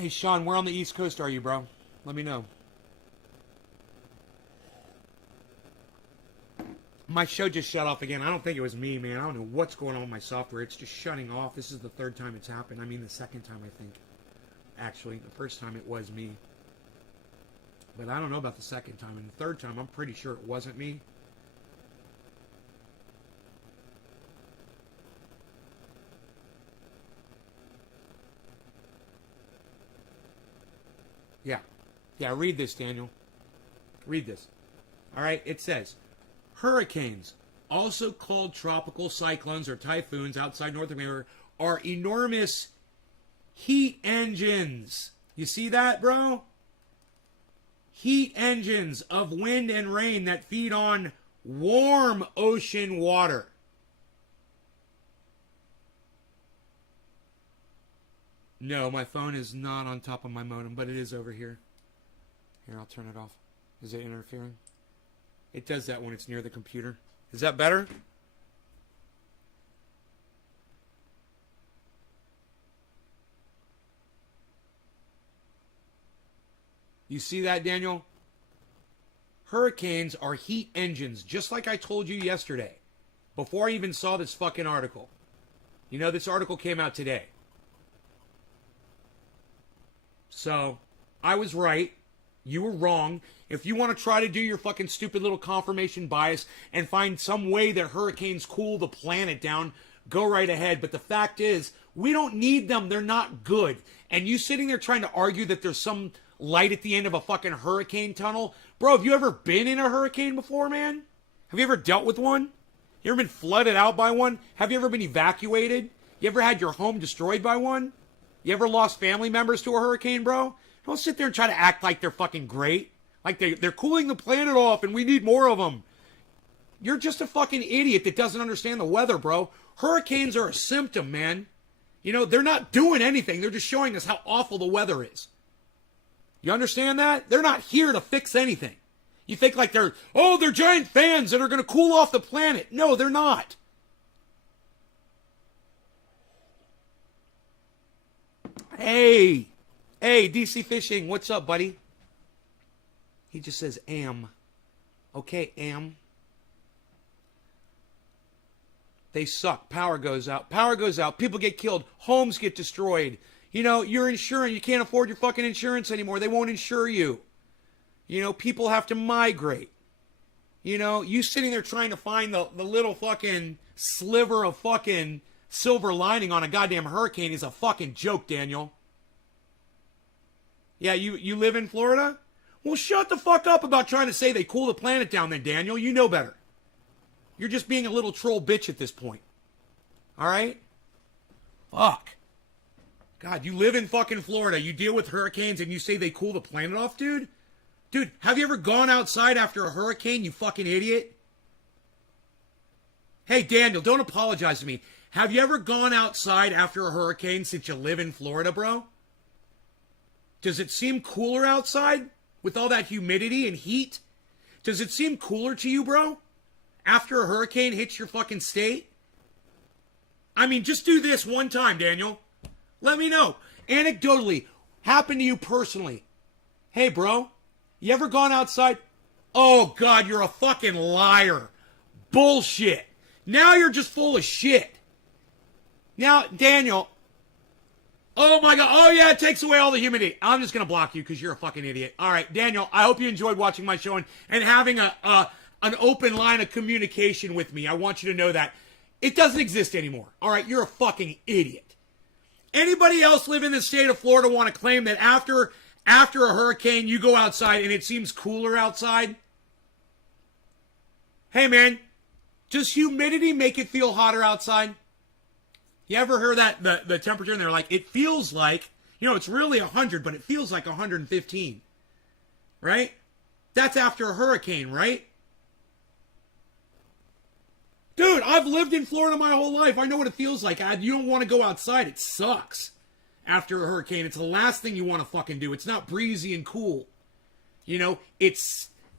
Hey, Sean, where on the East Coast are you, bro? Let me know. My show just shut off again. I don't think it was me, man. I don't know what's going on with my software. It's just shutting off. This is the third time it's happened. I mean, the second time, I think. Actually, the first time it was me. But I don't know about the second time. And the third time, I'm pretty sure it wasn't me. Yeah. Yeah, read this, Daniel. Read this. All right, it says, hurricanes, also called tropical cyclones or typhoons outside North America, are enormous heat engines. You see that, bro? Heat engines of wind and rain that feed on warm ocean water. No, my phone is not on top of my modem, but it is over here. Here, I'll turn it off. Is it interfering? It does that when it's near the computer. Is that better? You see that, Daniel? Hurricanes are heat engines, just like I told you yesterday, before I even saw this fucking article. You know, this article came out today. So, I was right. You were wrong. If you want to try to do your fucking stupid little confirmation bias and find some way that hurricanes cool the planet down, go right ahead. But the fact is, we don't need them. They're not good. And you sitting there trying to argue that there's some light at the end of a fucking hurricane tunnel. Bro, have you ever been in a hurricane before, man? Have you ever dealt with one? You ever been flooded out by one? Have you ever been evacuated? You ever had your home destroyed by one? You ever lost family members to a hurricane, bro? Don't sit there and try to act like they're fucking great. Like they're cooling the planet off and we need more of them. You're just a fucking idiot that doesn't understand the weather, bro. Hurricanes are a symptom, man. You know, they're not doing anything. They're just showing us how awful the weather is. You understand that? They're not here to fix anything. You think like they're giant fans that are going to cool off the planet. No, they're not. Hey, DC Fishing, what's up, buddy? He just says am. Okay, am. They suck. Power goes out. Power goes out. People get killed. Homes get destroyed. You know, your insurance, you can't afford your fucking insurance anymore. They won't insure you. You know, people have to migrate. You know, you sitting there trying to find the little fucking sliver of fucking silver lining on a goddamn hurricane is a fucking joke, Daniel. Yeah, you live in Florida? Well, shut the fuck up about trying to say they cool the planet down then, Daniel. You know better. You're just being a little troll bitch at this point. All right? Fuck. God, you live in fucking Florida. You deal with hurricanes and you say they cool the planet off, dude? Dude, have you ever gone outside after a hurricane, you fucking idiot? Hey, Daniel, don't apologize to me. Have you ever gone outside after a hurricane since you live in Florida, bro? Does it seem cooler outside with all that humidity and heat? Does it seem cooler to you, bro? After a hurricane hits your fucking state? I mean, just do this one time, Daniel. Let me know. Anecdotally, happened to you personally. Hey, bro, you ever gone outside? Oh, God, you're a fucking liar. Bullshit. Now you're just full of shit. Now, Daniel. Oh, my God. Oh, yeah, it takes away all the humidity. I'm just going to block you because you're a fucking idiot. All right, Daniel, I hope you enjoyed watching my show and having an open line of communication with me. I want you to know that. It doesn't exist anymore. All right, you're a fucking idiot. Anybody else live in the state of Florida want to claim that after a hurricane you go outside and it seems cooler outside? Hey, man, does humidity make it feel hotter outside? You ever heard that, the temperature, and they're like, it feels like, you know, it's really 100, but it feels like 115, right? That's after a hurricane, right? Dude, I've lived in Florida my whole life. I know what it feels like. You don't want to go outside. It sucks after a hurricane. It's the last thing you want to fucking do. It's not breezy and cool. You know,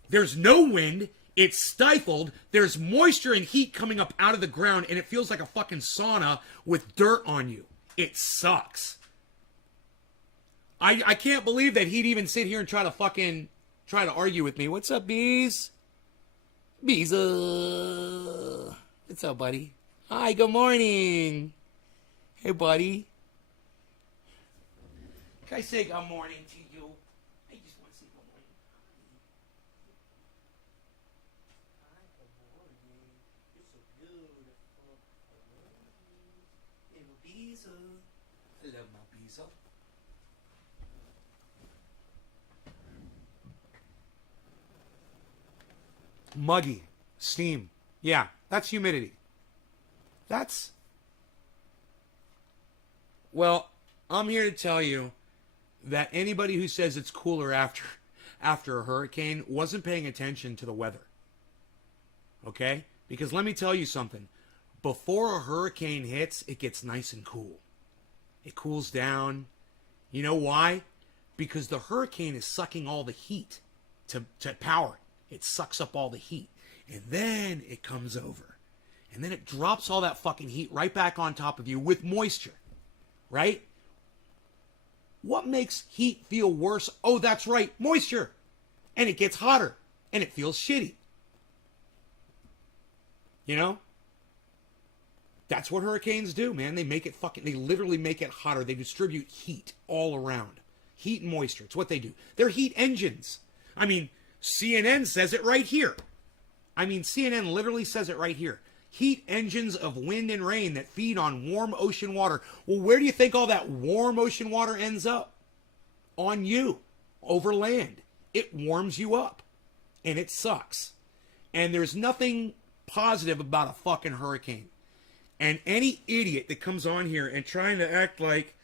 there's no wind. It's stifled. There's moisture and heat coming up out of the ground, and it feels like a fucking sauna with dirt on you. It sucks. I can't believe that he'd even sit here and try to argue with me. What's up, Bees? Bees, what's up, buddy? Hi, good morning. Hey, buddy. Can I say good morning to you? I just want to say good morning. Hi, good morning. You're so beautiful. Little Bees. I love my Bees. Muggy. Steam. Yeah, that's humidity. Well, I'm here to tell you that anybody who says it's cooler after a hurricane wasn't paying attention to the weather. Okay? Because let me tell you something. Before a hurricane hits, it gets nice and cool. It cools down. You know why? Because the hurricane is sucking all the heat to power it. It sucks up all the heat. And then it comes over. And then it drops all that fucking heat right back on top of you with moisture. Right? What makes heat feel worse? Oh, that's right, moisture. And it gets hotter. And it feels shitty. You know? That's what hurricanes do, man. They literally make it hotter. They distribute heat all around. Heat and moisture. It's what they do. They're heat engines. I mean, CNN says it right here. CNN literally says it right here. Heat engines of wind and rain that feed on warm ocean water. Well, where do you think all that warm ocean water ends up? On you, over land. It warms you up. And it sucks. And there's nothing positive about a fucking hurricane. And any idiot that comes on here and trying to act like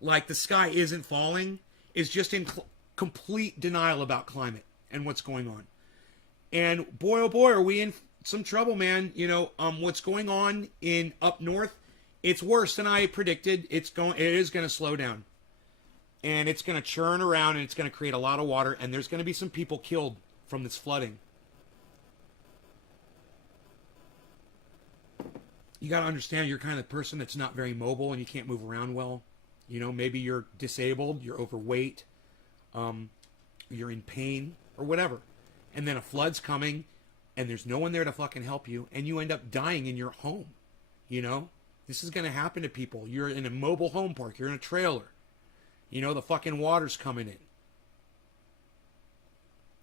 the sky isn't falling is just in complete denial about climate and what's going on. And boy, oh boy, are we in some trouble, man. You know, what's going on in up north, it's worse than I predicted. It is going to slow down. And it's going to churn around and it's going to create a lot of water. And there's going to be some people killed from this flooding. You got to understand you're kind of the person that's not very mobile and you can't move around well. You know, maybe you're disabled, you're overweight, you're in pain or whatever. And then a flood's coming and there's no one there to fucking help you and you end up dying in your home. You know, this is going to happen to people. You're in a mobile home park, you're in a trailer. You know, the fucking water's coming in.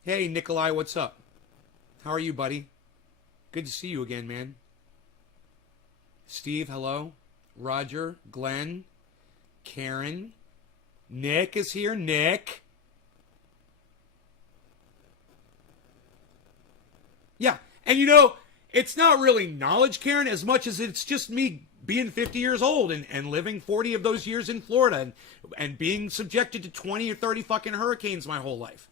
Hey, Nikolai, what's up? How are you, buddy? Good to see you again, man. Steve, hello. Roger, Glenn, Karen. Nick is here. Nick. Yeah, and you know, it's not really knowledge, Karen, as much as it's just me being 50 years old and living 40 of those years in Florida and being subjected to 20 or 30 fucking hurricanes my whole life.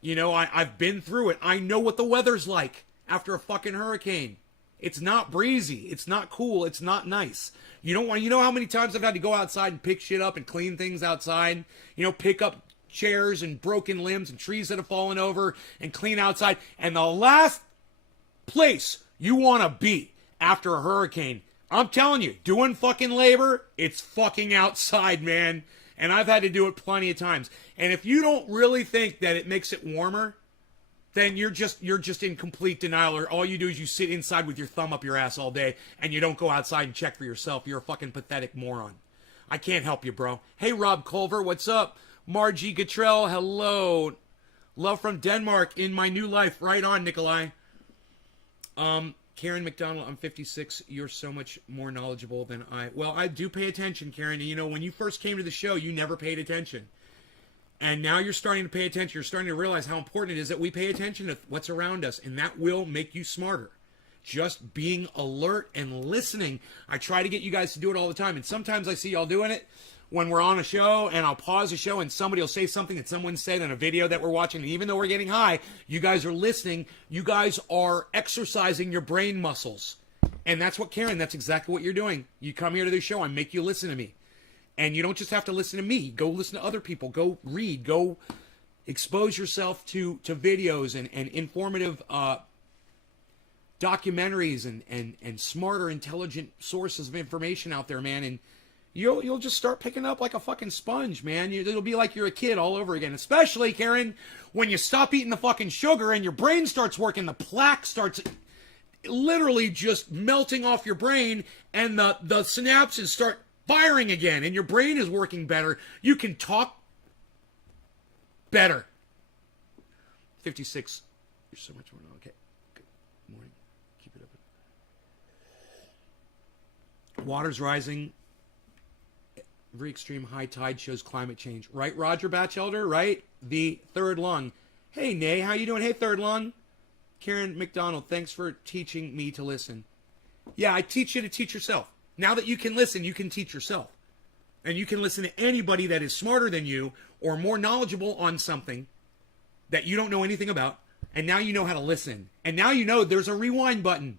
You know, I've been through it. I know what the weather's like after a fucking hurricane. It's not breezy. It's not cool. It's not nice. You know how many times I've had to go outside and pick shit up and clean things outside? You know, pick up chairs and broken limbs and trees that have fallen over and clean outside. And the last place you want to be after a hurricane, I'm telling you, doing fucking labor, it's fucking outside, man. And I've had to do it plenty of times. And if you don't really think that it makes it warmer, then you're just in complete denial, or all you do is you sit inside with your thumb up your ass all day and you don't go outside and check for yourself. You're a fucking pathetic moron. I can't help you, bro. Hey, Rob Culver, what's up? Margie Gatrell, hello. Love from Denmark in my new life. Right on, Nikolai. Karen McDonald, I'm 56. You're so much more knowledgeable than I. Well, I do pay attention, Karen. You know, when you first came to the show, you never paid attention. And now you're starting to pay attention. You're starting to realize how important it is that we pay attention to what's around us. And that will make you smarter. Just being alert and listening. I try to get you guys to do it all the time. And sometimes I see y'all doing it when we're on a show, and I'll pause the show and somebody will say something that someone said in a video that we're watching. And even though we're getting high, you guys are listening. You guys are exercising your brain muscles. And that's what, Karen, that's exactly what you're doing. You come here to the show, I make you listen to me. And you don't just have to listen to me. Go listen to other people. Go read. Go expose yourself to videos and informative documentaries and smarter, intelligent sources of information out there, man. And you'll just start picking up like a fucking sponge, man. It'll be like you're a kid all over again. Especially, Karen, when you stop eating the fucking sugar and your brain starts working, the plaque starts literally just melting off your brain, and the synapses start firing again, and your brain is working better. You can talk better. 56. You're so much more. Okay. Good morning. Keep it up. Water's rising. Very extreme high tide shows climate change. Right, Roger Batchelder? Right? The third lung. Hey, Nay, how you doing? Hey, third lung. Karen McDonald, thanks for teaching me to listen. Yeah, I teach you to teach yourself. Now that you can listen, you can teach yourself. And you can listen to anybody that is smarter than you or more knowledgeable on something that you don't know anything about. And now you know how to listen. And now you know there's a rewind button.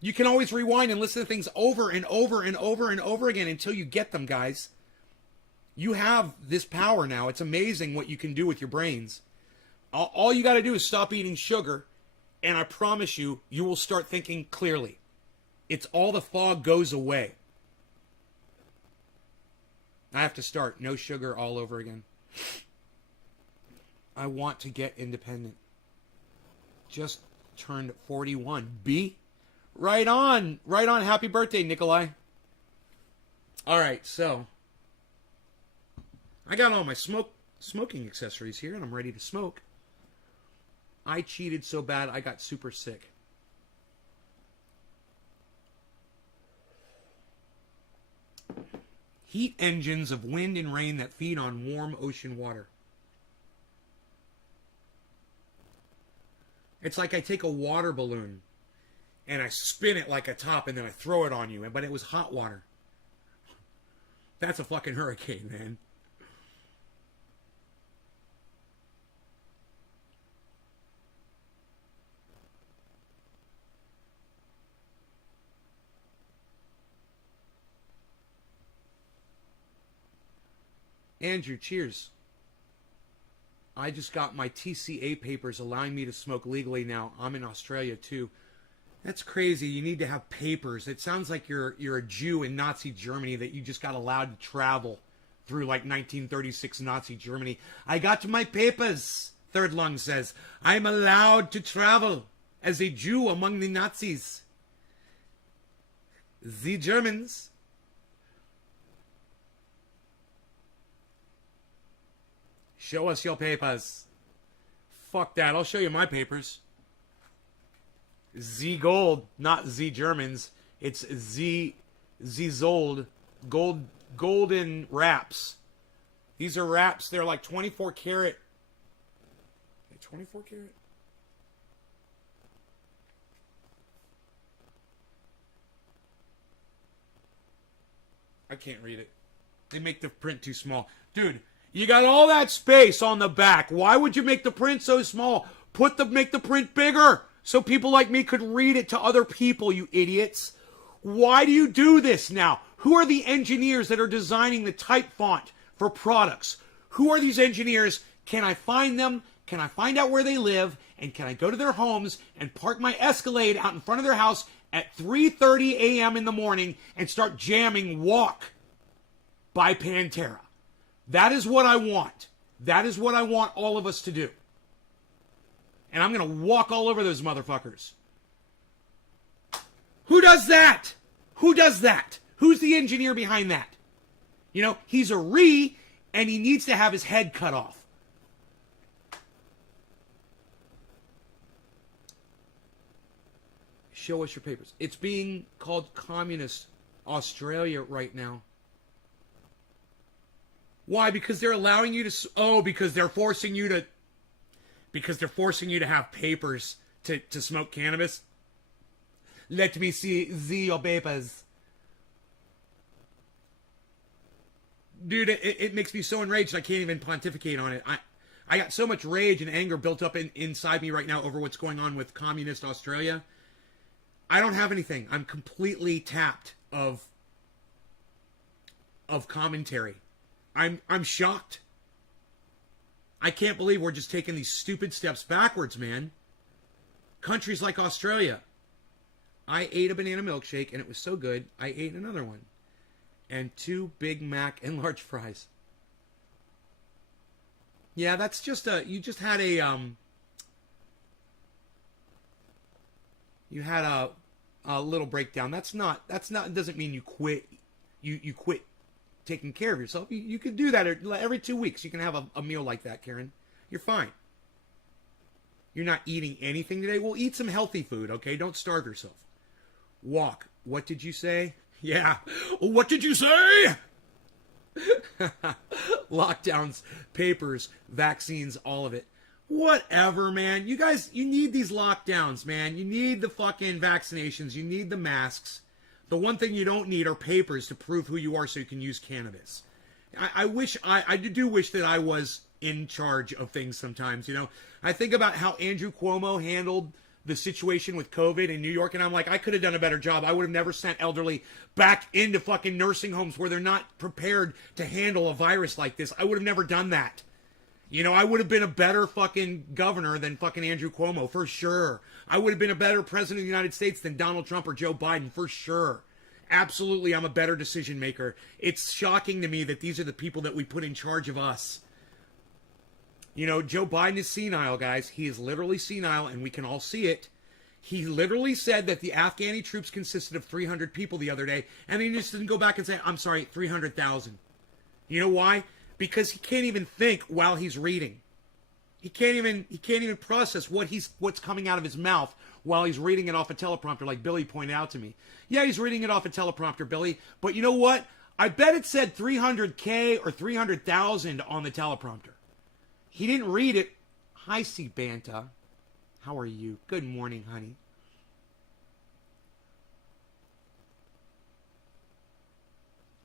You can always rewind and listen to things over and over and over and over again until you get them, guys. You have this power now. It's amazing what you can do with your brains. All you got to do is stop eating sugar, and I promise you, you will start thinking clearly. It's all the fog goes away. I have to start. No sugar all over again. I want to get independent. Just turned 41. B? Right on. Right on. Happy birthday, Nikolai. All right, so I got all my smoking accessories here, and I'm ready to smoke. I cheated so bad, I got super sick. Heat engines of wind and rain that feed on warm ocean water. It's like I take a water balloon and I spin it like a top and then I throw it on you, but it was hot water. That's a fucking hurricane, man. Andrew, cheers. I just got my TCA papers allowing me to smoke legally now. I'm in Australia too. That's crazy. You need to have papers. It sounds like you're a Jew in Nazi Germany that you just got allowed to travel through like 1936 Nazi Germany. I got my papers, Third Lung says. I'm allowed to travel as a Jew among the Nazis. The Germans. Show us your papers. Fuck that. I'll show you my papers. Z Gold, not Z Germans. It's Z Zold. Golden wraps. These are wraps. They're like 24 karat. 24 karat? I can't read it. They make the print too small. Dude, you got all that space on the back. Why would you make the print so small? Make the print bigger so people like me could read it to other people, you idiots. Why do you do this now? Who are the engineers that are designing the type font for products? Who are these engineers? Can I find them? Can I find out where they live? And can I go to their homes and park my Escalade out in front of their house at 3:30 a.m. in the morning and start jamming Walk by Pantera? That is what I want. That is what I want all of us to do. And I'm going to walk all over those motherfuckers. Who does that? Who does that? Who's the engineer behind that? You know, he's a and he needs to have his head cut off. Show us your papers. It's being called Communist Australia right now. Why? Because they're allowing you to... because they're forcing you to... Because they're forcing you to have papers to smoke cannabis. Let me see your papers. Dude, it makes me so enraged I can't even pontificate on it. I got so much rage and anger built up inside me right now over what's going on with Communist Australia. I don't have anything. I'm completely tapped of commentary. I'm shocked. I can't believe we're just taking these stupid steps backwards, man. Countries like Australia. I ate a banana milkshake and it was so good, I ate another one. And 2 Big Mac and large fries. Yeah, that's just you just had you had a little breakdown. That's not, doesn't mean you quit. You quit taking care of yourself. You could do that every 2 weeks. You can have a meal like that, Karen. You're fine. You're not eating anything today. Well, eat some healthy food, okay? Don't starve yourself. Walk. What did you say? Yeah. What did you say? Lockdowns, papers, vaccines, all of it. Whatever, man. You guys, you need these lockdowns, man. You need the fucking vaccinations. You need the masks. The one thing you don't need are papers to prove who you are so you can use cannabis. I do wish that I was in charge of things sometimes, you know. I think about how Andrew Cuomo handled the situation with COVID in New York, and I'm like, I could have done a better job. I would have never sent elderly back into fucking nursing homes where they're not prepared to handle a virus like this. I would have never done that. You know, I would have been a better fucking governor than fucking Andrew Cuomo, for sure. I would have been a better president of the United States than Donald Trump or Joe Biden, for sure. Absolutely, I'm a better decision maker. It's shocking to me that these are the people that we put in charge of us. You know, Joe Biden is senile, guys. He is literally senile, and we can all see it. He literally said that the Afghani troops consisted of 300 people the other day, and he just didn't go back and say, I'm sorry, 300,000. You know why? Because he can't even think while he's reading. He can't even process what's coming out of his mouth while he's reading it off a teleprompter, like Billy pointed out to me. Yeah, he's reading it off a teleprompter, Billy, but you know what? I bet it said 300K or 300,000 on the teleprompter. He didn't read it. Hi, C. Banta. How are you? Good morning, honey.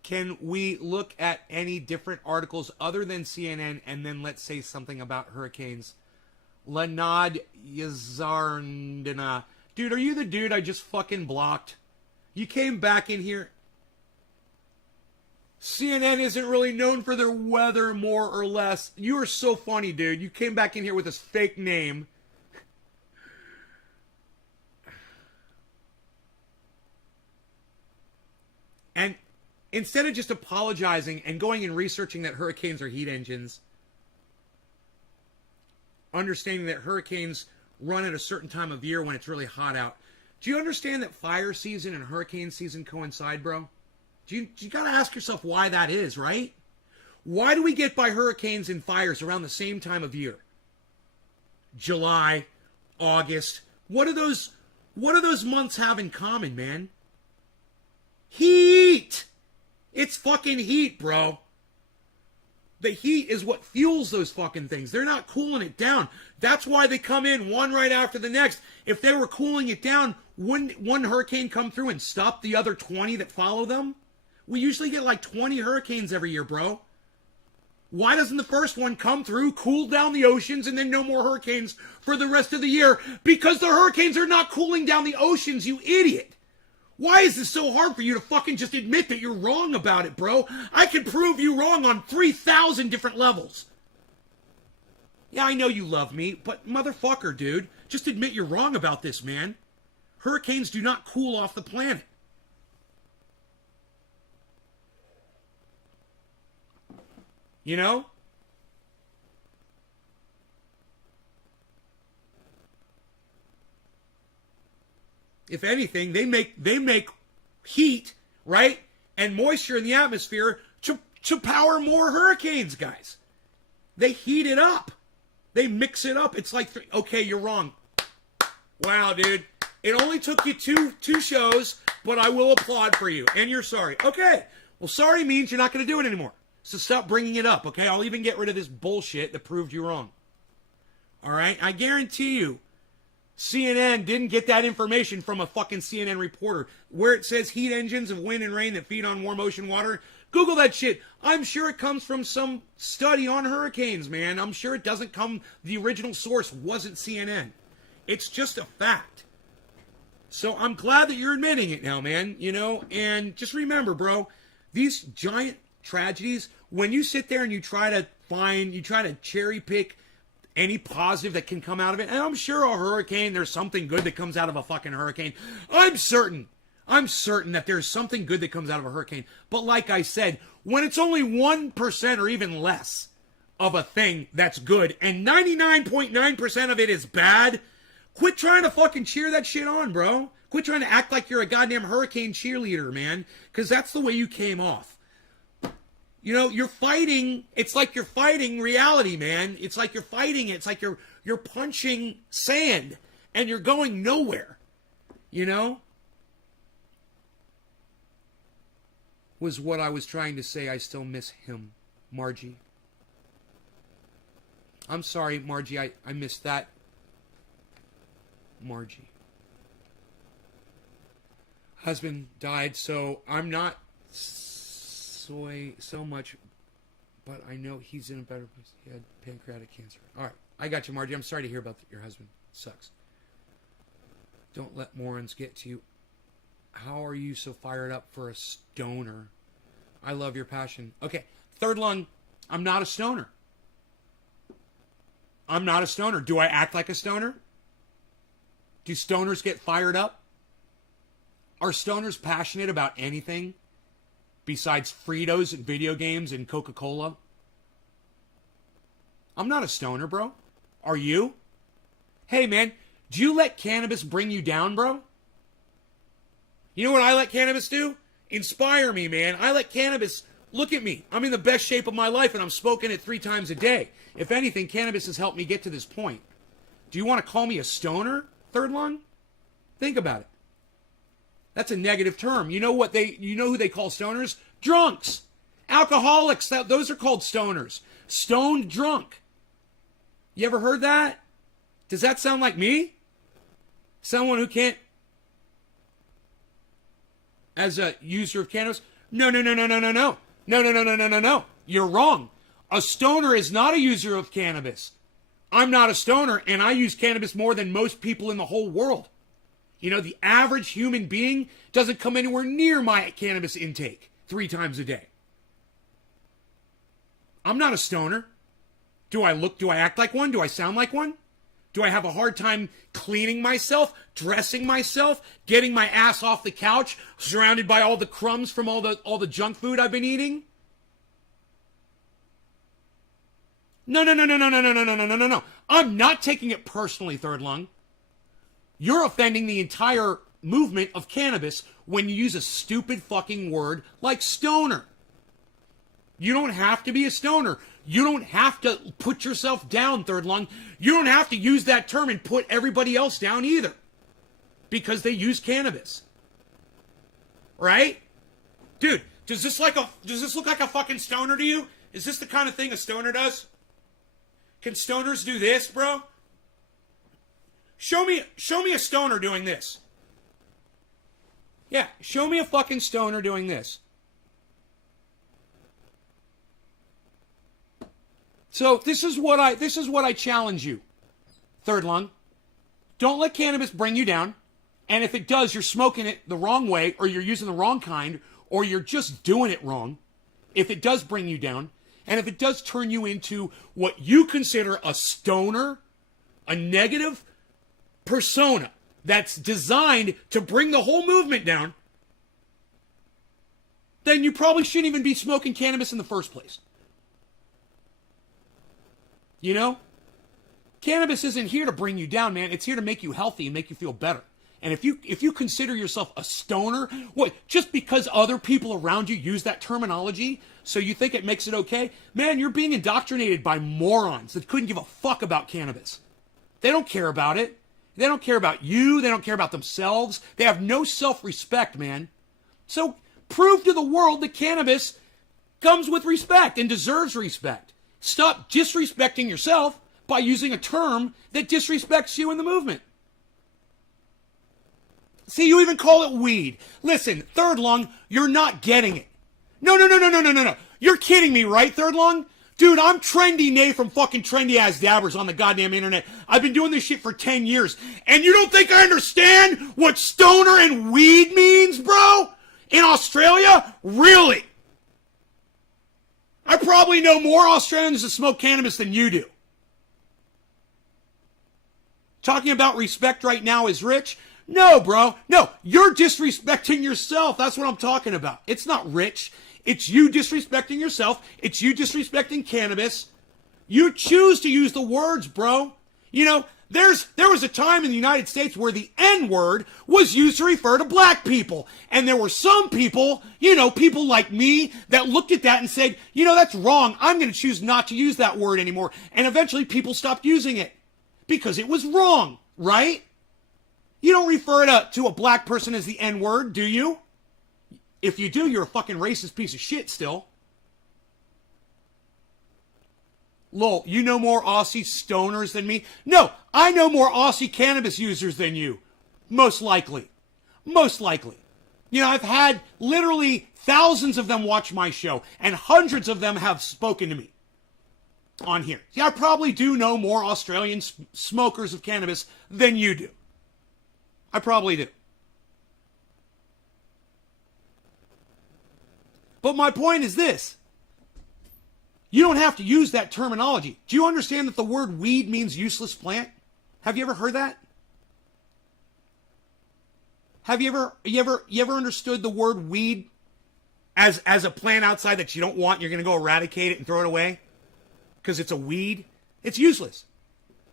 Can we look at any different articles other than CNN and then let's say something about hurricanes? Lanad Yazarndana. Dude, are you the dude I just fucking blocked? You came back in here. CNN isn't really known for their weather, more or less. You are so funny, dude. You came back in here with this fake name. And instead of just apologizing and going and researching that hurricanes are heat engines, understanding that hurricanes run at a certain time of year when it's really hot out. Do you understand that fire season and hurricane season coincide, bro? You got to ask yourself why that is, right? Why do we get by hurricanes and fires around the same time of year? July, August. What do those months have in common, man? Heat! It's fucking heat, bro. The heat is what fuels those fucking things. They're not cooling it down. That's why they come in one right after the next. If they were cooling it down, wouldn't one hurricane come through and stop the other 20 that follow them? We usually get like 20 hurricanes every year, bro. Why doesn't the first one come through, cool down the oceans, and then no more hurricanes for the rest of the year? Because the hurricanes are not cooling down the oceans, you idiot. Why is this so hard for you to fucking just admit that you're wrong about it, bro? I can prove you wrong on 3,000 different levels. Yeah, I know you love me, but motherfucker, dude, just admit you're wrong about this, man. Hurricanes do not cool off the planet. You know? If anything, they make heat, right? And moisture in the atmosphere to power more hurricanes, guys. They heat it up. They mix it up. It's like, okay, you're wrong. Wow, dude. It only took you two shows, but I will applaud for you. And you're sorry. Okay. Well, sorry means you're not going to do it anymore. So stop bringing it up, okay? I'll even get rid of this bullshit that proved you wrong. All right? I guarantee you, CNN didn't get that information from a fucking CNN reporter. Where it says heat engines of wind and rain that feed on warm ocean water, Google that shit. I'm sure it comes from some study on hurricanes, man. I'm sure it doesn't come, the original source wasn't CNN. It's just a fact. So I'm glad that you're admitting it now, man, you know? And just remember, bro, these giant tragedies, when you sit there and you try to cherry pick any positive that can come out of it, and I'm sure a hurricane, there's something good that comes out of a fucking hurricane. I'm certain I'm certain that there's something good that comes out of a hurricane. But like I said, when it's only 1% or even less of a thing that's good and 99.9% of it is bad, quit trying to fucking cheer that shit on, bro. Quit trying to act like you're a goddamn hurricane cheerleader, man. Because that's the way you came off. You know, you're fighting. It's like you're fighting reality, man. It's like you're fighting. It's like you're punching sand and you're going nowhere. You know? Was what I was trying to say. I still miss him, Margie. I'm sorry, Margie. I missed that. Margie. Husband died, so I'm not so much, but I know he's in a better place. He had pancreatic cancer. All right, I got you, Margie. I'm sorry to hear about your husband. Sucks. Don't let morons get to you. How are you so fired up for a stoner? I love your passion. Okay, third lung. I'm not a stoner. I'm not a stoner. Do I act like a stoner? Do stoners get fired up? Are stoners passionate about anything besides Fritos and video games and Coca-Cola? I'm not a stoner, bro. Are you? Hey, man, do you let cannabis bring you down, bro? You know what I let cannabis do? Inspire me, man. I let cannabis... Look at me. I'm in the best shape of my life, and I'm smoking it 3 times a day. If anything, cannabis has helped me get to this point. Do you want to call me a stoner, third lung? Think about it. That's a negative term. You know who they call stoners? Drunks. Alcoholics. Those are called stoners. Stoned drunk. You ever heard that? Does that sound like me? Someone who can't... As a user of cannabis? No. No. You're wrong. A stoner is not a user of cannabis. I'm not a stoner, and I use cannabis more than most people in the whole world. You know, the average human being doesn't come anywhere near my cannabis intake 3 times a day. I'm not a stoner. Do I act like one? Do I sound like one? Do I have a hard time cleaning myself, dressing myself, getting my ass off the couch, surrounded by all the crumbs from all the junk food I've been eating? No. I'm not taking it personally, third lung. You're offending the entire movement of cannabis when you use a stupid fucking word like stoner. You don't have to be a stoner. You don't have to put yourself down, third lung. You don't have to use that term and put everybody else down either. Because they use cannabis. Right? Dude, does this look like a fucking stoner to you? Is this the kind of thing a stoner does? Can stoners do this, bro? Show me a stoner doing this. Yeah, show me a fucking stoner doing this. So this is what I challenge you, third lung. Don't let cannabis bring you down. And if it does, you're smoking it the wrong way, or you're using the wrong kind, or you're just doing it wrong. If it does bring you down, and if it does turn you into what you consider a stoner, a negative persona that's designed to bring the whole movement down, then you probably shouldn't even be smoking cannabis in the first place. You know? Cannabis isn't here to bring you down, man. It's here to make you healthy and make you feel better. And if you consider yourself a stoner, what, just because other people around you use that terminology, so you think it makes it okay? Man, you're being indoctrinated by morons that couldn't give a fuck about cannabis. They don't care about it. They don't care about you. They don't care about themselves. They have no self-respect, man. So prove to the world that cannabis comes with respect and deserves respect. Stop disrespecting yourself by using a term that disrespects you in the movement. See, you even call it weed. Listen, third lung, you're not getting it. No. You're kidding me, right, third lung? Dude, I'm Trendy Nay from fucking Trendy Ass Dabbers on the goddamn internet. I've been doing this shit for 10 years. And you don't think I understand what stoner and weed means, bro? In Australia? Really? I probably know more Australians that smoke cannabis than you do. Talking about respect right now is rich. No, bro. No, you're disrespecting yourself. That's what I'm talking about. It's not Rich. It's you disrespecting yourself. It's you disrespecting cannabis. You choose to use the words, bro. You know, there was a time in the United States where the N-word was used to refer to black people. And there were some people, you know, people like me that looked at that and said, you know, that's wrong. I'm going to choose not to use that word anymore. And eventually people stopped using it because it was wrong, right? You don't refer to a black person as the N-word, do you? If you do, you're a fucking racist piece of shit still. Lol, you know more Aussie stoners than me? No, I know more Aussie cannabis users than you. Most likely. Most likely. You know, I've had literally thousands of them watch my show, and hundreds of them have spoken to me on here. Yeah, I probably do know more Australian smokers of cannabis than you do. I probably do. But my point is this. You don't have to use that terminology. Do you understand that the word weed means useless plant? Have you ever heard that? Have you ever understood the word weed as a plant outside that you don't want, you're going to go eradicate it and throw it away? Because it's a weed? It's useless.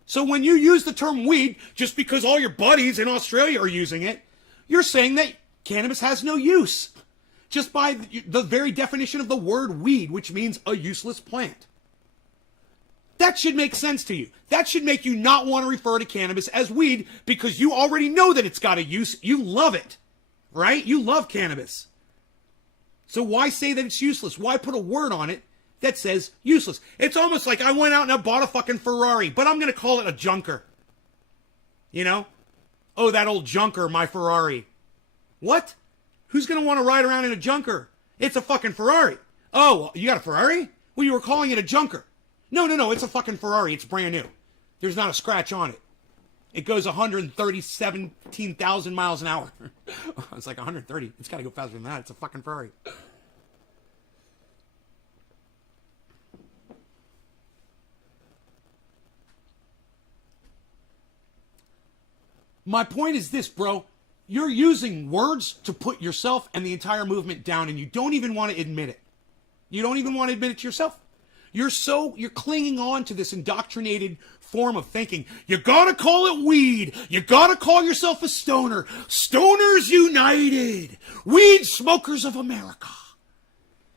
So when you use the term weed, just because all your buddies in Australia are using it, you're saying that cannabis has no use. Just by the very definition of the word weed, which means a useless plant. That should make sense to you. That should make you not want to refer to cannabis as weed because you already know that it's got a use. You love it, right? You love cannabis. So why say that it's useless? Why put a word on it that says useless? It's almost like I went out and I bought a fucking Ferrari, but I'm going to call it a junker. You know? Oh, that old junker, my Ferrari. What? Who's going to want to ride around in a junker? It's a fucking Ferrari. Oh, you got a Ferrari? Well, you were calling it a junker. No, it's a fucking Ferrari. It's brand new. There's not a scratch on it. It goes 117,000 miles an hour. It's like 130. It's got to go faster than that. It's a fucking Ferrari. My point is this, bro. You're using words to put yourself and the entire movement down, and you don't even want to admit it. You don't even want to admit it to yourself. You're clinging on to this indoctrinated form of thinking. You gotta call it weed. You gotta call yourself a stoner. Stoners United. Weed Smokers of America.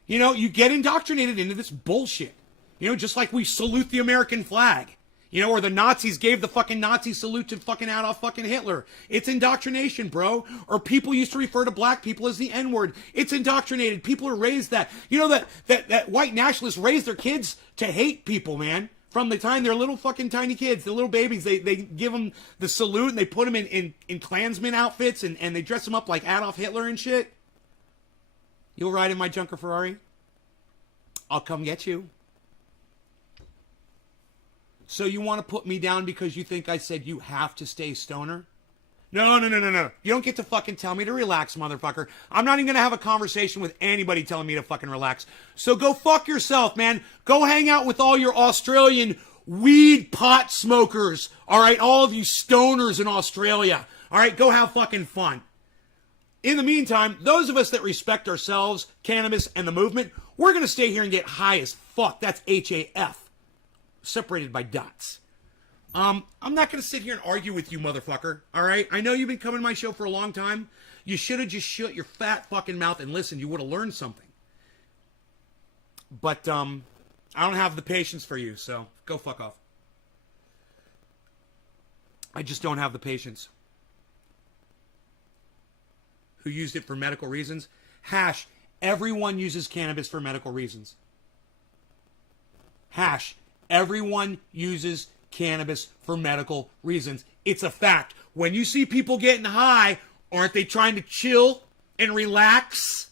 You know, you get indoctrinated into this bullshit. You know, just like we salute the American flag. You know, or the Nazis gave the fucking Nazi salute to fucking Adolf fucking Hitler. It's indoctrination, bro. Or people used to refer to black people as the N-word. It's indoctrinated. People are raised that. You know that white nationalists raise their kids to hate people, man. From the time they're little fucking tiny kids, the little babies, they give them the salute and they put them in Klansman outfits and they dress them up like Adolf Hitler and shit. You'll ride in my junker Ferrari? I'll come get you. So you want to put me down because you think I said you have to stay stoner? No. You don't get to fucking tell me to relax, motherfucker. I'm not even going to have a conversation with anybody telling me to fucking relax. So go fuck yourself, man. Go hang out with all your Australian weed pot smokers. All right, all of you stoners in Australia. All right, go have fucking fun. In the meantime, those of us that respect ourselves, cannabis, and the movement, we're going to stay here and get high as fuck. That's HAF. Separated by dots. I'm not going to sit here and argue with you, motherfucker. All right? I know you've been coming to my show for a long time. You should have just shut your fat fucking mouth and listened. You would have learned something. But, I don't have the patience for you, so go fuck off. I just don't have the patience. Who used it for medical reasons? Hash. Everyone uses cannabis for medical reasons. Hash. Everyone uses cannabis for medical reasons. It's a fact. When you see people getting high, aren't they trying to chill and relax?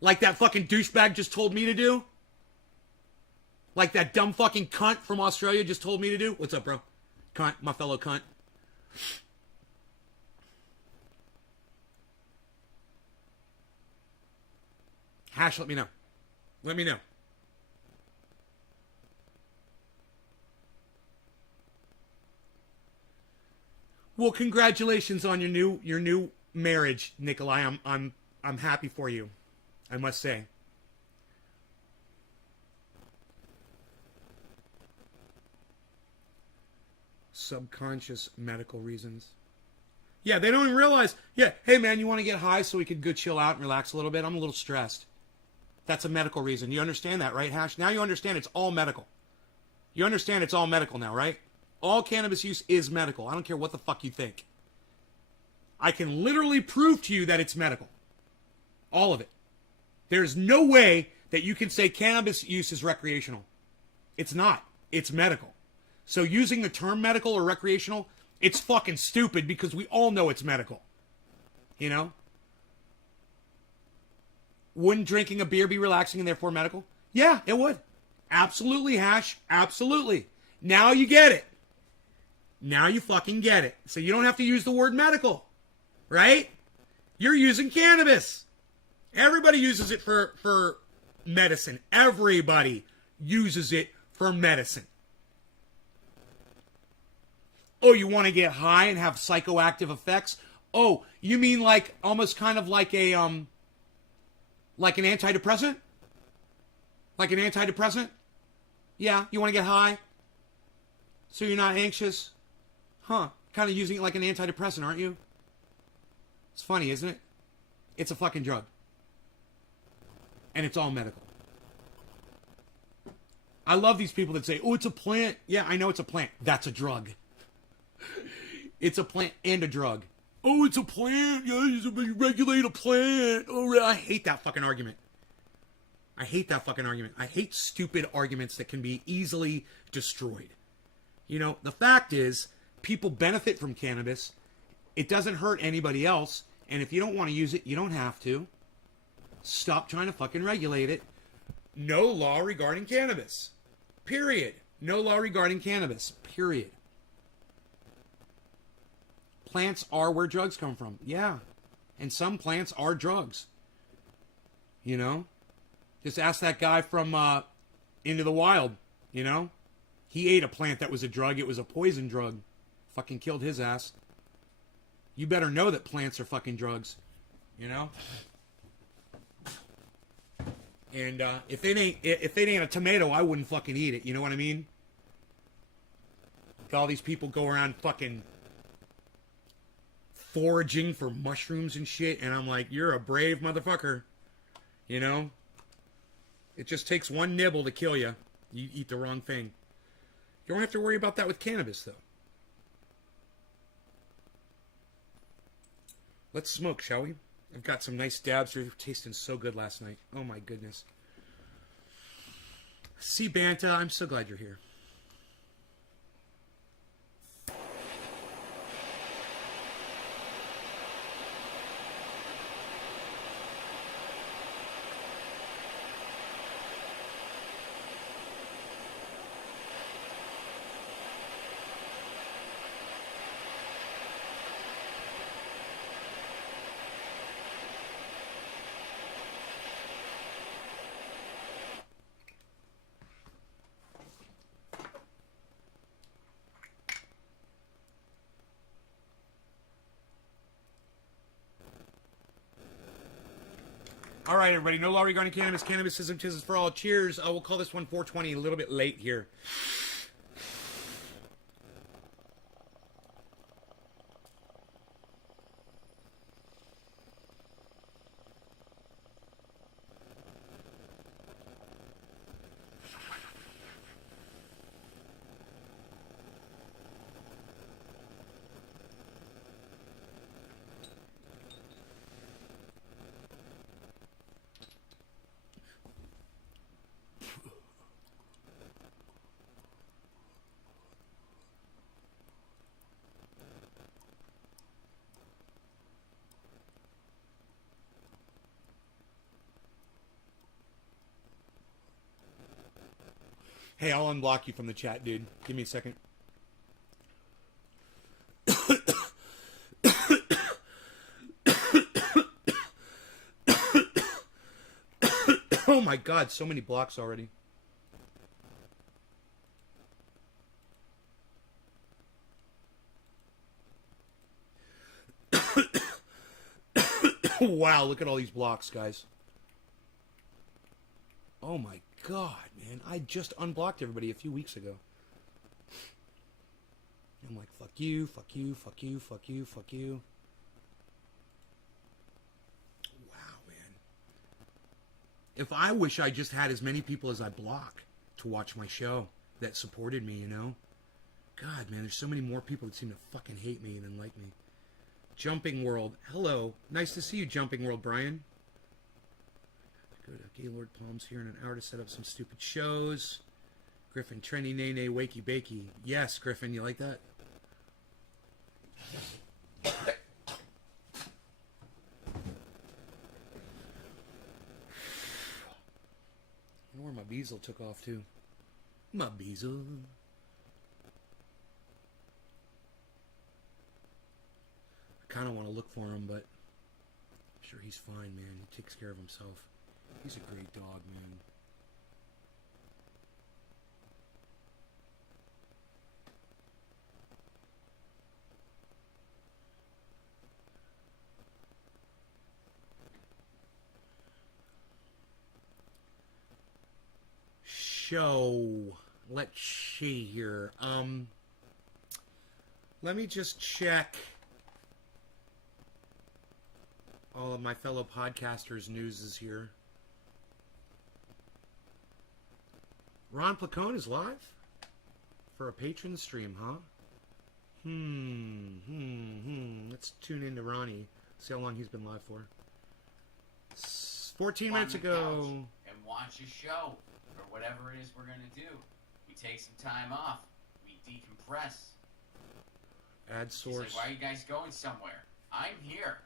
Like that fucking douchebag just told me to do? Like that dumb fucking cunt from Australia just told me to do? What's up, bro? Cunt, my fellow cunt. Hash, let me know. Let me know. Well, congratulations on your new marriage, Nikolai. I'm happy for you, I must say. Subconscious medical reasons. Yeah, they don't even realize. Yeah, hey man, you want to get high so we could go chill out and relax a little bit? I'm a little stressed. That's a medical reason. You understand that, right, Hash? Now you understand it's all medical. You understand it's all medical now, right? All cannabis use is medical. I don't care what the fuck you think. I can literally prove to you that it's medical. All of it. There's no way that you can say cannabis use is recreational. It's not. It's medical. So using the term medical or recreational, it's fucking stupid because we all know it's medical. You know? Wouldn't drinking a beer be relaxing and therefore medical? Yeah, it would. Absolutely, Hash. Absolutely. Now you get it. Now you fucking get it. So you don't have to use the word medical. Right? You're using cannabis. Everybody uses it for medicine. Everybody uses it for medicine. Oh, you want to get high and have psychoactive effects? Oh, you mean like almost kind of like a like an antidepressant? Like an antidepressant? Yeah, you want to get high? So you're not anxious? Huh. Kind of using it like an antidepressant, aren't you? It's funny, isn't it? It's a fucking drug. And it's all medical. I love these people that say, oh, it's a plant. Yeah, I know it's a plant. That's a drug. It's a plant and a drug. Oh, it's a plant. Yeah, you regulate a plant. Oh, I hate that fucking argument. I hate that fucking argument. I hate stupid arguments that can be easily destroyed. You know, the fact is, people benefit from cannabis. It doesn't hurt anybody else. And if you don't want to use it, you don't have to. Stop trying to fucking regulate it. No law regarding cannabis. Period. No law regarding cannabis. Period. Plants are where drugs come from. Yeah. And some plants are drugs. You know? Just ask that guy from Into the Wild. You know? He ate a plant that was a drug. It was a poison drug. Fucking killed his ass. You better know that plants are fucking drugs. You know? And if it ain't a tomato, I wouldn't fucking eat it. You know what I mean? All these people go around fucking foraging for mushrooms and shit, and I'm like, you're a brave motherfucker. You know? It just takes one nibble to kill you. You eat the wrong thing. You don't have to worry about that with cannabis, though. Let's smoke, shall we? I've got some nice dabs. They're tasting so good last night. Oh my goodness. See, Banta, I'm so glad you're here. All right, everybody. No law regarding cannabis. Cannabisism, tis for all. Cheers. We'll call this one 420. A little bit late here. Hey, I'll unblock you from the chat, dude. Give me a second. Oh my god, so many blocks already. Wow, look at all these blocks, guys. Oh my god, man. I just unblocked everybody a few weeks ago. I'm like, fuck you, fuck you, fuck you, fuck you, fuck you. Wow, man. If I wish I just had as many people as I block to watch my show that supported me, you know? God, man, there's so many more people that seem to fucking hate me than like me. Jumping World. Hello. Nice to see you, Jumping World, Brian. Go to Gaylord Palms here in an hour to set up some stupid shows. Griffin, Trendy Nene, Wakey Bakey. Yes, Griffin, you like that? I wonder where my Beazle took off to. My Beazle. I kind of want to look for him, but I'm sure he's fine, man. He takes care of himself. He's a great dog, man. Show. Let's see here. Let me just check all of my fellow podcasters' news is here. Ron Placone is live for a patron stream, huh? Let's tune into Ronnie. See how long he's been live for. 14 minutes ago. And watch a show or whatever it is we're gonna do. We take some time off. We decompress. Add source. He's like, why are you guys going somewhere? I'm here.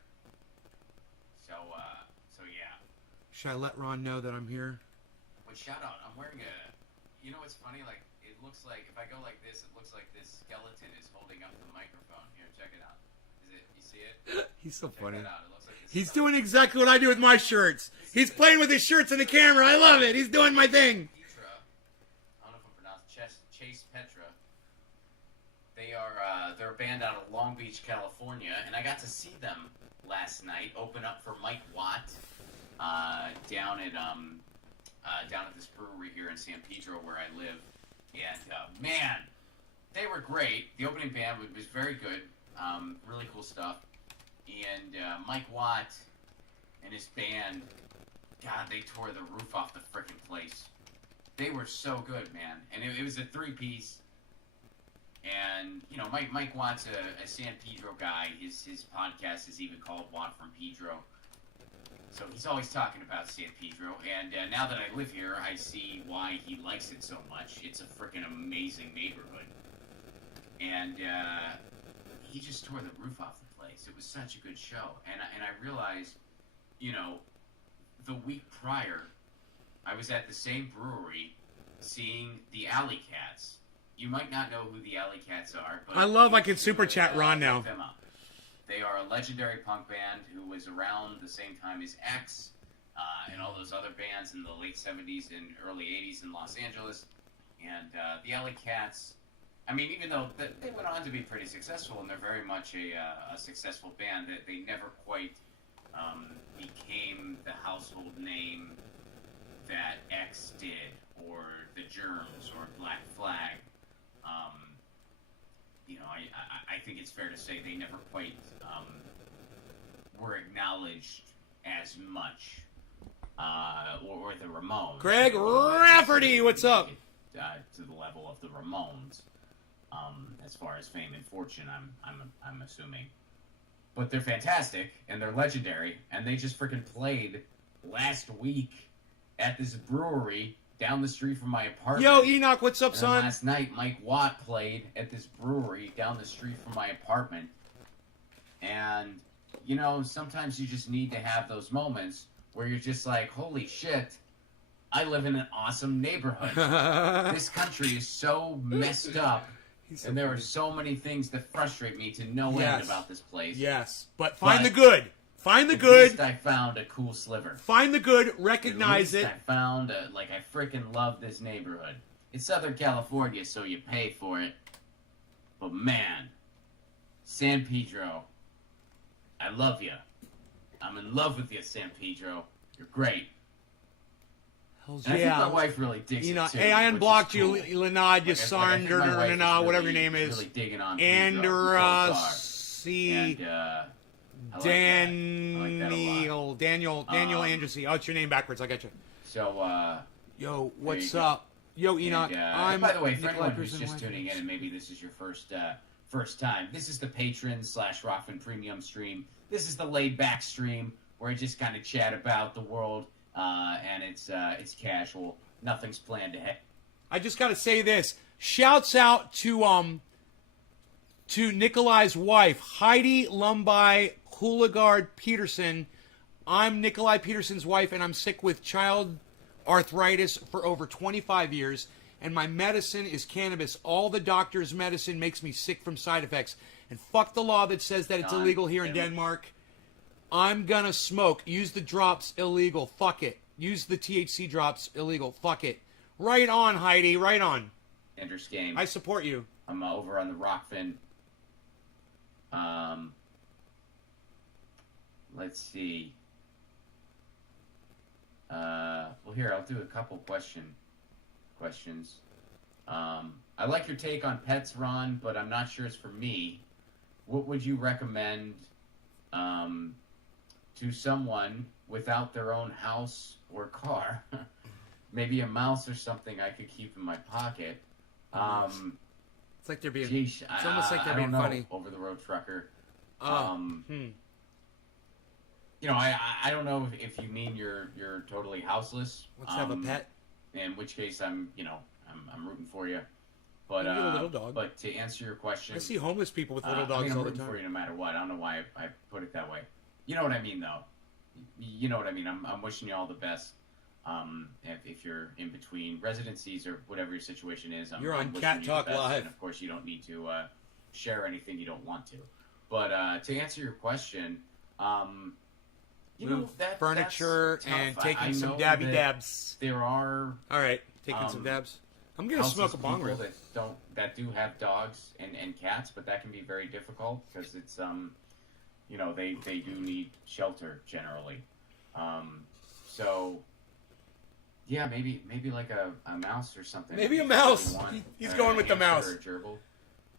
So yeah. Should I let Ron know that I'm here? But shout out, I'm wearing a... You know what's funny? Like, it looks like, if I go like this, it looks like this skeleton is holding up the microphone. Here, check it out. You see it? He's so Check funny. that out. It looks like this He's skeleton. doing exactly what I do with my shirts. He's playing with his shirts in the camera. I love it. He's doing my thing. Petra, I don't know if I'm pronouncing Chase Petra. They are they're a band out of Long Beach, California, and I got to see them last night. Open up for Mike Watt down at this brewery here in San Pedro where I live. And man, they were great. The opening band was very good. Really cool stuff. And Mike Watt and his band, God, they tore the roof off the frickin' place. They were so good, man. And it was a three-piece. And, you know, Mike Watt's a San Pedro guy. His podcast is even called Watt from Pedro. So he's always talking about San Pedro. And now that I live here, I see why he likes it so much. It's a frickin' amazing neighborhood. And he just tore the roof off the place. It was such a good show. And I realized, you know, the week prior, I was at the same brewery seeing the Alley Cats. You might not know who the Alley Cats are, but I can super chat Ron now. look them up. They are a legendary punk band who was around the same time as X and all those other bands in the late 70s and early 80s in Los Angeles. And the Alley Cats, I mean, even though they went on to be pretty successful, and they're very much a successful band, they never quite became the household name that X did, or the Germs, or Black Flag. You know, I think it's fair to say they never quite were acknowledged as much, or the Ramones. Greg Rafferty, what's up? To the level of the Ramones, as far as fame and fortune, I'm assuming. But they're fantastic and they're legendary, and they just freaking played last week at this brewery down the street from my apartment. Yo, Enoch, what's up, and son? Last night, Mike Watt played at this brewery down the street from my apartment. And, you know, sometimes you just need to have those moments where you're just like, holy shit, I live in an awesome neighborhood. This country is so messed up, and there are so many things that frustrate me to no end about this place. Yes, but find the good. Find the good. At least I found a cool sliver. Find the good. Recognize it. I found I freaking love this neighborhood. It's Southern California, so you pay for it. But man, San Pedro, I love you. I'm in love with you, San Pedro. You're great. Hells And I think yeah. my wife really digs You know, it too. hey, I which is unblocked you, cool. Lenad, you I think my wife is whatever your really- name is is. really digging on Pedro. We both are. C. And, I like that. I like that a lot. Daniel Andrusy. Oh, it's your name backwards. I got you. So, Yo, what's go. up? Yo, Enoch. and by the way, for Nikolai anyone who's Pearson, just tuning in and maybe this is your first time, this is the Patron/Rockfin Premium stream. This is the laid back stream where I just kind of chat about the world, and it's casual. Nothing's planned ahead. I just got to say this. Shouts out to Nikolai's wife, Heidi Lumbai Houligard Peterson. I'm Nikolai Peterson's wife, and I'm sick with child arthritis for over 25 years, and my medicine is cannabis. All the doctor's medicine makes me sick from side effects. And fuck the law that says that it's illegal here in Denmark. I'm gonna smoke. Use the drops, illegal. Fuck it. Use the THC drops, illegal. Fuck it. Right on, Heidi. Right on. Ender's Game. I support you. I'm over on the Rockfin. Let's see. Well, here, I'll do a couple questions. I like your take on pets, Ron, but I'm not sure it's for me. What would you recommend to someone without their own house or car? Maybe a mouse or something I could keep in my pocket. It's like they're being. Geesh, it's almost like they're I being don't know, funny. Over the road trucker. Hmm. You know, I don't know if you mean you're totally houseless. Let's have a pet. In which case, I'm rooting for you. But You get a little dog. But to answer your question, I see homeless people with little I dogs mean, I'm all the rooting for you time. no matter what. I don't know why I put it that way. You know what I mean, though. You know what I mean. I'm wishing you all the best. If you're in between residencies or whatever your situation is, You're I'm on wishing Cat you the Talk best, Live. And of course, you don't need to share anything you don't want to. But to answer your question, you know, Move that's furniture tough. and I taking some know dabby that dabs. There are All right, taking some dabs. I'm gonna houseless smoke a bong people rip. that do have dogs and cats, but that can be very difficult because it's you know, they do need shelter generally. So yeah, maybe like a mouse or something. Maybe if a you mouse. really want, He's going with the mouse. Or a gerbil.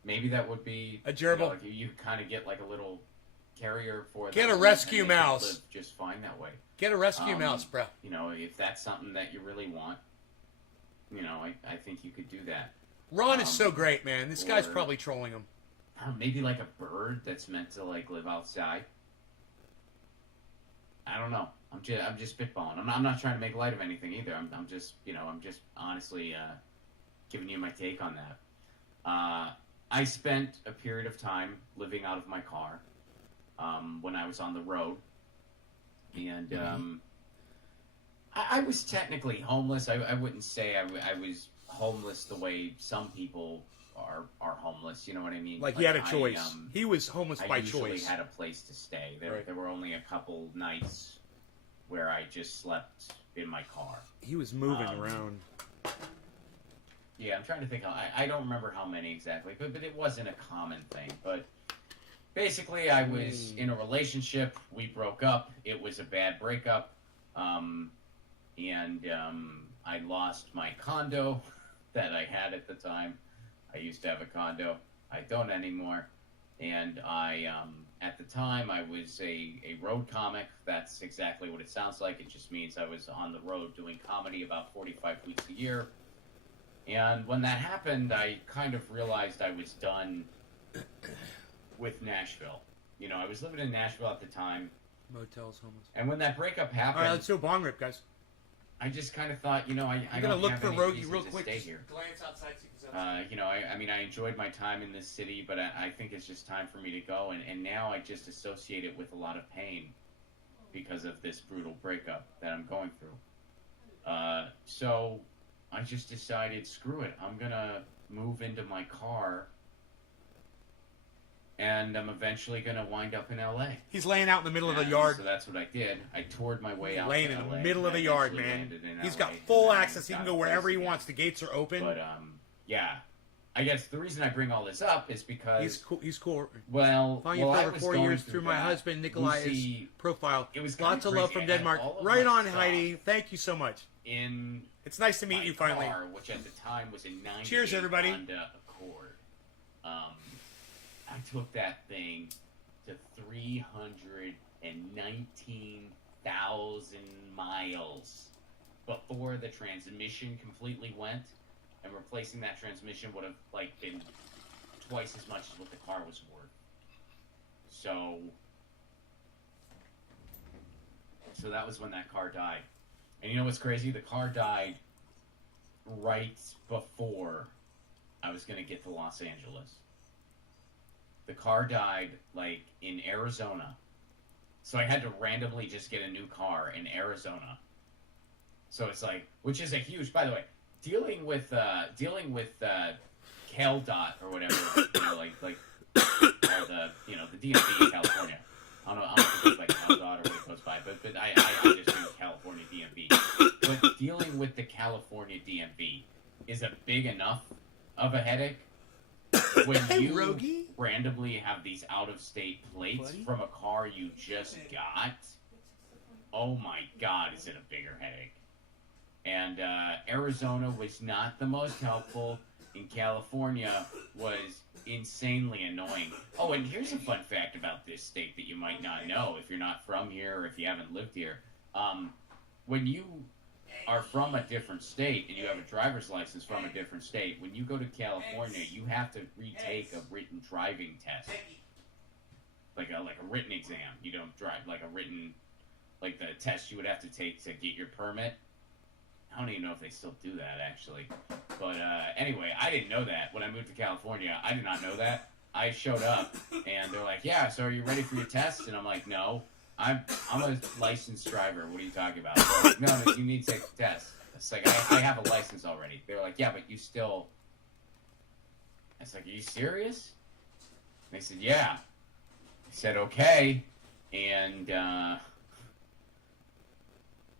Maybe that would be A gerbil. You know, like you kind of get like a little carrier for Get them, a rescue and they could mouse. live just fine that way. Get a rescue mouse, bro. You know, if that's something that you really want, you know, I think you could do that. Ron is so great, man. This guy's or- probably trolling him. Maybe like a bird that's meant to like live outside. I don't know. I'm just spitballing. I'm not trying to make light of anything either. I'm just honestly giving you my take on that. I spent a period of time living out of my car when I was on the road, and I was technically homeless. I wouldn't say I was homeless the way some people are homeless. You know what I mean? Like he had a choice. He was homeless by I usually choice. had a place to stay. Right. There were only a couple nights where I just slept in my car. He was moving around. Yeah, I'm trying to think. I don't remember how many exactly, but it wasn't a common thing. But basically, I was in a relationship. We broke up. It was a bad breakup. And I lost my condo that I had at the time. I used to have a condo. I don't anymore. And at the time, I was a road comic. That's exactly what it sounds like. It just means I was on the road doing comedy about 45 weeks a year. And when that happened, I kind of realized I was done with Nashville. You know, I was living in Nashville at the time. Motels, homeless. And when that breakup All happened, right, let's do a bong rip, guys. I just kind of thought, you know, I I'm don't gonna look have for any Rogie reason real to quick. stay Just here. glance outside. See if he's outside. You know, I mean, I enjoyed my time in this city, but I think it's just time for me to go. And now I just associate it with a lot of pain because of this brutal breakup that I'm going through. So I just decided, screw it. I'm going to move into my car, and I'm eventually going to wind up in L.A. He's laying out in the middle of the And yard. So that's what I did. I toured my way out Laying to in the LA, middle of and the I yard, eventually man. landed in He's LA, got and full then access. He got can a go place wherever he again. wants. The gates are open. But, yeah. I guess the reason I bring all this up is because He's cool. He's cool. well, Following you while for I over was 4 going years through my that, husband Nikolai's Lucy, profile. it was kinda Lots of love crazy. from I had Denmark. all of Right my on, stuff Heidi. Thank you so much. in It's nice to meet my you finally. car, which at the time was a 98 Cheers, everybody. Honda Accord. I took that thing to 319,000 miles before the transmission completely went, and replacing that transmission would have like been twice as much as what the car was worth. So that was when that car died. And you know what's crazy? The car died right before I was going to get to Los Angeles. The car died, like, in Arizona. So I had to randomly just get a new car in Arizona. So it's like, which is a huge, by the way, dealing with CalDOT or whatever, like or the DMV in California. I don't know if it goes by CalDOT or what it goes by, but I just do California DMV. But dealing with the California DMV is a big enough of a headache when you Rogie? randomly have these out-of-state plates from a car you just got. Oh my God, is it a bigger headache? And Arizona was not the most helpful, and California was insanely annoying. Oh, and here's a fun fact about this state that you might not know if you're not from here or if you haven't lived here. When you are from a different state and you have a driver's license from a different state, when you go to California, you have to retake a written driving test, like a written exam. You don't drive like the test you would have to take to get your permit. I don't even know if they still do that, actually. But anyway, I didn't know that when I moved to California. I did not know that. I showed up, and they're like, yeah, so are you ready for your test? And I'm like, no. I'm a licensed driver. What are you talking about? They're like, no, you need to take the test. It's like, I have a license already. They're like, yeah, but you still... It's like, are you serious? And they said, yeah. I said, okay. And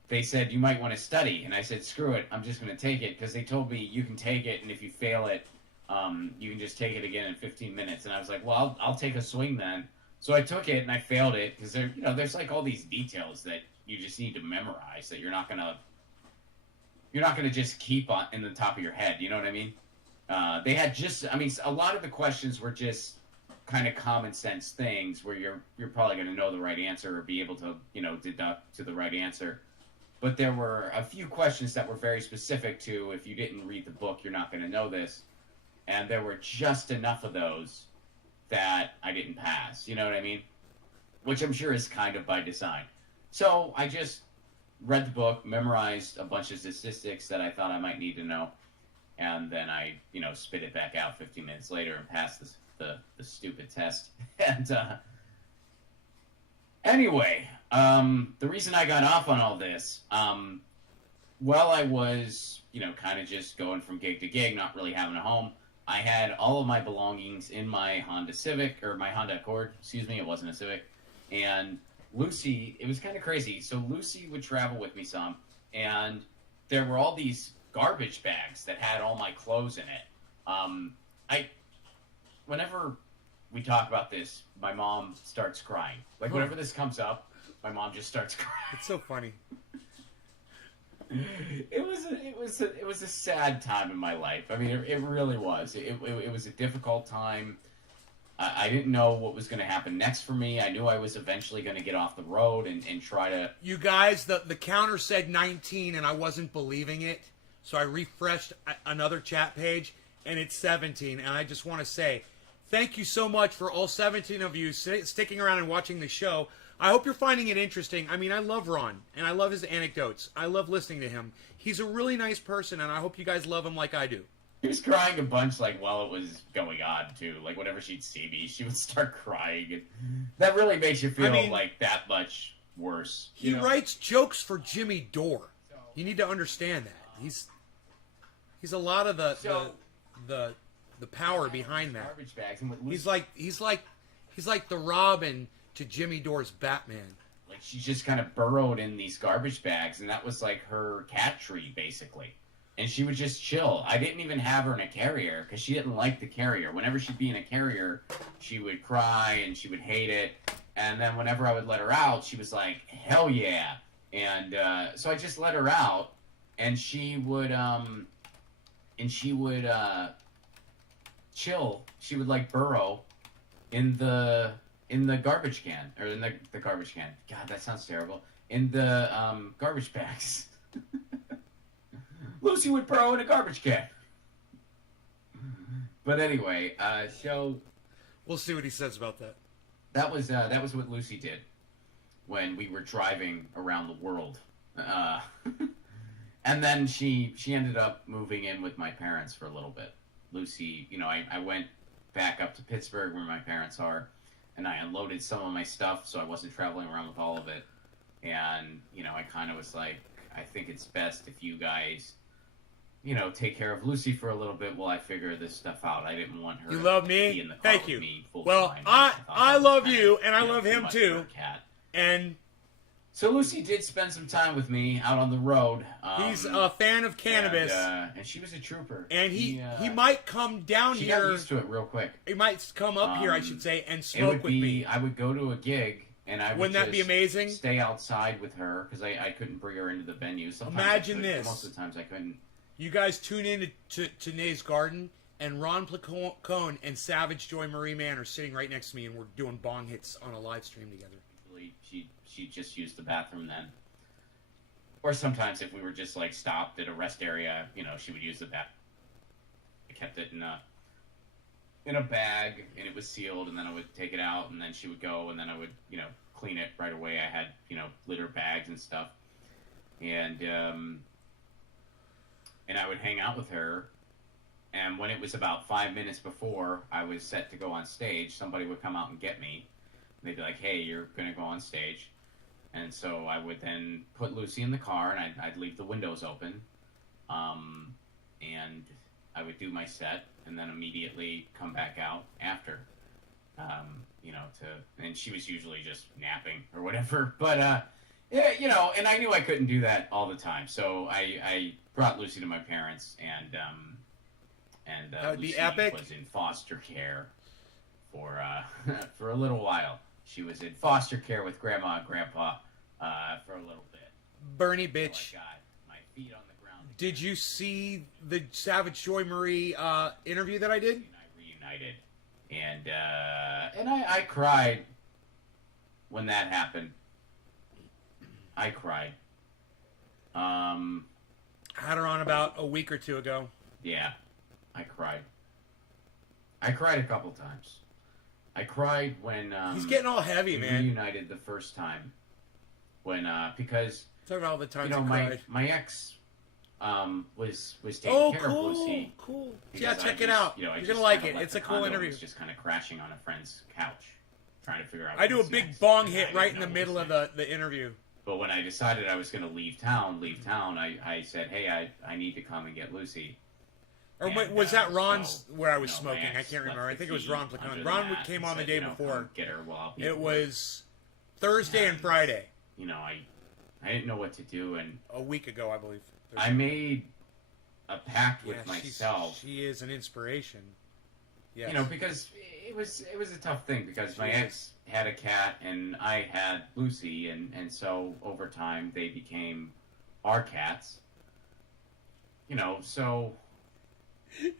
they said, you might want to study. And I said, screw it. I'm just going to take it. Because they told me you can take it, and if you fail it, you can just take it again in 15 minutes. And I was like, well, I'll take a swing then. So I took it and I failed it because there's like all these details that you just need to memorize that you're not gonna just keep on in the top of your head. You know what I mean? They had a lot of the questions were just kind of common sense things where you're probably gonna know the right answer or be able to deduct to the right answer. But there were a few questions that were very specific to if you didn't read the book, you're not gonna know this, and there were just enough of those that I didn't pass, you know what I mean? Which I'm sure is kind of by design. So I just read the book, memorized a bunch of statistics that I thought I might need to know, and then I, spit it back out 15 minutes later and passed the stupid test. And anyway, the reason I got off on all this, while I was, kind of just going from gig to gig, not really having a home, I had all of my belongings in my Honda Accord, it wasn't a Civic, and Lucy, it was kind of crazy, so Lucy would travel with me some, and there were all these garbage bags that had all my clothes in it. Whenever we talk about this, my mom starts crying. Like, whenever this comes up, my mom just starts crying. It's so funny. It was a sad time in my life. I mean, it really was. It was a difficult time. I didn't know what was going to happen next for me. I knew I was eventually going to get off the road and try to... You guys, the counter said 19, and I wasn't believing it. So I refreshed another chat page, and it's 17. And I just want to say, thank you so much for all 17 of you sticking around and watching the show. I hope you're finding it interesting. I mean, I love Ron, and I love his anecdotes. I love listening to him. He's a really nice person, and I hope you guys love him like I do. He was crying a bunch, like, while it was going on, too. Like, whenever she'd see me, she would start crying. And that really makes you feel, like, that much worse. He writes jokes for Jimmy Dore. You need to understand that. He's a lot of the power behind that. Garbage bags. He's like the Robin to Jimmy Dore's Batman. Like, she just kind of burrowed in these garbage bags, and that was like her cat tree, basically. and she would just chill. I didn't even have her in a carrier because she didn't like the carrier. Whenever she'd be in a carrier, she would cry and she would hate it. And then whenever I would let her out, she was like, hell yeah. And so I just let her out, and she would chill. She would like burrow in the garbage can, or in the garbage can. God, that sounds terrible. In the garbage bags. Lucy would burrow in a garbage can. But anyway, so We'll see what he says about that. that was what Lucy did when we were driving around the world. And then she ended up moving in with my parents for a little bit. Lucy, I went back up to Pittsburgh where my parents are, and I unloaded some of my stuff, so I wasn't traveling around with all of it. And, I kind of was like, I think it's best if you guys, take care of Lucy for a little bit while I figure this stuff out. I didn't want her You love to me? be in the car Thank with you. me full Well, time. I thought I that was love kinda, you, and I love him much too. for a cat. And So Lucy did spend some time with me out on the road. he's a fan of cannabis, and she was a trooper. and he might come down She here. got used to it real quick. He might come up here, I should say, and It smoke would with be, me. I would go to a gig, and I would Wouldn't that be just amazing? stay outside with her, because I couldn't bring her into the venue. Sometimes Imagine I could, this. Most of the times I couldn't. You guys tune in to Nay's Garden, and Ron Placone and Savage Joy Marie Mann are sitting right next to me, and we're doing bong hits on a live stream together. Usually she just used the bathroom then. Or sometimes if we were just like stopped at a rest area, she would use the bathroom. I kept it in a bag, and it was sealed, and then I would take it out, and then she would go, and then I would, clean it right away. I had, litter bags and stuff. And I would hang out with her, and when it was about 5 minutes before I was set to go on stage, somebody would come out and get me. They'd be like, hey, you're going to go on stage. And so I would then put Lucy in the car, and I'd leave the windows open, and I would do my set, and then immediately come back out after, and she was usually just napping or whatever, but, yeah, and I knew I couldn't do that all the time, so I brought Lucy to my parents, and That would be Lucy epic. was in foster care for a little while. She was in foster care with Grandma and Grandpa for a little bit. Bernie, Until bitch. I got my feet on the ground. Did you see the Savage Joy Marie interview that I did? And I reunited, and I cried when that happened. I cried. Had her on about a week or two ago. Yeah, I cried. I cried a couple times. I cried when He's getting all heavy, we man. reunited the first time. When because Talk about all the times you know you my cried. my ex was taking Oh, care of cool, Lucy. cool. because Yeah, I check it just, out. I You're just gonna like kinda it. left It's the a cool condo and interview. was just kind of crashing on a friend's couch, trying to figure out. I do a what's big next. bong And I hit didn't right in know the what middle was of next. the interview. But when I decided I was going to leave town, I said, hey, I need to come and get Lucy. Or And, was that Ron's so, where I was my smoking? I ex can't remember. left I the think it was key Ron under Placone. the Ron mat came and on the said, day come before. get her while I'll be It at work. was Thursday and Friday, I didn't know what to do, and a week ago, I believe. I made a pact with Yeah, myself. She is an inspiration. Yes. Because it was a tough thing because my She is. ex had a cat and I had Lucy, and so over time they became our cats. So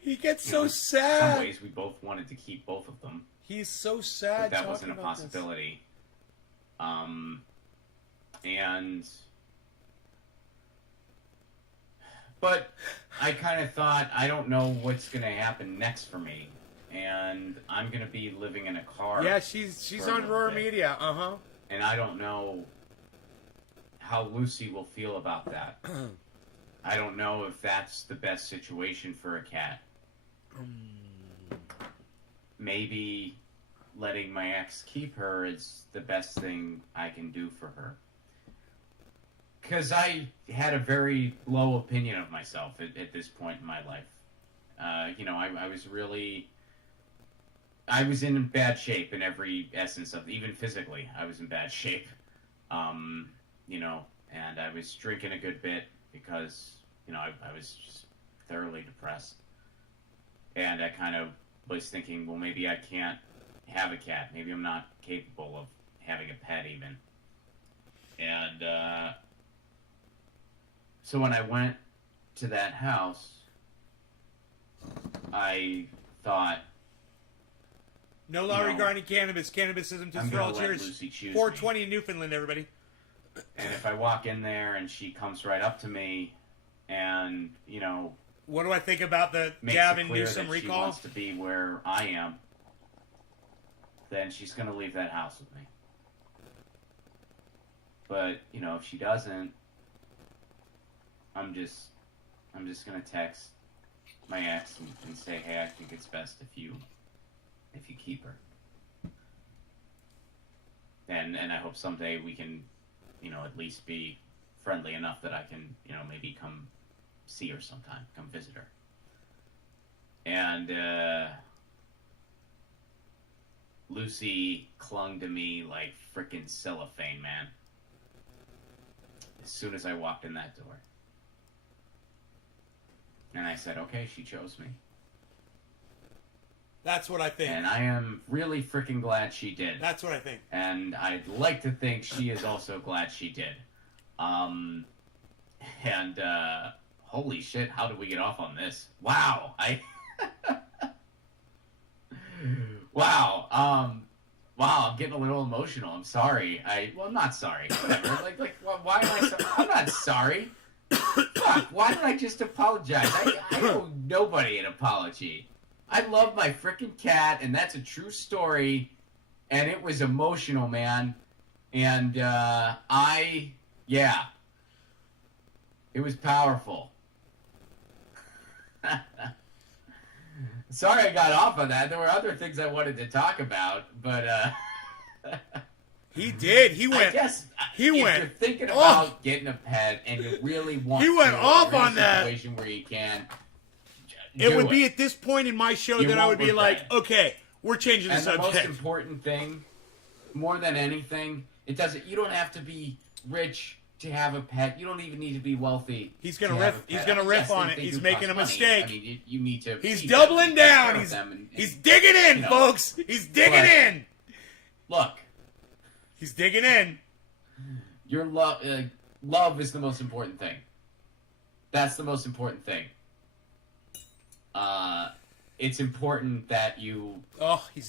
He gets so in sad. some ways we both wanted to keep both of them, He's so but sad. that talking wasn't a about this. possibility. And but I kind of thought, I don't know what's going to happen next for me, and I'm going to be living in a car. Yeah, she's for a on little Roar bit. Media. And I don't know how Lucy will feel about that. I don't know if that's the best situation for a cat. Maybe letting my ex keep her is the best thing I can do for her. Because I had a very low opinion of myself at this point in my life. I was really... I was in bad shape in every essence of... Even physically, I was in bad shape. And I was drinking a good bit because, I was just thoroughly depressed. And I kind of was thinking, well, maybe I can't have a cat. Maybe I'm not capable of having a pet even. And so when I went to that house, I thought, no law regarding cannabis. Cannabis isn't just for all cheers. 420 in Newfoundland, everybody. And if I walk in there and she comes right up to me and, what do I think about the Gavin Newsom recall? She wants to be where I am, then she's going to leave that house with me. But, if she doesn't, I'm just going to text my ex and say, hey, I think it's best if you keep her. And I hope someday we can, at least be friendly enough that I can, maybe come see her sometime, come visit her. And Lucy clung to me like frickin' cellophane, man. As soon as I walked in that door. And I said, okay, she chose me. That's what I think. And I am really freaking glad she did. That's what I think. And I'd like to think she is also glad she did. Holy shit, how did we get off on this? Wow. Wow. Wow, I'm getting a little emotional. I'm sorry. I'm not sorry. Whatever. Why am I sorry? I'm not sorry. Fuck, why did I just apologize? I owe nobody an apology. I love my freaking cat, and that's a true story, and it was emotional, man. And, yeah. It was powerful. Sorry I got off on that. There were other things I wanted to talk about, but, He did. He went. I guess if you're thinking about getting a pet and you really want he went to, off on that situation where you can. It would be at this point in my show that I would be like, okay, we're changing the subject. And the most important thing, more than anything, you don't have to be rich to have a pet. You don't even need to be wealthy. He's gonna riff. He's gonna riff on it. He's making a mistake. I mean, you need to. He's doubling down. He's digging in, folks. He's digging in. Look, he's digging in. Your love is the most important thing. That's the most important thing. It's important that you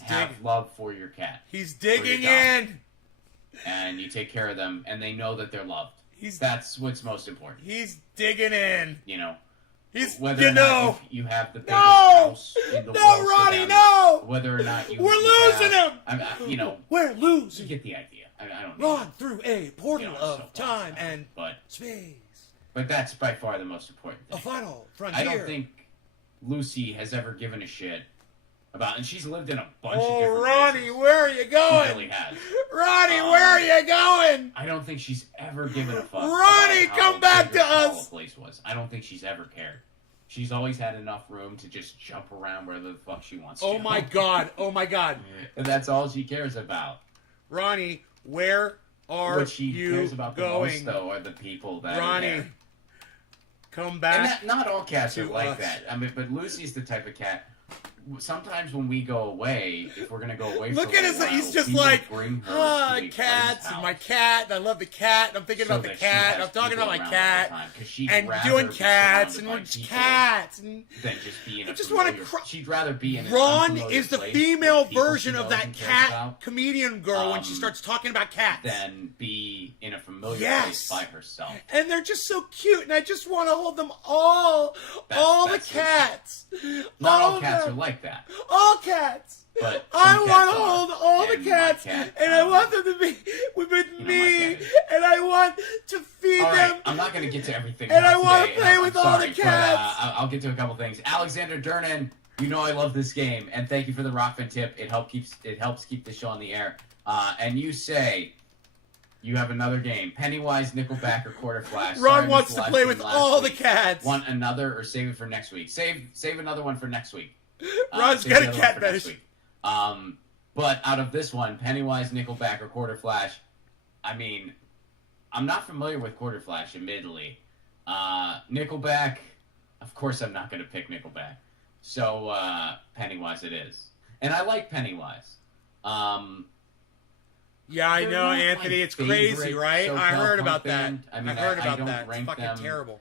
have love for your cat. He's digging in. And you take care of them, and they know that they're loved. That's what's most important. He's digging in. Whether or not if you have the biggest house in the world. No, Ronnie, no! Whether or not we're losing him. We're losing. You get the idea. I don't. Run through a portal of time and space. But that's by far the most important thing. A final frontier. I don't think Lucy has ever given a shit about, and she's lived in a bunch of different Ronnie, places. where are you going? She really has. Ronnie, where are you going? I don't think she's ever given a fuck. Ronnie, come back to us. Place was. I don't think she's ever cared. She's always had enough room to just jump around wherever the fuck she wants to. Oh my god! Oh my god! And that's all she cares about. Ronnie, where are what she you cares about going? The most, though, are the people that Ronnie, are there. Come back. And not all cats are like us. that. I mean, but Lucy's the type of cat. Sometimes when we go away, if we're gonna go away, look for at a his. while, He's just we like, bring her to cats and my cat. And I love the cat. And I'm thinking about the that cat. she has I'm talking about my people cat. around all the time, 'cause she'd and rather doing be cats and surrounded by we're people cats and than just be in a I just want to. familiar- She'd rather be in. Ron an unfamiliar is the place female with people version she of knows that and cares cat about, comedian girl when she starts talking about cats. than be in a familiar Yes. place by herself. And they're just so cute, and I just want to hold them all. All the that's cats. Not all of cats them. are like that. All cats. But I some want cats to are, hold all the and my cats, cat, and I want them to be with my me, cat is- and I want to feed All them. right, I'm not going to get to everything. And I want wanna to play with all the cats. But, I'll get to a couple things. Alexander Durnan, you know I love this game, and thank you for the Rockfin tip. It helps keep the show on the air. And you say you have another game: Pennywise, Nickelback, or Quarter Flash. Ron Sorry, wants missed to the play live with stream last all the week. cats. Want another, or save it for next week? Save another one for next week. Ron's Save got the a other cat one for next fetish. week. But out of this one, Pennywise, Nickelback, or Quarter Flash, I mean, I'm not familiar with Quarter Flash, admittedly. Nickelback, of course I'm not going to pick Nickelback. So, Pennywise it is. And I like Pennywise. Yeah, I They're know, not Anthony. my It's crazy, favorite right? I SoCal heard punk about that. band. I mean, I heard I about don't that. It's rank fucking them. terrible.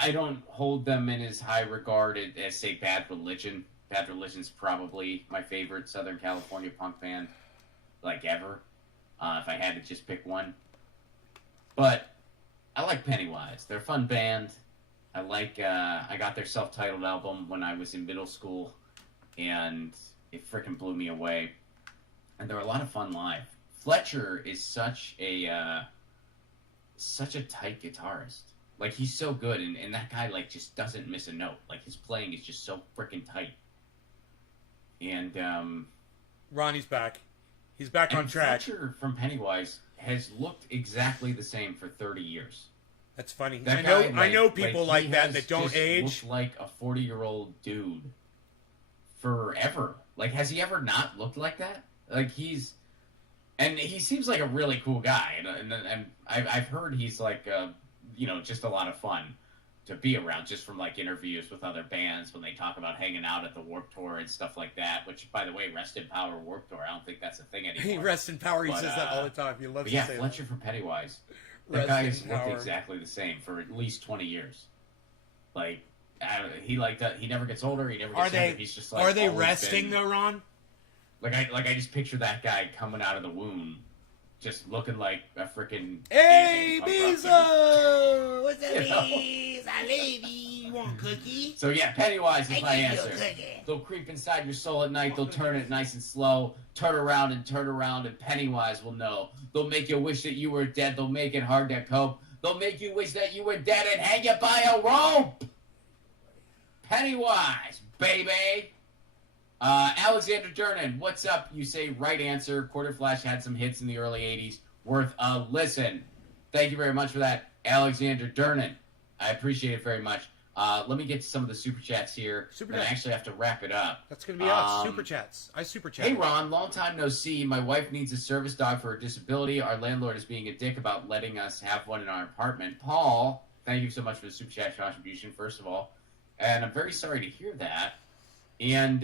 I don't hold them in as high regard as, say, Bad Religion. Bad Religion's probably my favorite Southern California punk band, like, ever. If I had to just pick one. But I like Pennywise. They're a fun band. I got their self-titled album when I was in middle school, and it freaking blew me away. And they're a lot of fun live. Fletcher is such a tight guitarist. Like, he's so good, and that guy, like, just doesn't miss a note. Like, his playing is just so freaking tight. And, Ronnie's back. He's back on track. Fletcher from Pennywise has looked exactly the same for 30 years. That's funny. That I know people like that don't age. Looked like a 40-year-old dude forever. Like, has he ever not looked like that? Like, he seems like a really cool guy, and I've heard he's like, just a lot of fun to be around, just from like interviews with other bands when they talk about hanging out at the Warped Tour and stuff like that. Which, by the way, rest in power, Warped Tour. I don't think that's a thing anymore. Rest in power. He says that all the time. He loves to say Fletcher that. from Pennywise. That guy has looked exactly the same for at least 20 years. Like, he never gets older. He never gets younger. He's just like, are they resting though, Ron? Like I just picture that guy coming out of the womb, just looking like a freaking. Hey, Bezo! What's up, Bezo? Lady, you want cookie? So yeah, Pennywise is my answer. They'll creep inside your soul at night. They'll turn it nice and slow. Turn around, and Pennywise will know. They'll make you wish that you were dead. They'll make it hard to cope. They'll make you wish that you were dead and hang you by a rope. Pennywise, baby. Alexander Durnan, what's up? You say right answer. Quarter Flash had some hits in the early 80s. Worth a listen. Thank you very much for that, Alexander Durnan. I appreciate it very much. Let me get to some of the super chats here. I actually have to wrap it up. That's going to be us. Super chats. I super chat. Hey, Ron. Long time no see. My wife needs a service dog for her disability. Our landlord is being a dick about letting us have one in our apartment. Paul, thank you so much for the super chat contribution, first of all. And I'm very sorry to hear that. And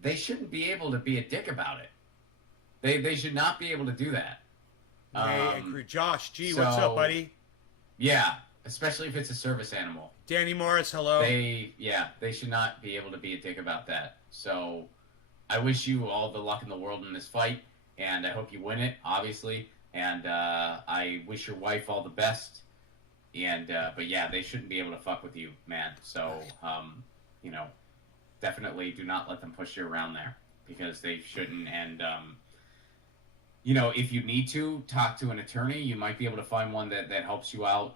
they shouldn't be able to be a dick about it. They should not be able to do that. I agree. Josh, what's up, buddy? Yeah, especially if it's a service animal. Danny Morris, hello. They should not be able to be a dick about that. So I wish you all the luck in the world in this fight, and I hope you win it, obviously. And I wish your wife all the best. And but yeah, they shouldn't be able to fuck with you, man. So definitely do not let them push you around there, because they shouldn't. And if you need to talk to an attorney, you might be able to find one that helps you out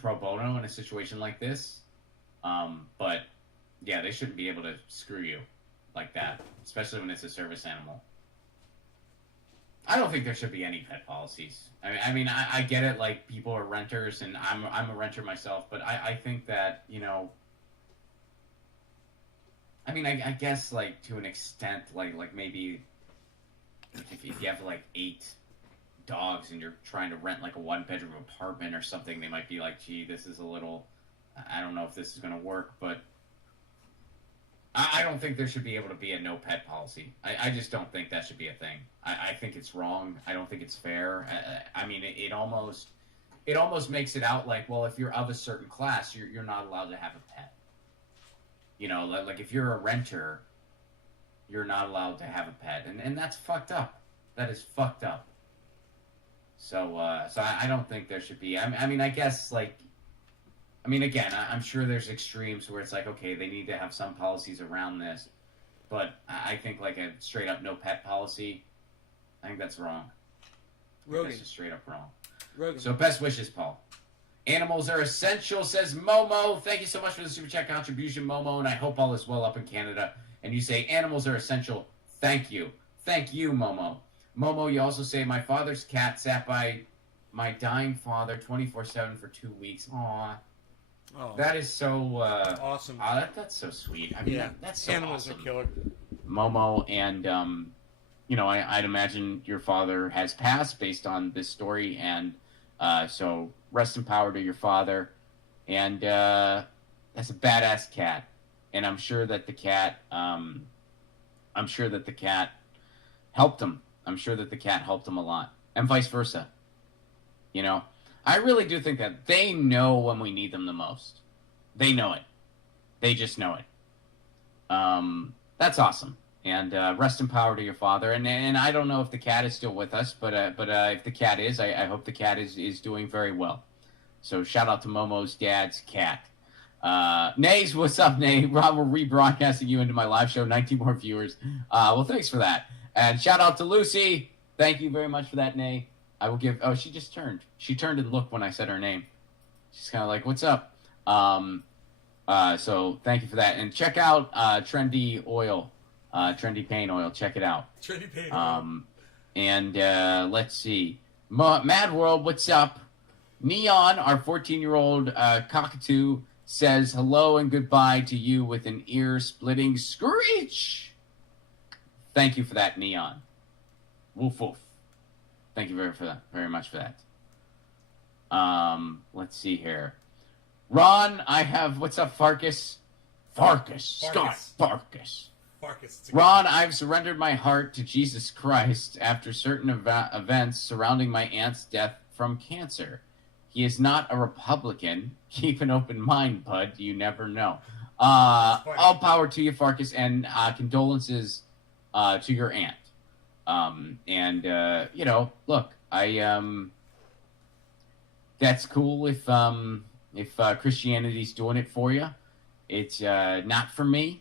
pro bono in a situation like this. But yeah, they shouldn't be able to screw you like that, especially when it's a service animal. I don't think there should be any pet policies. I mean, I get it, like, people are renters, and I'm a renter myself, but I think that, I mean, I guess, like, to an extent, like maybe if you have, like, 8 dogs and you're trying to rent, like, a 1-bedroom apartment or something, they might be like, gee, this is a little, I don't know if this is going to work, but I don't think there should be able to be a no pet policy. I just don't think that should be a thing. I think it's wrong. I don't think it's fair. I mean, it almost makes it out like, well, if you're of a certain class, you're not allowed to have a pet. Like if you're a renter, you're not allowed to have a pet, and that's fucked up. That is fucked up. So I don't think there should be. I mean, I guess, like, again, I'm sure there's extremes where it's like, okay, they need to have some policies around this, but I think, like, a straight up no pet policy, I think that's wrong. That's just straight up wrong. Rogan. So best wishes, Paul. Animals are essential, says Momo. Thank you so much for the super chat contribution, Momo, and I hope all is well up in Canada. And you say animals are essential. Thank you. Thank you, Momo. Momo, you also say, my father's cat sat by my dying father 24/7 for 2 weeks. Aww. Oh. That is so awesome. That's so sweet. I mean, that's so animals awesome. Are killer. Momo, and I'd imagine your father has passed based on this story, and So rest in power to your father. And that's a badass cat. And I'm sure that the cat helped him. I'm sure that the cat helped him a lot. And vice versa. You know, I really do think that they know when we need them the most. They know it. They just know it. That's awesome. And rest in power to your father. And I don't know if the cat is still with us, but if the cat is, I hope the cat is doing very well. So shout out to Momo's dad's cat. Nays, what's up, Nay? Rob, we're rebroadcasting you into my live show. 19 more viewers. Well, thanks for that. And shout out to Lucy. Thank you very much for that, Nay. I will give... Oh, she just turned. She turned and looked when I said her name. She's kind of like, what's up? So thank you for that. And check out Trendy Oil. Trendy Pain Oil. Check it out. Trendy Pain Oil. And let's see. Mad World, what's up? Neon, our 14-year-old cockatoo, says hello and goodbye to you with an ear-splitting screech. Thank you for that, Neon. Woof woof. Thank you very much for that. Let's see here. Ron, I have... What's up, Farkas? Scott Farkas. Ron, I've surrendered my heart to Jesus Christ after certain events surrounding my aunt's death from cancer. He is not a Republican. Keep an open mind, bud. You never know. All power to you, Farkas, and condolences to your aunt. You know, look, that's cool if Christianity's doing it for you. It's not for me,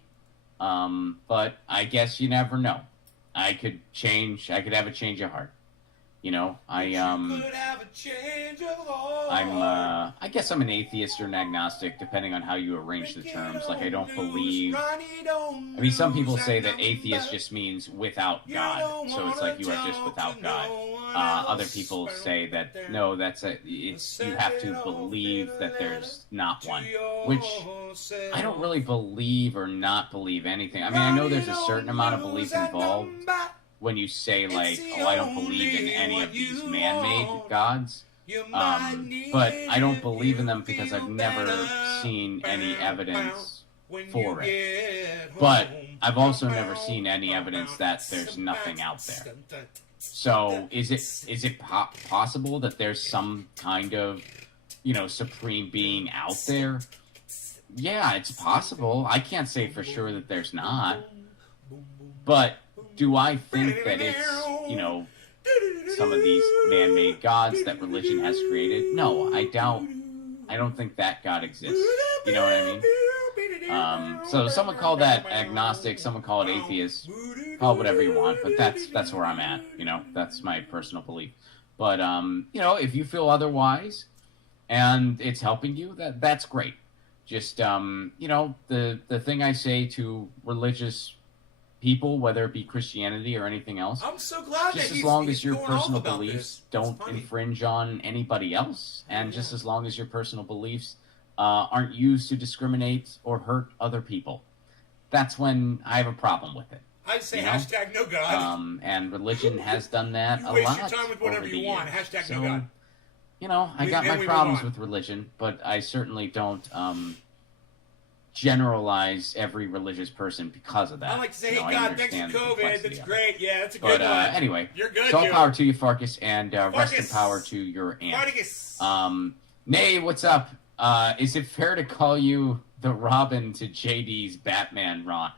but I guess you never know. I could have a change of heart. You know, I guess I'm an atheist or an agnostic, depending on how you arrange the terms. Like, I don't believe... I mean, some people say that atheist just means without God. So it's like you are just without God. Other people say that, no, you have to believe that there's not one. Which, I don't really believe or not believe anything. I mean, I know there's a certain amount of belief involved when you say, like, oh, I don't believe in any of these man-made gods. But I don't believe in them because I've never seen any evidence for it. But I've also never seen any evidence that there's nothing out there. So is it possible that there's some kind of, you know, supreme being out there? Yeah, it's possible. I can't say for sure that there's not. But do I think that it's, you know, some of these man-made gods that religion has created? No, I don't think that God exists. You know what I mean? So someone call that agnostic, someone call it atheist, call it whatever you want, but that's where I'm at, you know, that's my personal belief. But, you know, if you feel otherwise and it's helping you, that's great. Just, you know, the thing I say to religious people, whether it be Christianity or anything else, I'm so glad just that as long as your going personal off about beliefs this. don't infringe on anybody else, and just as long as your personal beliefs aren't used to discriminate or hurt other people, that's when I have a problem with it. I'd say you know? hashtag no God. And religion has done that a lot. You waste your time with whatever you want. Years. Hashtag So, no God. You know, I got my problems with religion, but I certainly don't generalize every religious person because of that. I like to say, you know, hey, God, thanks for COVID. That's great. Yeah, that's a good one. Anyway, you're good. So all power to you, Farkas, and rest in power to your aunt. Farkas. Nay, what's up? Is it fair to call you the Robin to JD's Batman, Ron?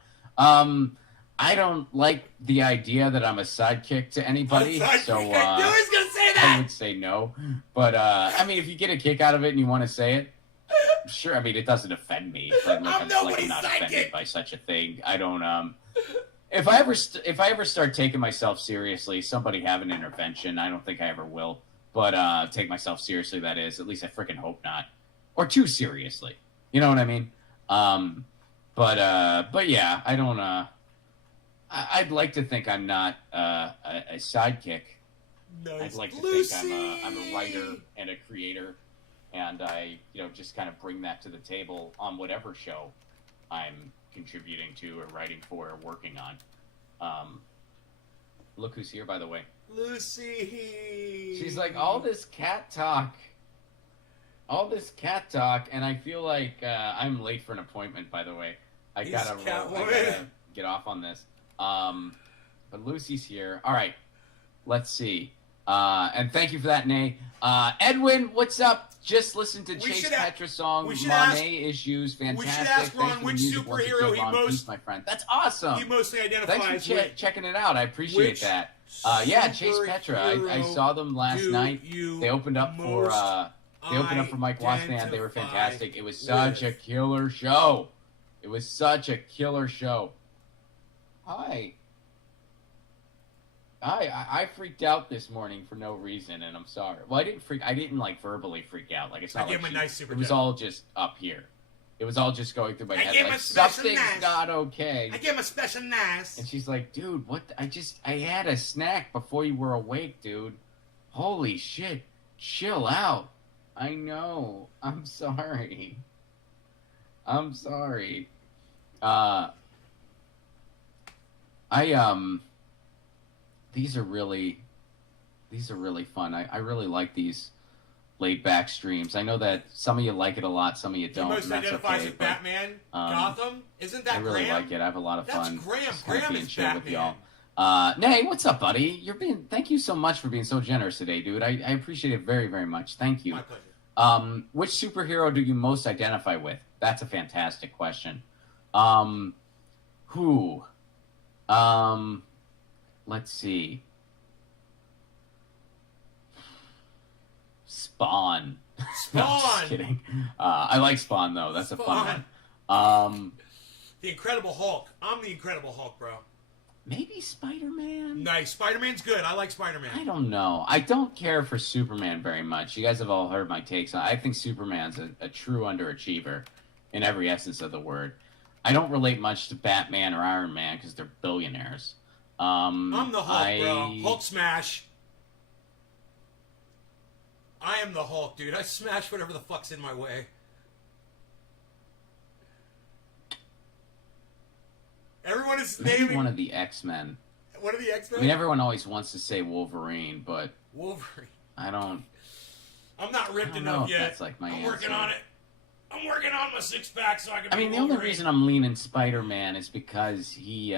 I don't like the idea that I'm a sidekick to anybody, so I knew he was gonna say that. I would say no. But I mean, if you get a kick out of it and you want to say it, sure. I mean, it doesn't offend me. I'm not offended by such a thing. I don't. If I ever start taking myself seriously, somebody have an intervention. I don't think I ever will. But take myself seriously, that is. At least I freaking hope not. Or too seriously. You know what I mean? But yeah, I don't. I'd like to think I'm not a sidekick. Nice. I'd like to think I'm a writer and a creator. And I, you know, just kind of bring that to the table on whatever show I'm contributing to or writing for or working on. Look who's here, by the way. Lucy. She's like, all this cat talk, and I feel like I'm late for an appointment. By the way, I gotta get off on this. But Lucy's here. All right, let's see. And thank you for that, Nay. Edwin, what's up? Just listen to Chase Petra's song, Monet Issues. Fantastic. We should ask Ron which superhero he most... my friend. That's awesome. He mostly identifies Thanks for checking it out. I appreciate that. Yeah, Chase Petra. I saw them last night. They opened up for Mike Watt's band. They were fantastic. It was such a killer show. Hi. I freaked out this morning for no reason, and I'm sorry. Well, I didn't like verbally freak out. Like, it's not. I gave him a nice super. It was all just up here. It was all just going through my head. Like, something's not okay. I gave him a special nice. And she's like, dude, what? I had a snack before you were awake, dude. Holy shit. Chill out. I know. I'm sorry. These are really fun. I really like these laid back streams. I know that some of you like it a lot, some of you don't. He most identifies with Batman, Gotham. Isn't that Graham? I really like it. I have a lot of fun. That's Graham. Graham is Batman. With y'all. Nay, what's up, buddy? Thank you so much for being so generous today, dude. I appreciate it very, very much. Thank you. My pleasure. Which superhero do you most identify with? That's a fantastic question. Who? Let's see. Spawn. No, I'm just kidding. I like Spawn, though. That's a fun one. The Incredible Hulk. I'm the Incredible Hulk, bro. Maybe Spider-Man? Nice. Spider-Man's good. I like Spider-Man. I don't know. I don't care for Superman very much. You guys have all heard my takes on it. I think Superman's a true underachiever in every essence of the word. I don't relate much to Batman or Iron Man because they're billionaires. I'm the Hulk, bro. Hulk smash. I am the Hulk, dude. I smash whatever the fuck's in my way. Everyone is naming... Maybe one of the X-Men. One of the X-Men? I mean, everyone always wants to say Wolverine, but... Wolverine. I don't... I'm not ripped enough yet. That's like my answer. Working on it. I'm working on my six-pack so I can be the only reason I'm leaning Spider-Man is because he,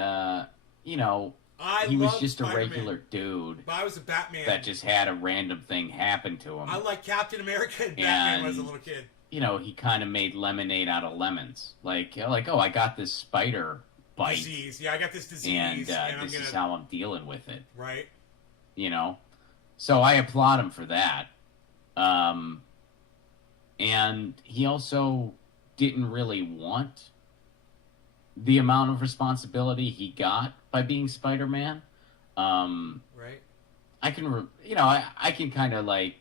he was just a regular dude. But I was a Batman. That just had a random thing happen to him. I like Captain America and Batman when I was a little kid. He kind of made lemonade out of lemons. Like, oh, I got this spider bite. Disease. Yeah, I got this disease. And this is how I'm dealing with it. Right. So I applaud him for that. And he also didn't really want the amount of responsibility he got by being Spider-Man. Right. I can, I can kind of like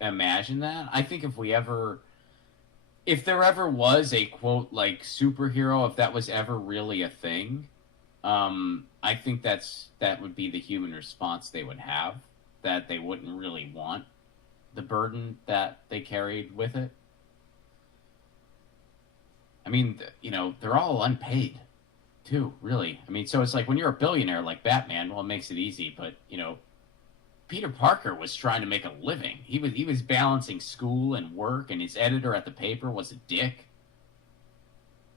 imagine that. I think if there ever was a quote like superhero, if that was ever really a thing, I think that would be the human response they would have, that they wouldn't really want the burden that they carried with it. I mean, they're all unpaid, too, really. I mean, so it's like when you're a billionaire like Batman, well, it makes it easy. But, Peter Parker was trying to make a living. He was balancing school and work, and his editor at the paper was a dick.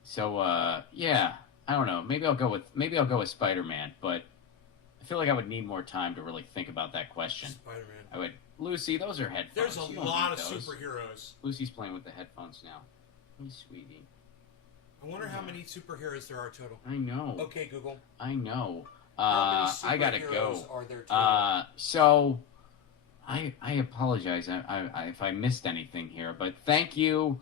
So, yeah, I don't know. Maybe I'll go with Spider-Man, but I feel like I would need more time to really think about that question. Spider-Man. Lucy, those are headphones. There's a lot of superheroes. Lucy's playing with the headphones now. Hey, sweetie. I wonder how many superheroes there are total. I know. Okay, Google. I know. How many I gotta go. Are there total? So I apologize if I missed anything here, but thank you,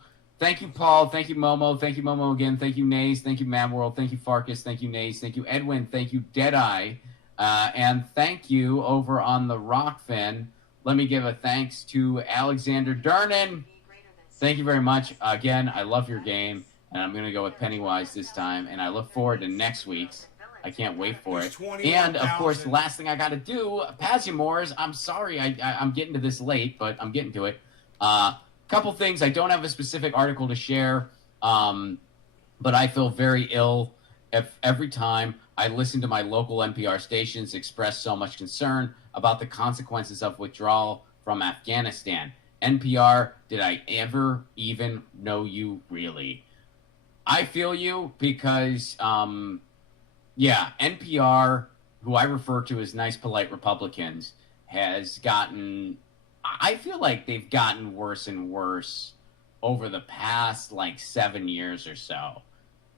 Paul, thank you, Momo, again, thank you, Nays, thank you, Mad World, thank you, Farkas, thank you, Nays, thank you, Edwin, thank you, Deadeye, and thank you over on the Rockfin. Let me give a thanks to Alexander Durnan. Thank you very much. Again, I love your game. And I'm going to go with Pennywise this time. And I look forward to next week's. I can't wait for it. And, of course, the last thing I got to do, Pazumors, I'm sorry I'm getting to this late, but I'm getting to it. Couple things. I don't have a specific article to share, but I feel very ill if every time I listen to my local NPR stations express so much concern about the consequences of withdrawal from Afghanistan. NPR, did I ever even know you really? I feel you because, NPR, who I refer to as nice, polite Republicans, has gotten, I feel like they've gotten worse and worse over the past, 7 years or so.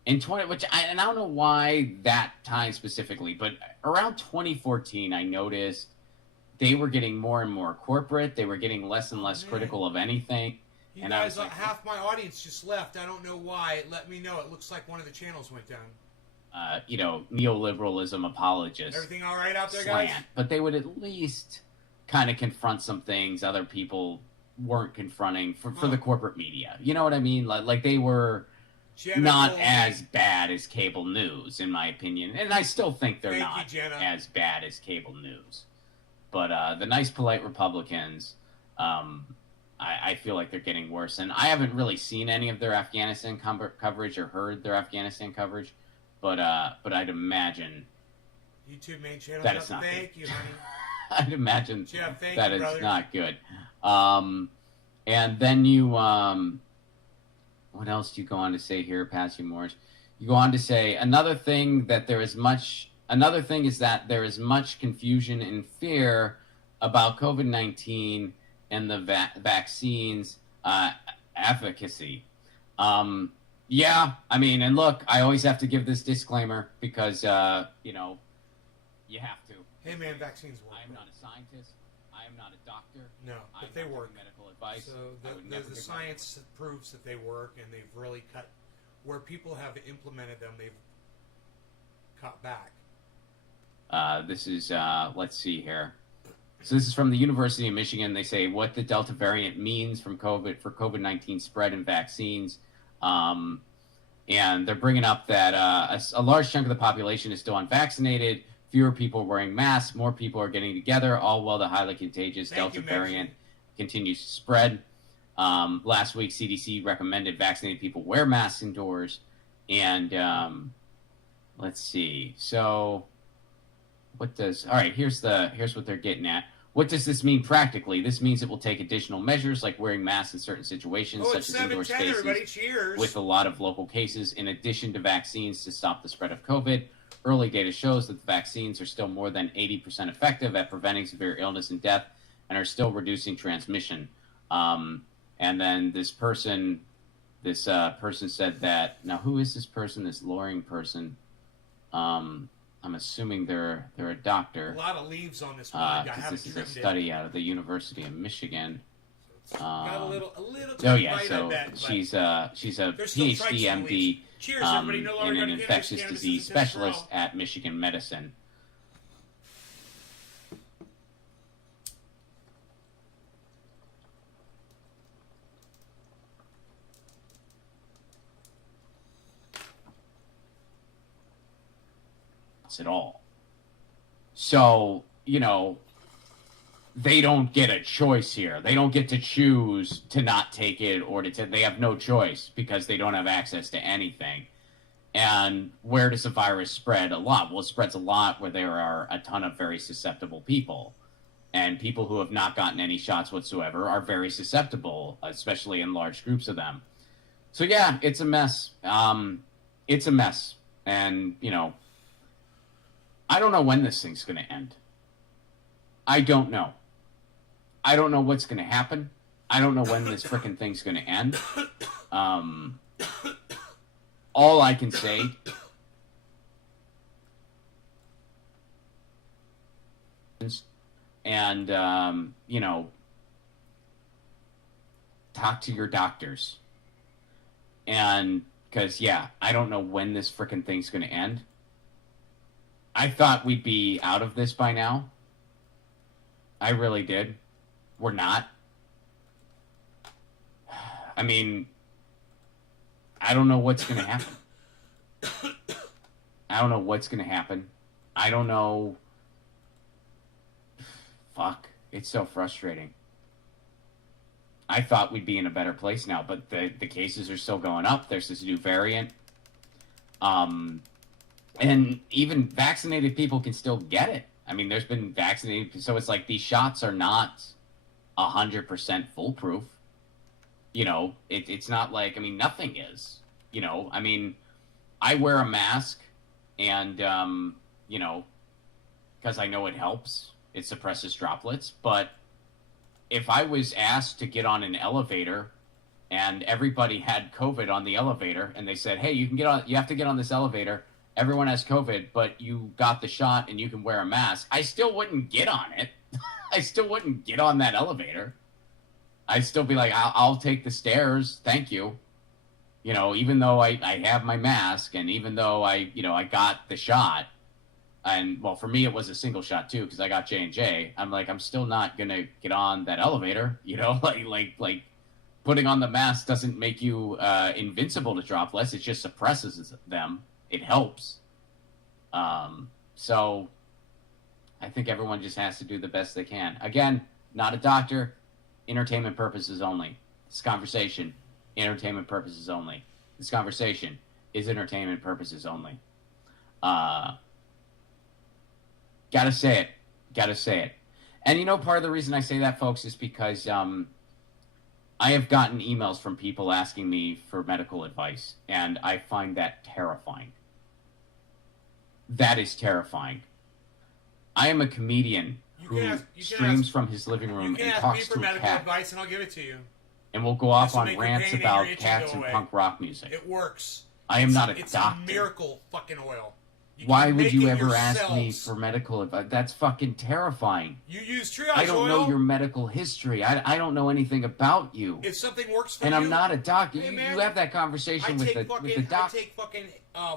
In I don't know why that time specifically, but around 2014, I noticed they were getting more and more corporate. They were getting less and less critical of anything. You guys, half my audience just left. I don't know why. Let me know. It looks like one of the channels went down. Neoliberalism apologists. Everything all right out there, guys? But they would at least kind of confront some things other people weren't confronting for the corporate media. You know what I mean? Like they were not as bad as cable news, in my opinion. And I still think they're not as bad as cable news. But the nice, polite Republicans, I feel like they're getting worse. And I haven't really seen any of their Afghanistan coverage or heard their Afghanistan coverage. But I'd imagine YouTube main channel. That it's not Thank you, honey. I'd imagine that it's it's not good. And then you, what else do you go on to say here, Patsy Morris? You go on to say another thing is that there is much confusion and fear about COVID-19 and the vaccines efficacy. Yeah, I mean, and look, I always have to give this disclaimer because, you have to. Hey, man, vaccines work. I am not a scientist. I am not a doctor. No, but they work. Medical advice. So the science proves that they work, and they've really cut where people have implemented them. They've cut back. This is let's see here. So this is from the University of Michigan. They say what the Delta variant means for COVID-19 spread and vaccines. And they're bringing up that a large chunk of the population is still unvaccinated. Fewer people are wearing masks. More people are getting together, all while the highly contagious Delta variant continues to spread. Last week, CDC recommended vaccinated people wear masks indoors. And let's see. So all right, here's what they're getting at. What does this mean practically? This means it will take additional measures like wearing masks in certain situations, such as indoor spaces with a lot of local cases, in addition to vaccines to stop the spread of COVID. Early data shows that the vaccines are still more than 80% effective at preventing severe illness and death and are still reducing transmission. And then this person said that, now who is this person, this Loring person? I'm assuming they're a doctor. A lot of leaves on this one. This is a study out of the University of Michigan. Got a little oh yeah, so she's a PhD MD and an infectious disease specialist at Michigan Medicine. At all. So, they don't get a choice here. They don't get to choose to not take it or they have no choice because they don't have access to anything. And where does the virus spread a lot? Well, it spreads a lot where there are a ton of very susceptible people. And people who have not gotten any shots whatsoever are very susceptible, especially in large groups of them. So yeah, it's a mess. It's a mess. And, I don't know when this thing's going to end. I don't know. I don't know what's going to happen. I don't know when this frickin' thing's going to end. All I can say and, talk to your doctors. And, because, I don't know when this frickin' thing's going to end. I thought we'd be out of this by now. I really did. We're not. I mean, I don't know what's going to happen. I don't know what's going to happen. I don't know. Fuck. It's so frustrating. I thought we'd be in a better place now, but the cases are still going up. There's this new variant. And even vaccinated people can still get it. I mean, there's been vaccinated, so it's like these shots are not 100% foolproof. You know, it's not like, I mean, nothing is. You know, I mean, I wear a mask, and you know, because I know it helps. It suppresses droplets. But if I was asked to get on an elevator and everybody had COVID on the elevator and they said, hey, you have to get on this elevator. Everyone has COVID, but you got the shot and you can wear a mask. I still wouldn't get on it. I still wouldn't get on that elevator. I'd still be like, I'll take the stairs. Thank you. You know, even though I have my mask and even though I got the shot, and well, for me, it was a single shot too, because I got J&J. I'm like, I'm still not going to get on that elevator. You know, like putting on the mask doesn't make you invincible to droplets. It just suppresses them. It helps. So I think everyone just has to do the best they can. Again, not a doctor, entertainment purposes only. This conversation, entertainment purposes only. This conversation is entertainment purposes only. Gotta say it. Gotta say it. And you know, part of the reason I say that, folks, is because I have gotten emails from people asking me for medical advice, and I find that terrifying. That is terrifying. I am a comedian who streams from his living room and talks to a cat. You can ask me for medical advice, and I'll give it to you. And we'll go off on rants about cats and punk rock music. It works. I am not a doctor. It's a miracle fucking oil. Why would you ever ask me for medical advice? That's fucking terrifying. You use triage oil. I don't know your medical history. I don't know anything about you. If something works for you... And I'm not a doctor. Hey, you have that conversation with the doctor. I take fucking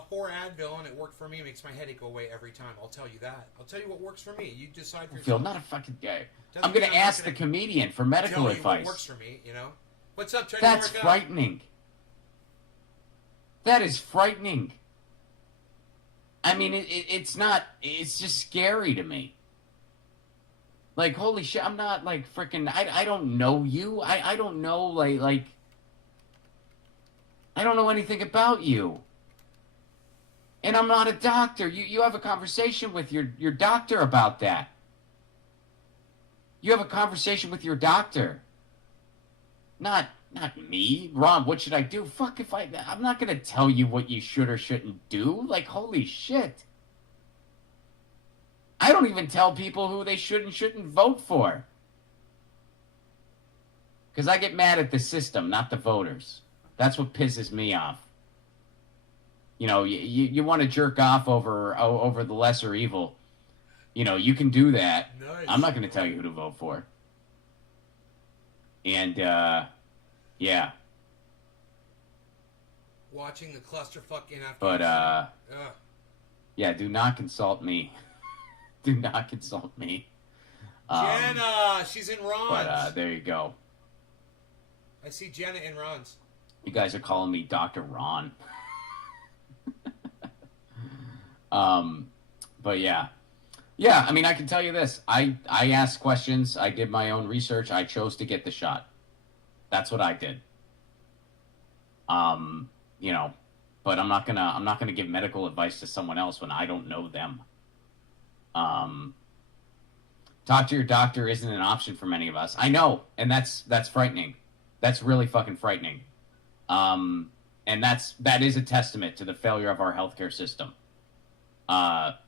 4 Advil, and it worked for me. It makes my headache go away every time. I'll tell you that. I'll tell you what works for me. You decide for yourself. Phil, not a fucking guy. I'm going to ask the comedian for medical advice. Tell you what works for me, you know? What's up, Trey? That's frightening. That is frightening. I mean, it's not, it's just scary to me. Like, holy shit, I'm not, like, freaking, I don't know you. I don't know, like, I don't know anything about you. And I'm not a doctor. You have a conversation with your doctor about that. You have a conversation with your doctor. Not me. Ron, what should I do? Fuck if I'm not going to tell you what you should or shouldn't do. Like, holy shit. I don't even tell people who they should and shouldn't vote for. Because I get mad at the system, not the voters. That's what pisses me off. You know, you want to jerk off over the lesser evil. You know, you can do that. Nice. I'm not going to tell you who to vote for. And, yeah. Watching the clusterfuck in Afghanistan. But, yeah, do not consult me. Do not consult me. Jenna, she's in Ron's. But, there you go. I see Jenna in Ron's. You guys are calling me Dr. Ron. But yeah. Yeah, I mean, I can tell you this. I asked questions. I did my own research. I chose to get the shot. That's what I did. You know, but I'm not gonna give medical advice to someone else when I don't know them. Talk to your doctor isn't an option for many of us. I know, and that's frightening. That's really fucking frightening. And that is a testament to the failure of our healthcare system.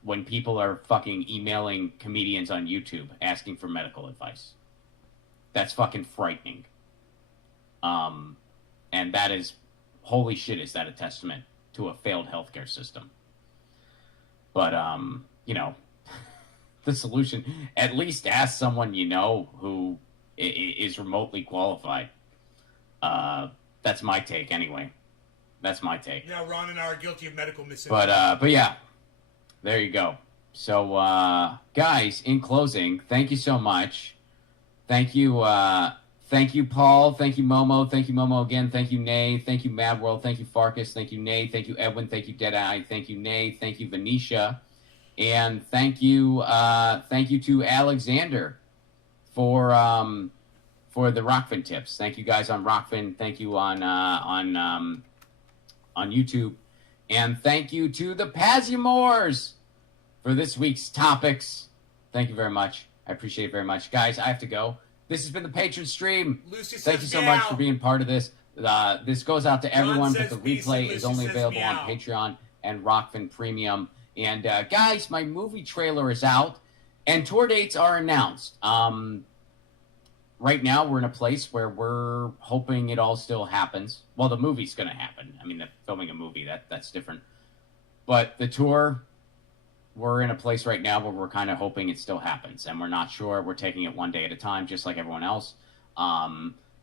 When people are fucking emailing comedians on YouTube asking for medical advice. That's fucking frightening. And that is, holy shit, is that a testament to a failed healthcare system. But, you know, the solution, at least ask someone you know who is remotely qualified. That's my take anyway. That's my take. Yeah, Ron and I are guilty of medical misinformation. But yeah, there you go. So, guys, in closing, thank you so much. Thank you, Paul. Thank you, Momo. Thank you, Momo again. Thank you, Nay. Thank you, Mad World. Thank you, Farkas. Thank you, Nay. Thank you, Edwin. Thank you, Deadeye. Thank you, Nay. Thank you, Venetia. And thank you to Alexander for the Rockfin tips. Thank you guys on Rockfin. Thank you on YouTube. And thank you to the Pazumors for this week's topics. Thank you very much. I appreciate it very much. Guys, I have to go. This has been the Patron Stream. Lucy says Thank you so meow. much for being part of this. This goes out to everyone, but says the peace replay and is Lucy only says available meow. on Patreon and Rockfin Premium. And guys, my movie trailer is out, and tour dates are announced. Right now, we're in a place where we're hoping it all still happens. Well, the movie's going to happen. I mean, filming a movie, that's different. But the tour, we're in a place right now where we're kind of hoping it still happens, and we're not sure. We're taking it one day at a time, just like everyone else.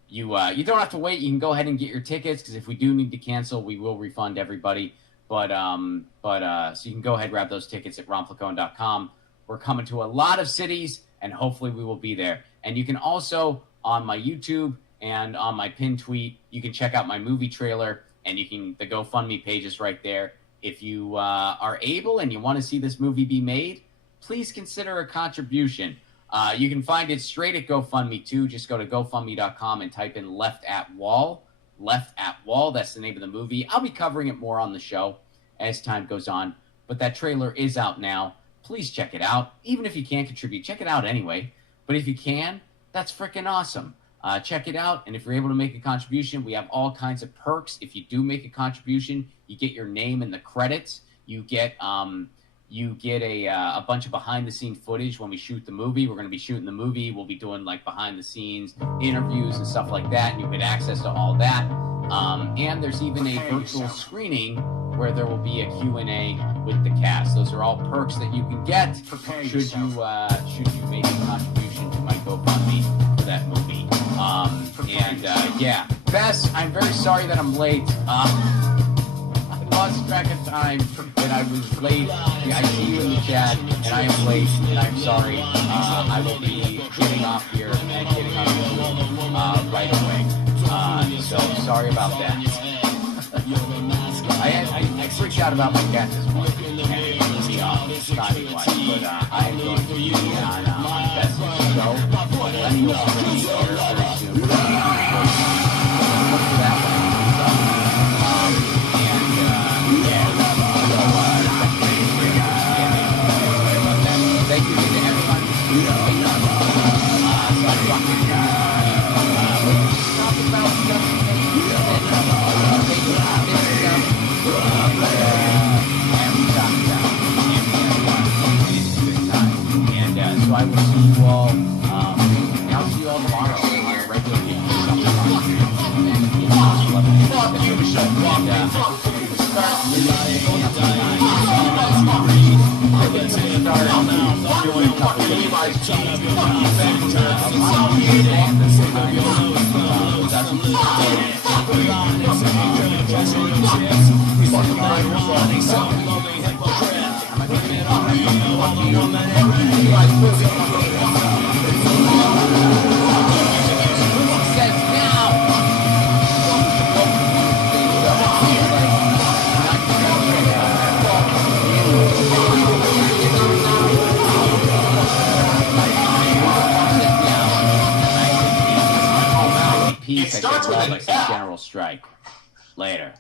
You don't have to wait. You can go ahead and get your tickets, because if we do need to cancel, we will refund everybody. But so you can go ahead and grab those tickets at ronflacone.com. We're coming to a lot of cities, and hopefully we will be there. And you can also, on my YouTube and on my pinned tweet, you can check out my movie trailer, and the GoFundMe page is right there. If you are able and you want to see this movie be made, please consider a contribution. You can find it straight at GoFundMe too. Just go to GoFundMe.com and type in Left at Wall. Left at Wall, that's the name of the movie. I'll be covering it more on the show as time goes on. But that trailer is out now. Please check it out. Even if you can't contribute, check it out anyway. But if you can, that's freaking awesome. Check it out. And if you're able to make a contribution, we have all kinds of perks. If you do make a contribution, you get your name in the credits. You get a bunch of behind-the-scenes footage when we shoot the movie. We're going to be shooting the movie. We'll be doing like behind-the-scenes interviews and stuff like that, and you get access to all that. And there's even a virtual screening where there will be a Q&A with the cast. Those are all perks that you can get should you make a contribution to my GoFundMe for that movie. Bess, I'm very sorry that I'm late. I lost track of time and I was late. I see you in the chat and I am late and I'm sorry. I will be getting off here and getting on YouTube right away. So sorry about that. I freaked out about my cat this morning and it was timing-wise, but I am going to be on Bess's show. Let me know very soon. Look for that one. Thank you to everyone. So I will see you all. I'll see you all tomorrow on a regular week. Peace. I get love. I say General Strike. Later.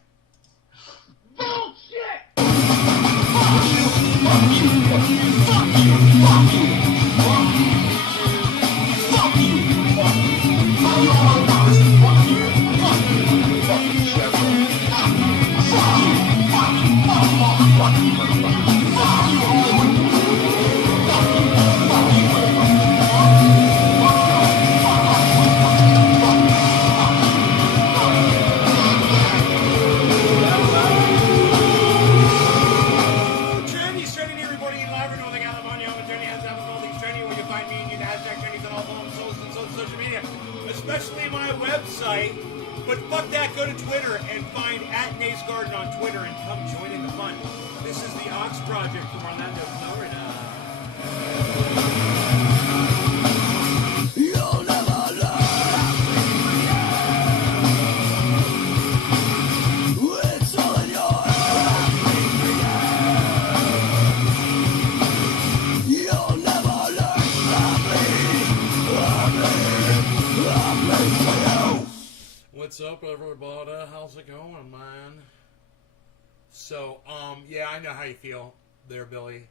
Especially my website. But fuck that, go to Twitter and find @NaceGarden on Twitter and come join in the fun. This is the Ox Project from Orlando, Florida. You'll never learn. It's all in your head. You'll never learn. What's up, everybody? How's it going, man? So, yeah, I know how you feel there, Billy.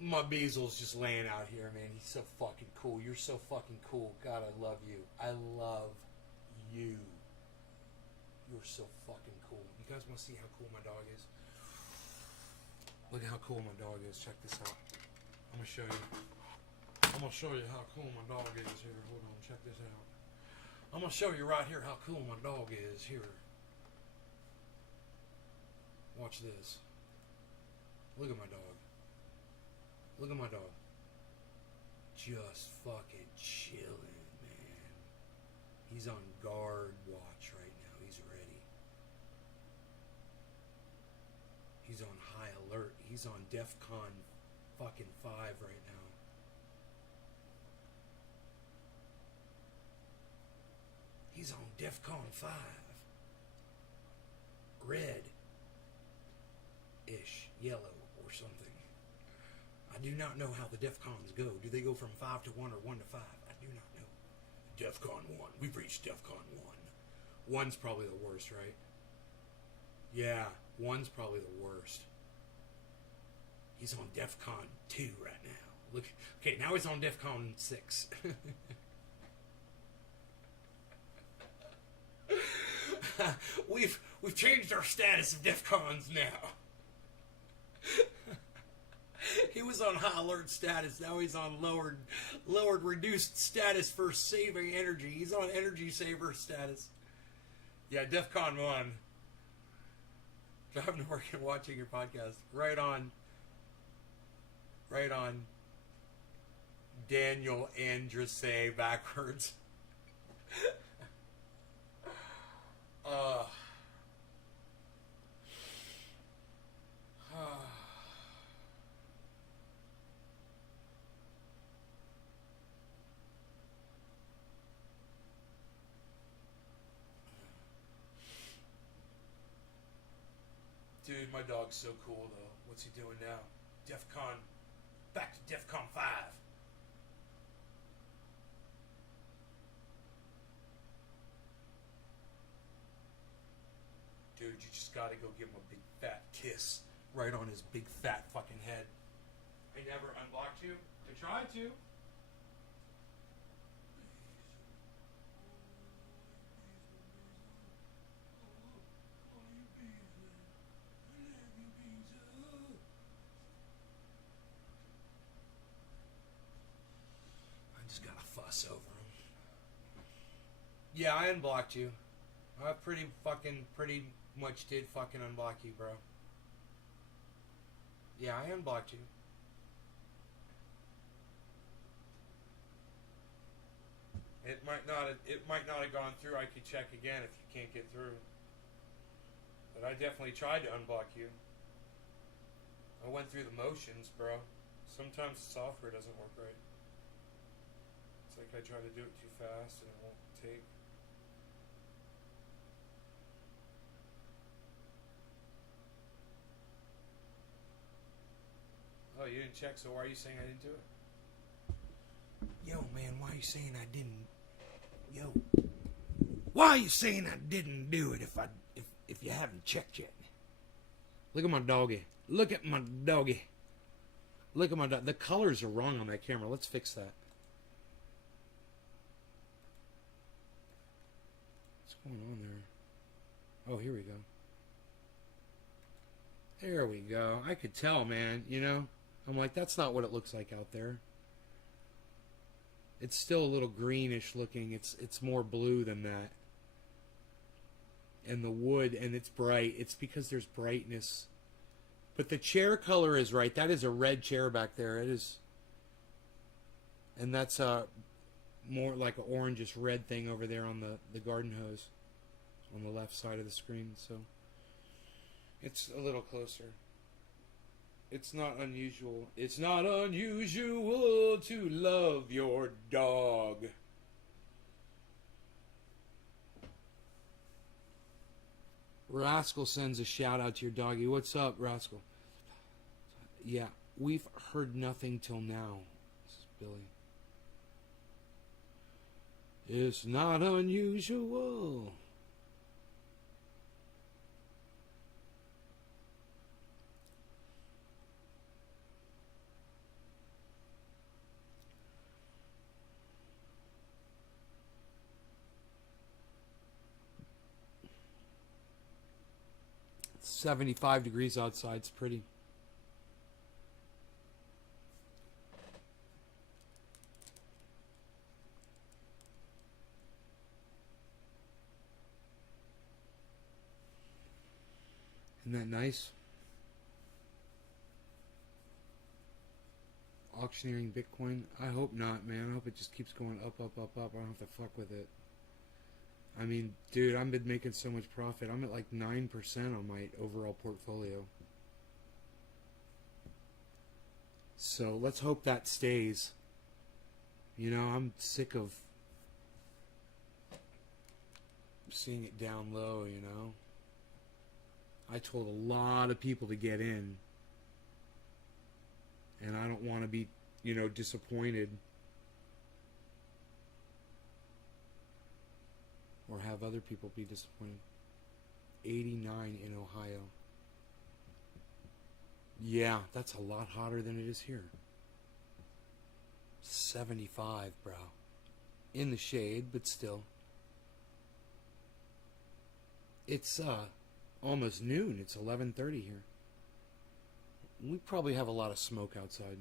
My Beasel's just laying out here, man. He's so fucking cool. You're so fucking cool. God, I love you. I love you. You're so fucking cool. You guys want to see how cool my dog is? Look at how cool my dog is. Check this out. I'm going to show you. I'm going to show you how cool my dog is here. Hold on. Check this out. I'm going to show you right here how cool my dog is here. Watch this. Look at my dog. Look at my dog. Just fucking chilling, man. He's on guard watch right now. He's ready. He's on high alert. He's on DEFCON fucking 5 right now. He's on DEFCON 5. Red-ish, yellow, or something. I do not know how the DEFCONs go. Do they go from 5 to 1 or 1 to 5? I do not know. DEFCON 1. We've reached DEFCON 1. 1's probably the worst, right? Yeah, 1's probably the worst. He's on DEFCON 2 right now. Look, okay, now he's on DEFCON 6. We've changed our status of DEFCONs now. He was on high alert status. Now he's on lowered reduced status for saving energy. He's on energy saver status. Yeah, DEFCON 1. Driving to work and watching your podcast. Right on. Daniel Andrese backwards. Dude, my dog's so cool, though. What's he doing now? DEFCON. Back to DEFCON 5. Dude, you just gotta go give him a big fat kiss right on his big fat fucking head. I never unblocked you. I tried to. I just gotta fuss over him. Yeah, I unblocked you. I pretty much did fucking unblock you, bro. Yeah, I unblocked you. It might not have gone through. I could check again if you can't get through. But I definitely tried to unblock you. I went through the motions, bro. Sometimes the software doesn't work right. It's like I try to do it too fast and it won't take. Oh, you didn't check, so why are you saying I didn't do it? Yo, man, why are you saying I didn't? Yo, why are you saying I didn't do it if you haven't checked yet? Look at my doggy. Look at my doggy. Look at my dog. The colors are wrong on that camera. Let's fix that. What's going on there? Oh, here we go. There we go. I could tell, man, you know? I'm like, that's not what it looks like out there. It's still a little greenish looking. It's more blue than that. And the wood, and it's bright. It's because there's brightness. But the chair color is right. That is a red chair back there. It is. And that's more like an orangish red thing over there on the garden hose. On the left side of the screen. So it's a little closer. It's not unusual. It's not unusual to love your dog. Rascal sends a shout out to your doggy. What's up, Rascal? Yeah, we've heard nothing till now. This is Billy. It's not unusual. It's 75 degrees outside. It's pretty. Isn't that nice? Auctioneering Bitcoin? I hope not, man. I hope it just keeps going up, up, up, up. I don't have to fuck with it. I mean, dude, I've been making so much profit. I'm at like 9% on my overall portfolio. So let's hope that stays. You know, I'm sick of seeing it down low, you know. I told a lot of people to get in. And I don't want to be, you know, disappointed. Or have other people be disappointed. 89 in Ohio. Yeah, that's a lot hotter than it is here. 75, bro. In the shade, but still. It's almost noon. It's 11:30 here. We probably have a lot of smoke outside.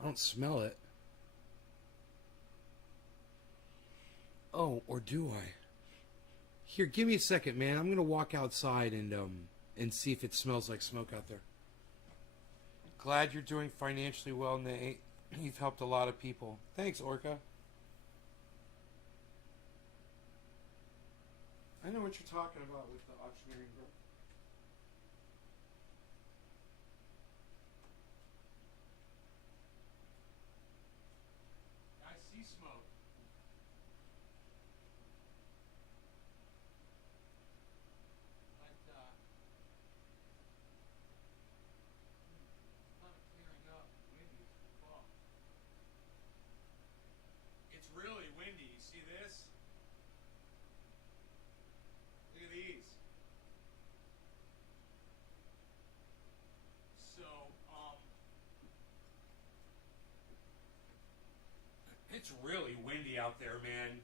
I don't smell it. Oh, or do I? Here, give me a second, man. I'm gonna walk outside and see if it smells like smoke out there. Glad you're doing financially well, Nate. You've helped a lot of people. Thanks, Orca. I know what you're talking about with the auctioneering group. I see smoke. But, kind of clearing up. Windy as fuck. It's really windy. You see this? Look at these. So, it's really windy out there, man.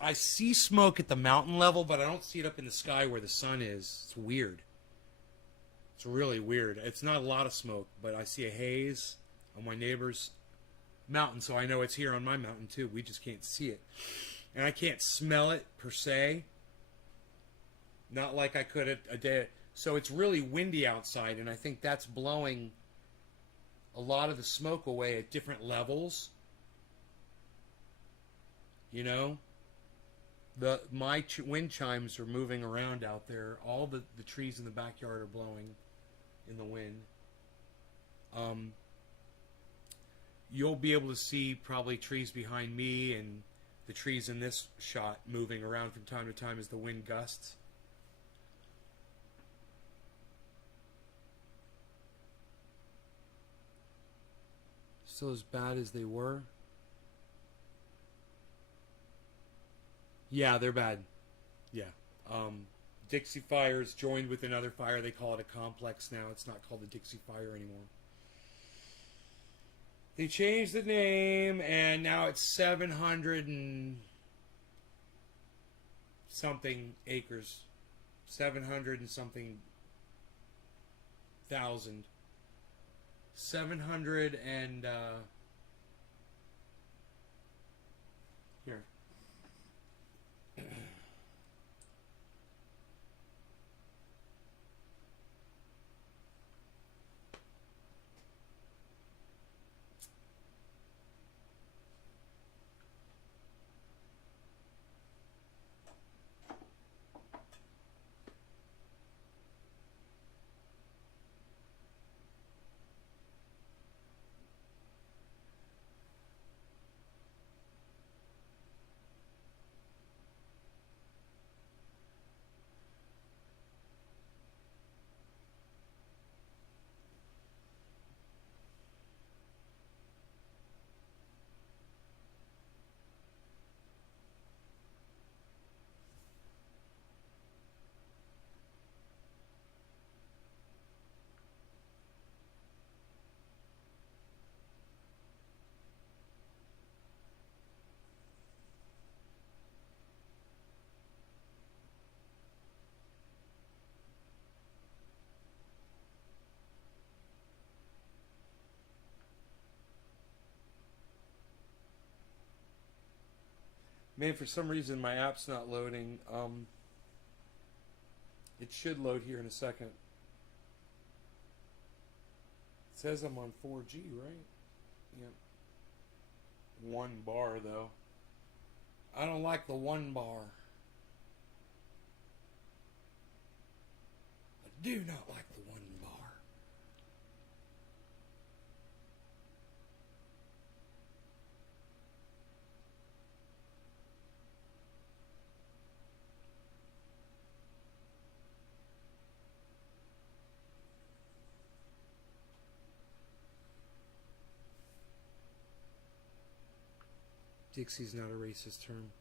I see smoke at the mountain level, but I don't see it up in the sky where the sun is. It's weird. It's really weird. It's not a lot of smoke, but I see a haze on my neighbor's mountain, so I know it's here on my mountain too. We just can't see it. And I can't smell it per se. Not like I could a day. So it's really windy outside, and I think that's blowing a lot of the smoke away at different levels. You know? My wind chimes are moving around out there. All the trees in the backyard are blowing in the wind. You'll be able to see probably trees behind me and the trees in this shot moving around from time to time as the wind gusts. Still as bad as they were? Yeah, they're bad. Yeah. Dixie Fire's joined with another fire. They call it a complex now. It's not called the Dixie Fire anymore. They changed the name, and now it's 700 and something acres. 700 and something thousand. 700 and here. Man, for some reason my app's not loading. It should load here in a second. It says I'm on 4G, right? Yep. 1 bar, though. I don't like the 1 bar. I do not like the 1 bar. Dixie's not a racist term.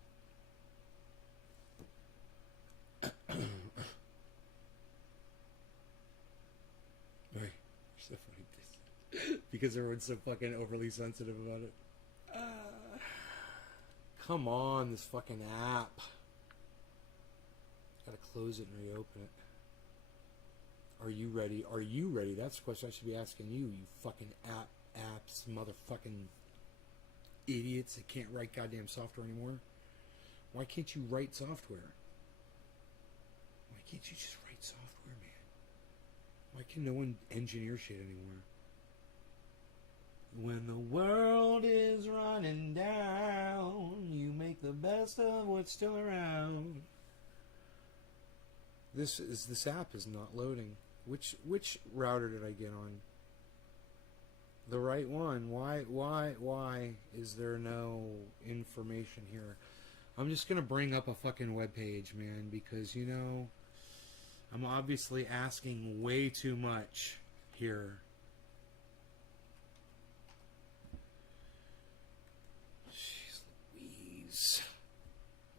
Right. So funny. Because everyone's so fucking overly sensitive about it. Come on, this fucking app. Gotta close it and reopen it. Are you ready? Are you ready? That's the question I should be asking you, you fucking apps, motherfucking idiots that can't write goddamn software anymore. Why can't you write software? Why can't you just write software, man? Why can no one engineer shit anymore? When the world is running down, you make the best of what's still around. This app is not loading. Which router did I get on? The right one. Why is there no information here? I'm just gonna bring up a fucking web page, man, because you know I'm obviously asking way too much here. Jeez Louise.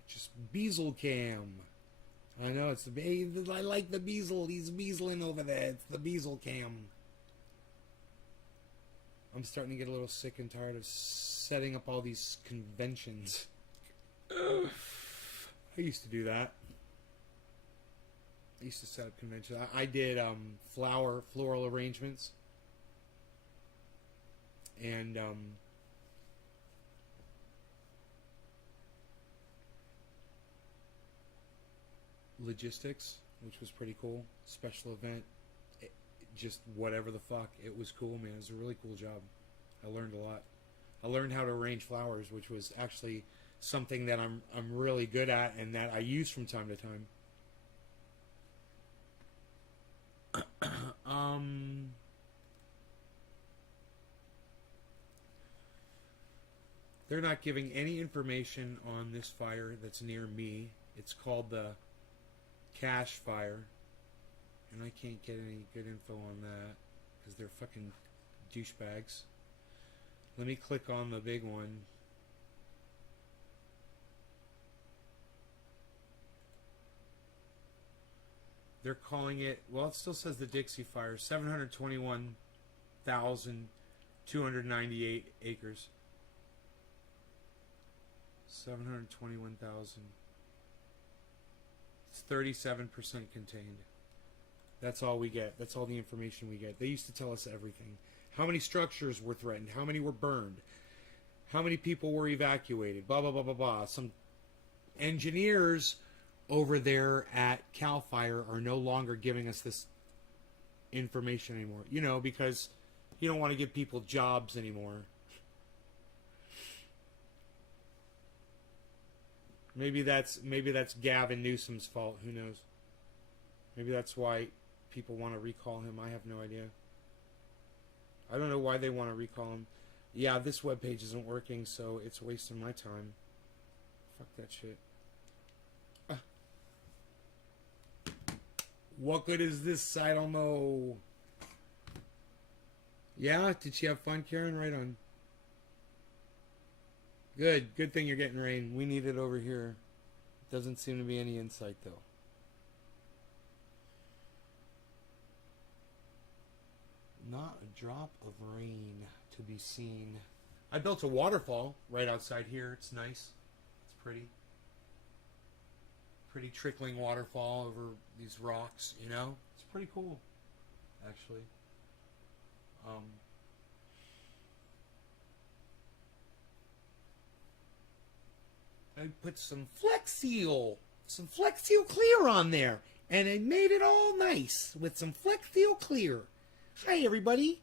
Just Beazle Cam. I know it's the I like the Beazle. He's Beazling over there. It's the Beazle Cam. I'm starting to get a little sick and tired of setting up all these conventions. I used to do that. I used to set up conventions. I did floral arrangements. And logistics, which was pretty cool. Special event. Just whatever the fuck. It was cool, man. It was a really cool job. I learned a lot. I learned how to arrange flowers, which was actually something that I'm really good at and that I use from time to time. They're not giving any information on this fire that's near me. It's called the Cache Fire. And I can't get any good info on that because they're fucking douchebags. Let me click on the big one. They're calling it, well, it still says the Dixie Fire, 721,298 acres. 721,000. It's 37% contained. That's all we get. That's all the information we get. They used to tell us everything. How many structures were threatened? How many were burned? How many people were evacuated? Blah, blah, blah, blah, blah. Some engineers over there at CAL FIRE are no longer giving us this information anymore. You know, because you don't want to give people jobs anymore. Maybe that's Gavin Newsom's fault. Who knows? Maybe that's why people want to recall him. I have no idea. I don't know why they want to recall him. Yeah, this webpage isn't working, so it's wasting my time. Fuck that shit. What good is this? I don't know. Yeah? Did she have fun, Karen? Right on. Good. Good thing you're getting rain. We need it over here. Doesn't seem to be any insight, though. Not a drop of rain to be seen. I built a waterfall right outside here. It's nice. It's pretty. Pretty trickling waterfall over these rocks, you know? It's pretty cool, actually. I put some Flex Seal Clear on there, and I made it all nice with some Flex Seal Clear. Hi everybody,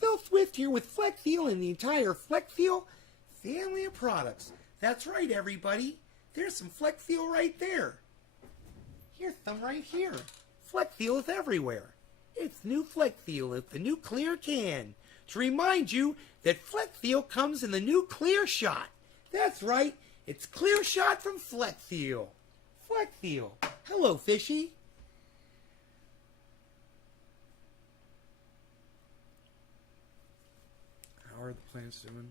Phil Swift here with Flex Seal and the entire Flex Seal family of products. That's right everybody, there's some Flex Seal right there. Here's some right here. Flex Seal is everywhere. It's new Flex Seal with the new clear can. To remind you that Flex Seal comes in the new Clear Shot. That's right, it's Clear Shot from Flex Seal. Flex Seal. Hello, fishy. How are the plants doing?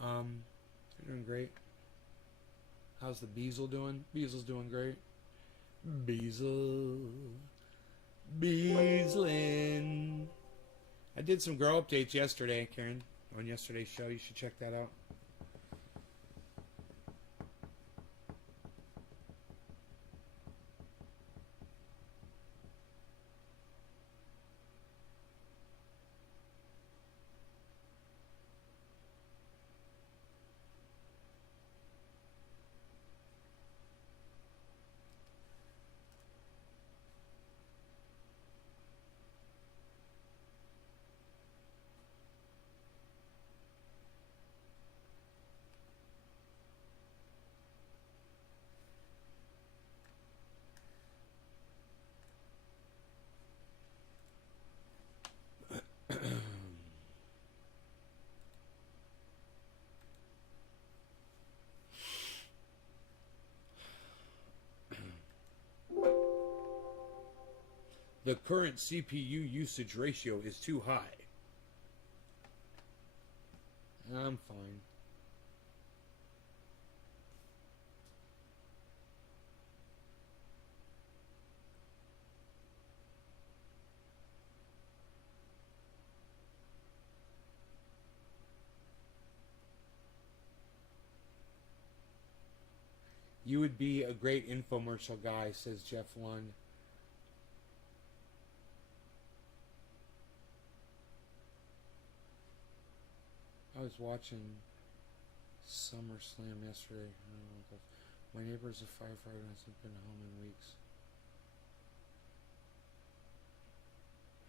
They're doing great. How's the Beazle doing? Beazle's doing great. Beazle. Beazlin. I did some grow updates yesterday, Karen, on yesterday's show. You should check that out. The current CPU usage ratio is too high. I'm fine. You would be a great infomercial guy, says Jeff Lund. I was watching SummerSlam yesterday. I don't know what my neighbor is a firefighter and hasn't been home in weeks.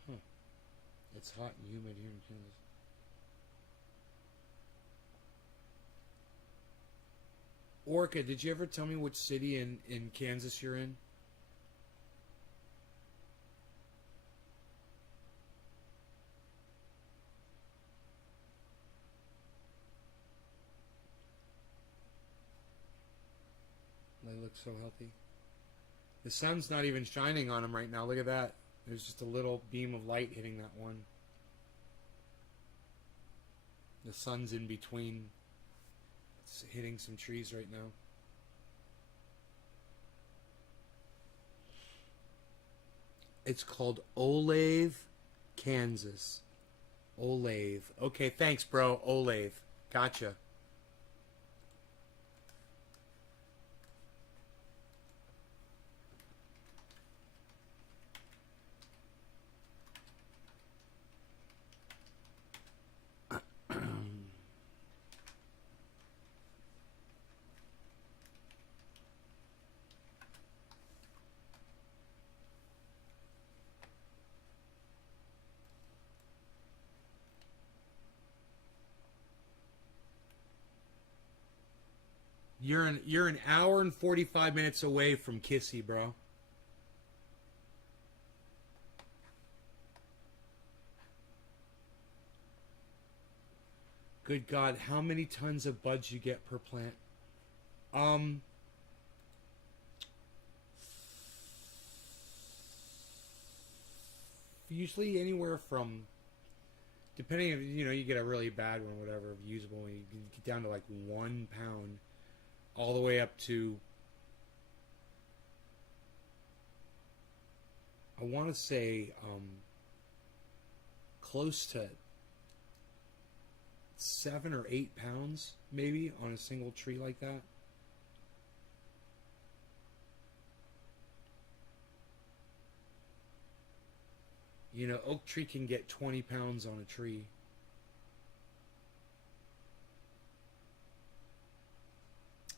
Huh. It's hot and humid here in Kansas. Orca, did you ever tell me which city in Kansas you're in? They look so healthy. The sun's not even shining on them right now. Look at that. There's just a little beam of light hitting that one. The sun's in between. It's hitting some trees right now. It's called Olathe, Kansas. Olathe. Okay, thanks, bro. Olathe. Gotcha. You're an hour and 45 minutes away from Kissy, bro. Good God, how many tons of buds you get per plant? Usually anywhere from, depending if you get a really bad one, whatever, usable, you can get down to like 1 pound. All the way up to, I want to say, close to 7 or 8 pounds, maybe, on a single tree like that. Oak tree can get 20 pounds on a tree.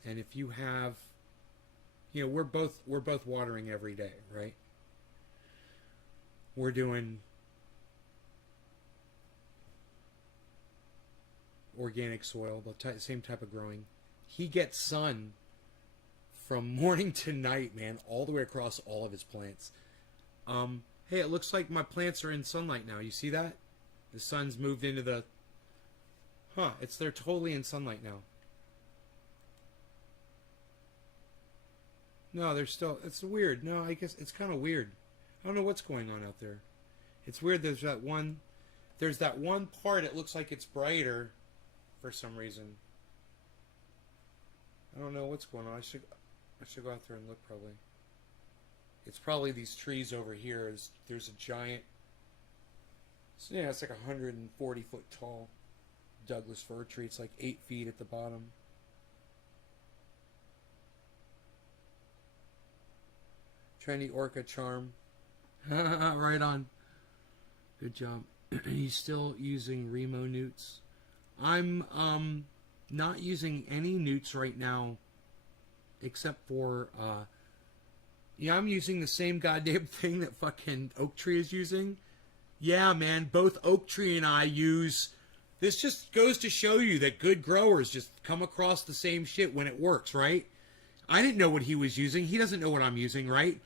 And if you have, we're both watering every day, right? We're doing organic soil, the same type of growing. He gets sun from morning to night, man, all the way across all of his plants. Hey, it looks like my plants are in sunlight now. You see that? The sun's moved into the... they're totally in sunlight now. No, they're still... It's weird. No, I guess it's kind of weird. I don't know what's going on out there. It's weird. There's that one part, it looks like it's brighter for some reason. I don't know what's going on. I should go out there and look probably. It's probably these trees over here. There's a giant... Yeah, it's like 140 foot tall Douglas fir tree. It's like 8 feet at the bottom. Trendy Orca charm. Right on. Good job. He's still using Remo newts. I'm not using any newts right now, except for I'm using the same goddamn thing that fucking Oak Tree is using. Yeah, man, both Oak Tree and I use... This just goes to show you that good growers just come across the same shit when it works, right? I didn't know what he was using. He doesn't know what I'm using, right?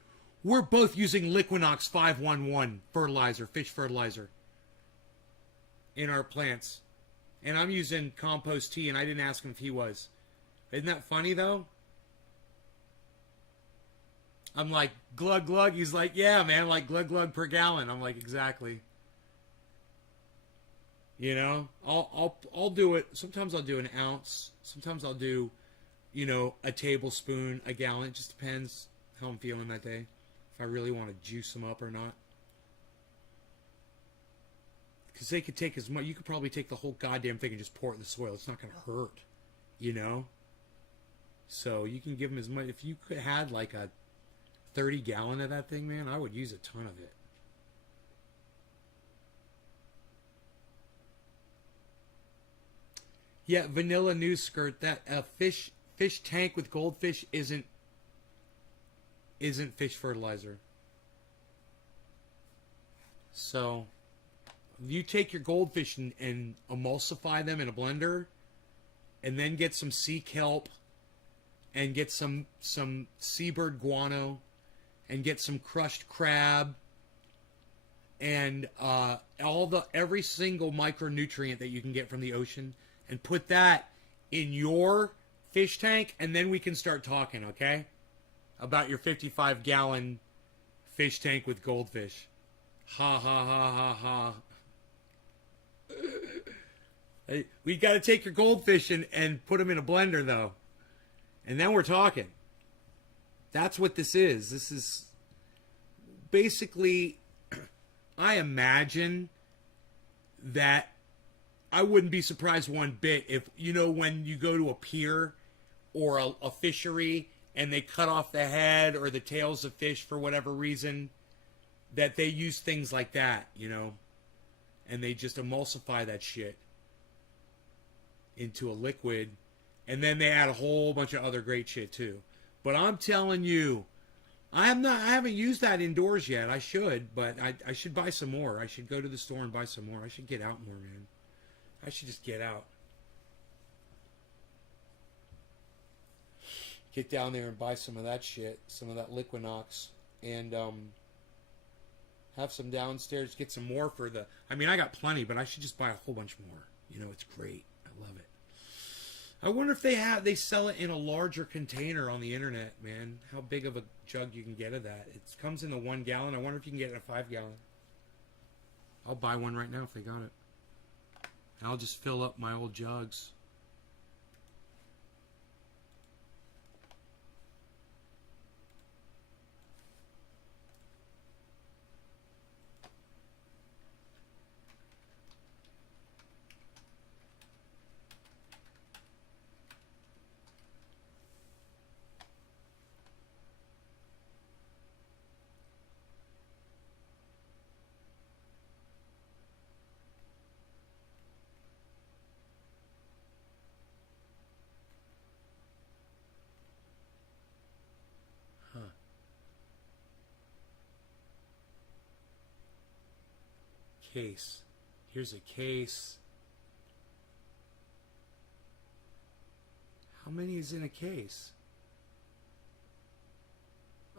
We're both using Liquinox 511 fertilizer, fish fertilizer, in our plants. And I'm using compost tea, and I didn't ask him if he was. Isn't that funny, though? I'm like, glug, glug. He's like, yeah, man, like glug, glug per gallon. I'm like, exactly. I'll do it. Sometimes I'll do an ounce. Sometimes I'll do, a tablespoon, a gallon. It just depends how I'm feeling that day. If I really want to juice them up or not. Because they could take as much. You could probably take the whole goddamn thing and just pour it in the soil. It's not going to hurt, So you can give them as much. If you could had like a 30 gallon of that thing, man, I would use a ton of it. Yeah, vanilla news skirt. That fish tank with goldfish isn't fish fertilizer. So you take your goldfish and emulsify them in a blender, and then get some sea kelp, and get some seabird guano, and get some crushed crab, and every single micronutrient that you can get from the ocean, and put that in your fish tank, and then we can start talking, okay? About your 55-gallon fish tank with goldfish. Ha ha ha ha ha. Hey, we got to take your goldfish and put them in a blender, though. And then we're talking. That's what this is. This is basically, I imagine that I wouldn't be surprised one bit if, when you go to a pier or a fishery and they cut off the head or the tails of fish for whatever reason, that they use things like that, and they just emulsify that shit into a liquid, and then they add a whole bunch of other great shit too. But I'm telling you, I haven't used that indoors yet. I should, but I should buy some more. I should go to the store and buy some more. I should get out more, man. I should just get out. Get down there and buy some of that shit, some of that Liquinox, and have some downstairs, get some more for the... I mean, I got plenty, but I should just buy a whole bunch more. It's great. I love it. I wonder if they sell it in a larger container on the internet, man. How big of a jug you can get of that. It comes in the 1 gallon. I wonder if you can get it in a 5 gallon. I'll buy one right now if they got it. I'll just fill up my old jugs. case. Here's a case. How many is in a case?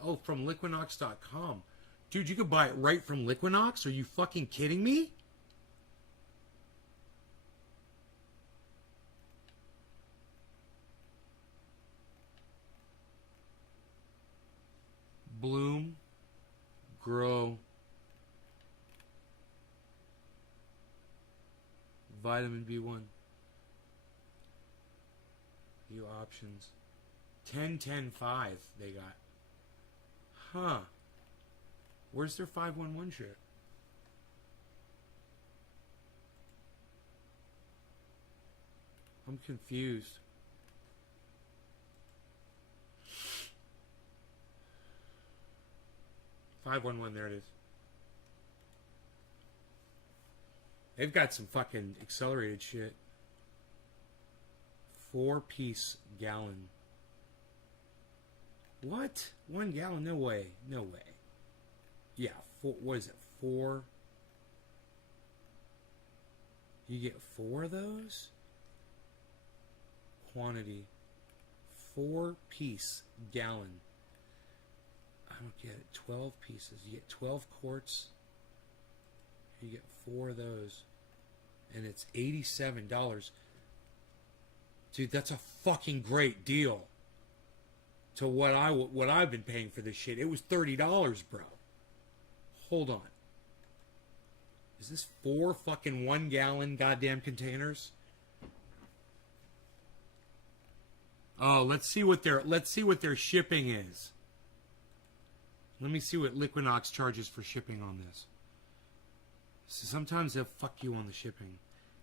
Oh, from Liquinox.com. Dude, you could buy it right from Liquinox? Are you fucking kidding me? Bloom, grow, vitamin B1. View options. 10-10-5 they got. Huh. Where's their 511 shit? I'm confused. $511, there it is. They've got some fucking accelerated shit. 4-piece gallon. What? 1 gallon? No way. No way. Yeah, what is it? 4? You get 4 of those? Quantity. 4-piece gallon. I don't get it. 12 pieces. You get 12 quarts. You get 4 of those. And it's $87. Dude, that's a fucking great deal. To what I've been paying for this shit. It was $30, bro. Hold on. Is this 4 fucking 1 gallon goddamn containers? Oh, let's see what their shipping is. Let me see what Liquinox charges for shipping on this. So sometimes they'll fuck you on the shipping.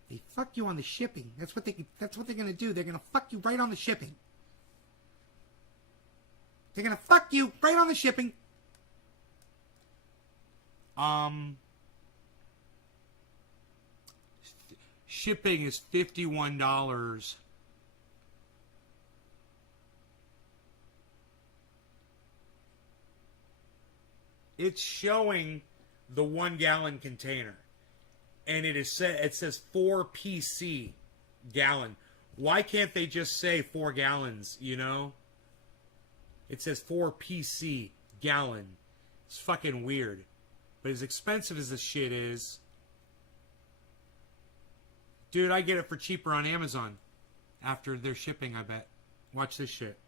They fuck you on the shipping. That's what they're gonna do. They're gonna fuck you right on the shipping. They're gonna fuck you right on the shipping. Shipping is $51. It's showing the 1 gallon container. And it says 4 PC gallon. Why can't they just say 4 gallons, you know? It says 4 PC gallon. It's fucking weird. But as expensive as this shit is, dude, I get it for cheaper on Amazon after their shipping, I bet. Watch this shit.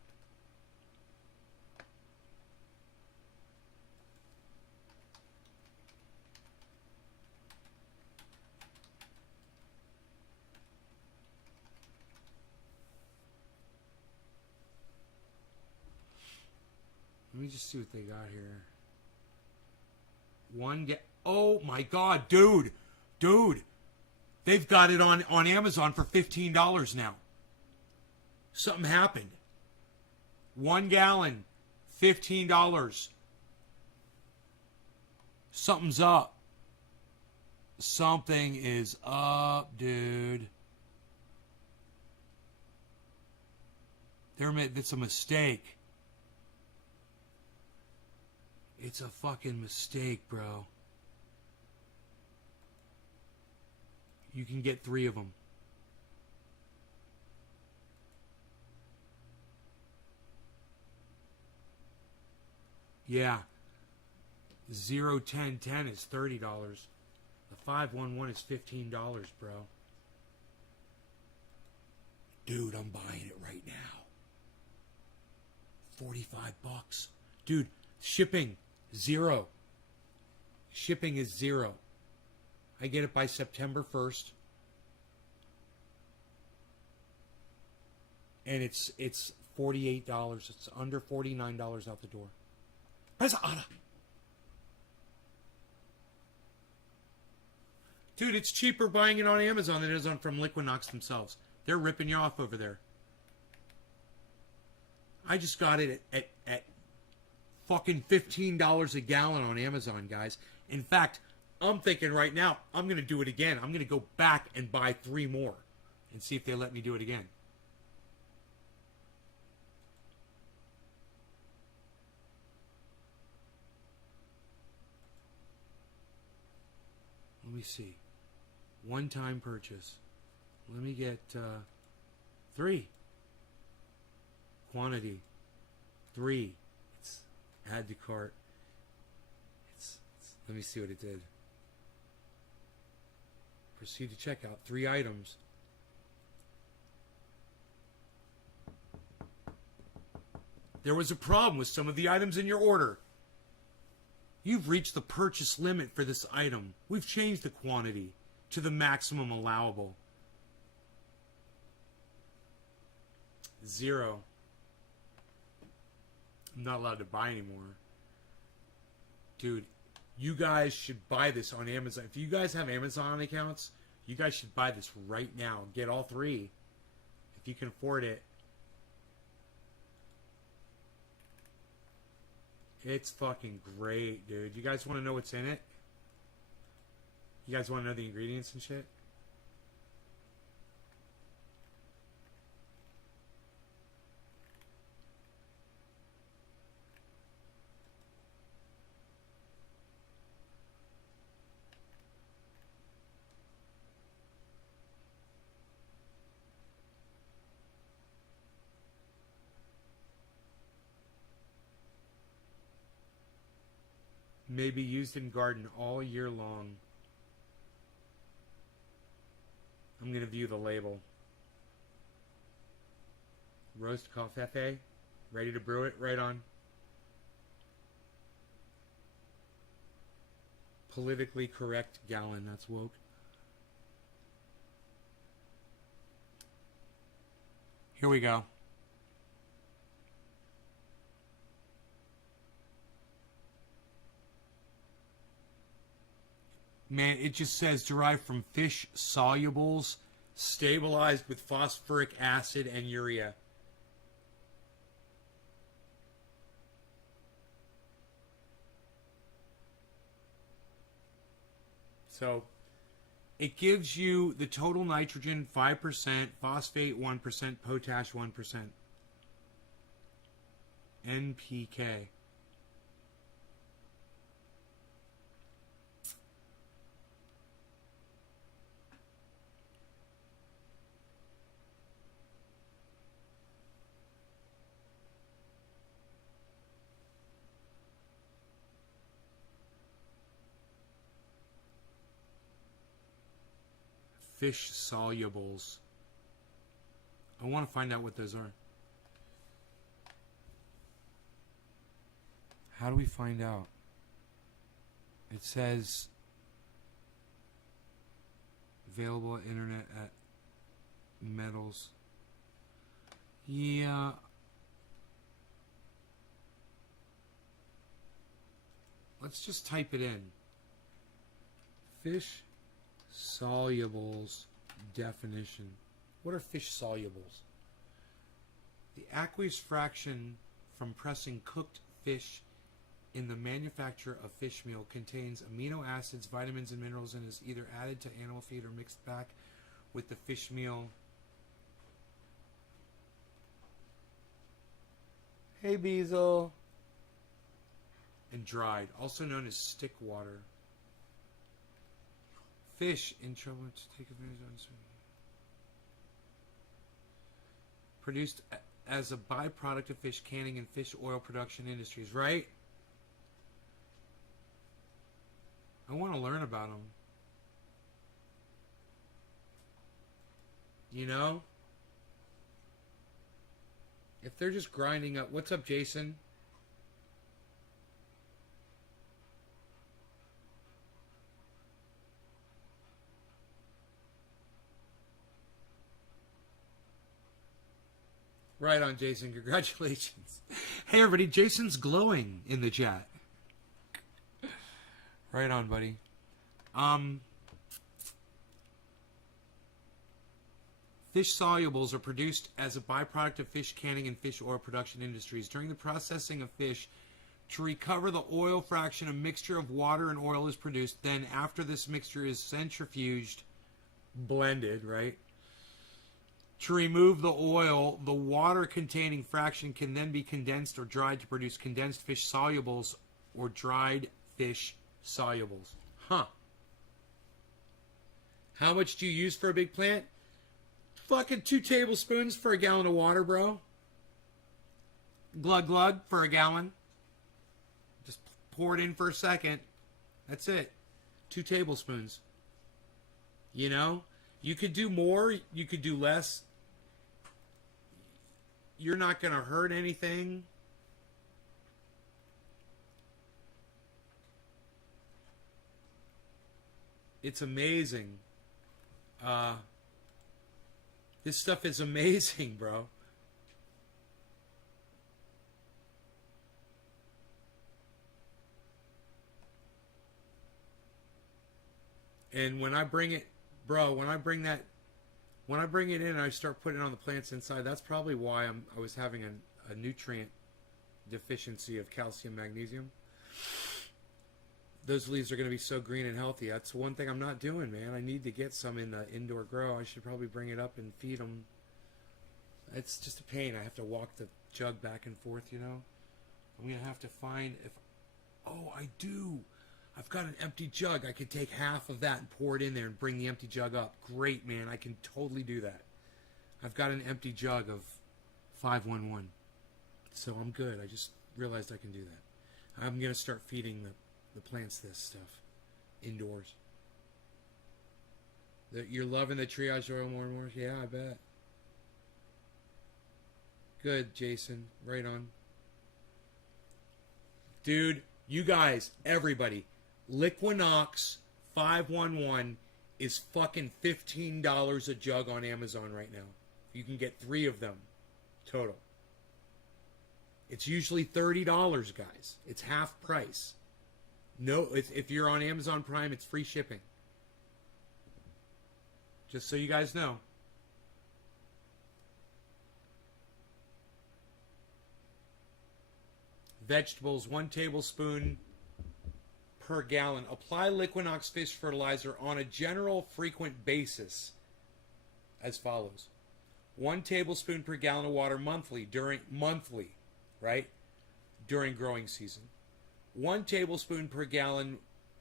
Let me just see what they got here. Oh my god, dude. They've got it on Amazon for $15 now. Something happened. 1 gallon, $15. Something's up. Something is up, dude. It's a mistake. It's a fucking mistake, bro. You can get 3 of them. Yeah. 0-10-10 is $30. The 511 is $15, bro. Dude, I'm buying it right now. $45. Dude, shipping. 0. Shipping is 0. I get it by September 1st. And it's $48. It's under $49 out the door. Dude, it's cheaper buying it on Amazon than it is from Liquinox themselves. They're ripping you off over there. I just got it at fucking $15 a gallon on Amazon, guys. In fact, I'm thinking right now, I'm going to do it again. I'm going to go back and buy 3 more and see if they let me do it again. Let me see. One-time purchase. Let me get 3. Quantity 3. It's add to cart. It's let me see what it did. Proceed to checkout. 3 items. There was a problem with some of the items in your order. You've reached the purchase limit for this item. We've changed the quantity to the maximum allowable. 0. I'm not allowed to buy anymore. Dude, you guys should buy this on Amazon. If you guys have Amazon accounts, you guys should buy this right now. Get all 3 if you can afford it. It's fucking great, dude. You guys want to know what's in it? You guys want to know the ingredients and shit? May be used in garden all year long. I'm going to view the label. Roast coffee. Ready to brew it? Right on. Politically correct gallon. That's woke. Here we go. Man, it just says derived from fish solubles, stabilized with phosphoric acid and urea. So, it gives you the total nitrogen 5%, phosphate 1%, potash 1%. NPK. Fish solubles. I want to find out what those are. How do we find out? It says available at internet at metals. Yeah. Let's just type it in. Fish solubles definition. What are fish solubles? The aqueous fraction from pressing cooked fish in the manufacture of fish meal contains amino acids, vitamins, and minerals and is either added to animal feed or mixed back with the fish meal. Hey, Beazle. And dried, also known as stick water. Fish in trouble to take advantage of. Produced as a byproduct of fish canning and fish oil production industries, right? I want to learn about them. You know? If they're just grinding up... What's up, Jason? Right on, Jason. Congratulations. Hey, everybody. Jason's glowing in the chat. Right on, buddy. Fish solubles are produced as a byproduct of fish canning and fish oil production industries. During the processing of fish, to recover the oil fraction, a mixture of water and oil is produced. Then, after this mixture is centrifuged, blended, right? To remove the oil, the water-containing fraction can then be condensed or dried to produce condensed fish solubles or dried fish solubles. Huh. How much do you use for a big plant? Fucking 2 tablespoons for a gallon of water, bro. Glug glug for a gallon. Just pour it in for a second. That's it. 2 tablespoons. You know? You could do more. You could do less. You're not going to hurt anything. It's amazing. This stuff is amazing, bro. And when I bring it, bro, when I bring it in and I start putting it on the plants inside, that's probably why I was having a nutrient deficiency of calcium, magnesium. Those leaves are going to be so green and healthy. That's one thing I'm not doing, man. I need to get some in the indoor grow. I should probably bring it up and feed them. It's just a pain. I have to walk the jug back and forth, you know. I'm going to have to find if... Oh, I do. I've got an empty jug. I could take half of that and pour it in there and bring the empty jug up. Great, man. I can totally do that. I've got an empty jug of 511. So I'm good. I just realized I can do that. I'm going to start feeding the plants this stuff indoors. You're loving the triage oil more and more? Yeah, I bet. Good, Jason. Right on. Dude, you guys, everybody, Liquinox 511 is fucking $15 a jug on Amazon right now. You can get 3 of them total. It's usually $30, guys. It's half price. No, if you're on Amazon Prime, it's free shipping. Just so you guys know. Vegetables, 1 tablespoon per gallon. Apply Liquinox fish fertilizer on a general frequent basis as follows. 1 tablespoon per gallon of water monthly, right? During growing season. 1 tablespoon per gallon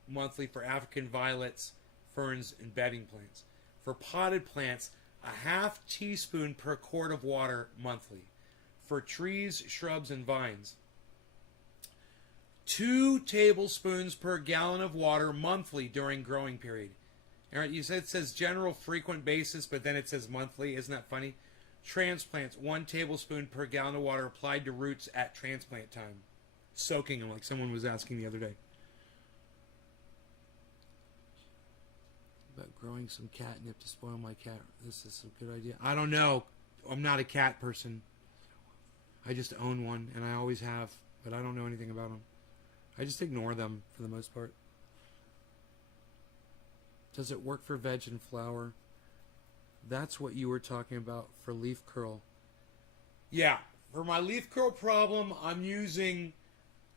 monthly for African violets, ferns, and bedding plants. For potted plants, a half teaspoon per quart of water monthly. For trees, shrubs, and vines, 2 tablespoons per gallon of water monthly during growing period. All right, you said it says general frequent basis, but then it says monthly. Isn't that funny? Transplants, 1 tablespoon per gallon of water applied to roots at transplant time. Soaking them, like someone was asking the other day. About growing some catnip to spoil my cat. This is a good idea. I don't know. I'm not a cat person. I just own one, and I always have, but I don't know anything about them. I just ignore them for the most part. Does it work for veg and flower? That's what you were talking about for leaf curl. Yeah, for my leaf curl problem, I'm using...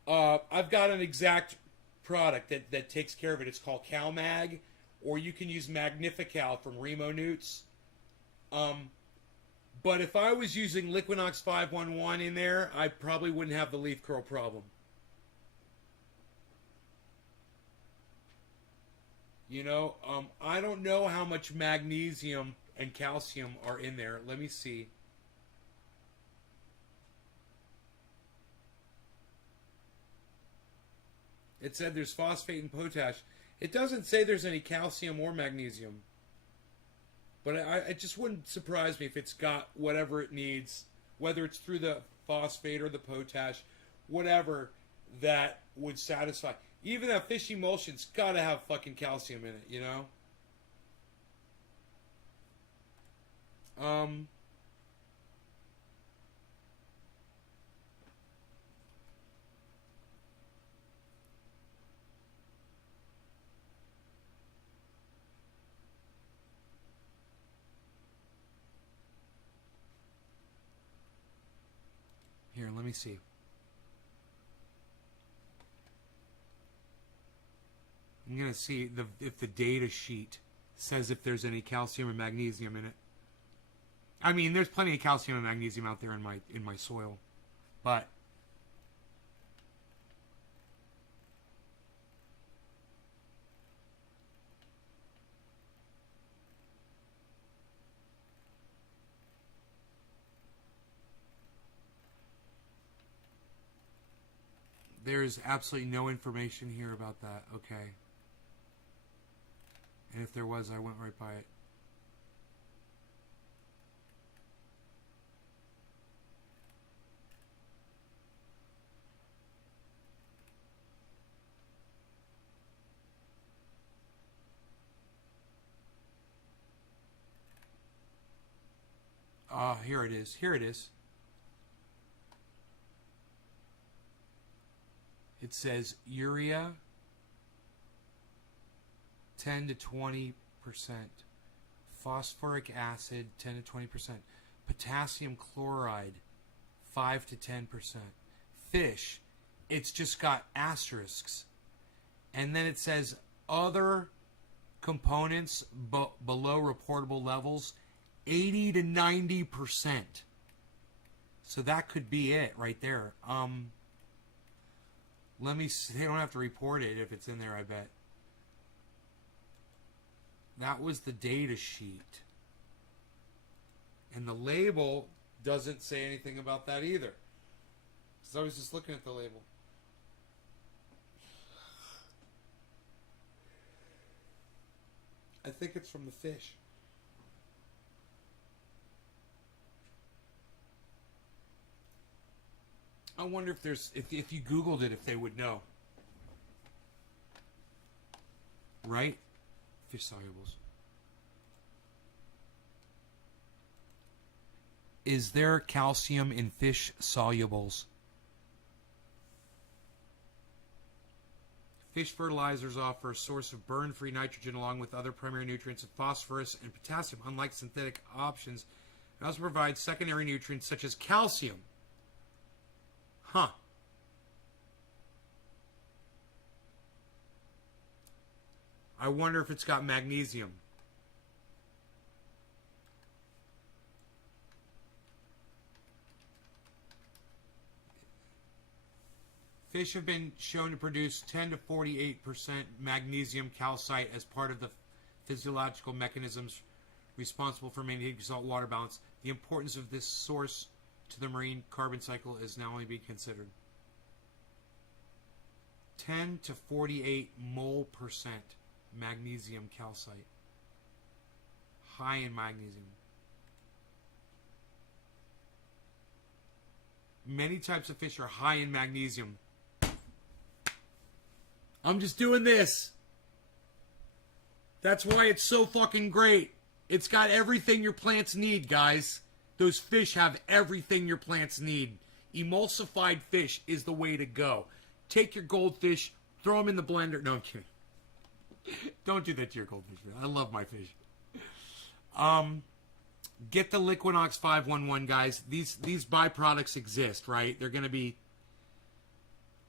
I've got an exact product that takes care of it. It's called CalMag, or you can use Magnifical from Remo Newts. But if I was using Liquinox 511 in there, I probably wouldn't have the leaf curl problem. You know, I don't know how much magnesium and calcium are in there. Let me see. It said there's phosphate and potash. It doesn't say there's any calcium or magnesium. But it just wouldn't surprise me if it's got whatever it needs, whether it's through the phosphate or the potash, whatever that would satisfy. Even that fish emulsion's got to have fucking calcium in it, you know? Here, let me see. I'm going to see if the data sheet says if there's any calcium or magnesium in it. I mean, there's plenty of calcium and magnesium out there in my soil. But There's absolutely no information here about that. Okay. And if there was, I went right by it. Here it is. Here it is. It says urea 10 to 20%, phosphoric acid 10 to 20%, potassium chloride 5 to 10%. Fish, it's just got asterisks. And then it says other components below reportable levels 80 to 90%. So that could be it right there. Let me see. They don't have to report it if it's in there, I bet. That was the data sheet. And the label doesn't say anything about that either. Because I was just looking at the label. I think it's from the fish. I wonder if there's if you Googled it, if they would know. Right? Fish solubles. Is there calcium in fish solubles? Fish fertilizers offer a source of burn-free nitrogen along with other primary nutrients of phosphorus and potassium, unlike synthetic options. It also provides secondary nutrients such as calcium. Huh. I wonder if it's got magnesium. Fish have been shown to produce 10 to 48% magnesium calcite as part of the physiological mechanisms responsible for maintaining salt-water balance. The importance of this source to the marine carbon cycle is now only being considered. 10 to 48 mole percent magnesium calcite. High in magnesium. Many types of fish are high in magnesium. I'm just doing this. That's why it's so fucking great. It's got everything your plants need, guys. Those fish have everything your plants need. Emulsified fish is the way to go. Take your goldfish, throw them in the blender. No, I'm kidding. Don't do that to your goldfish. I love my fish. Get the Liquinox 511, guys. These byproducts exist, right? They're going to be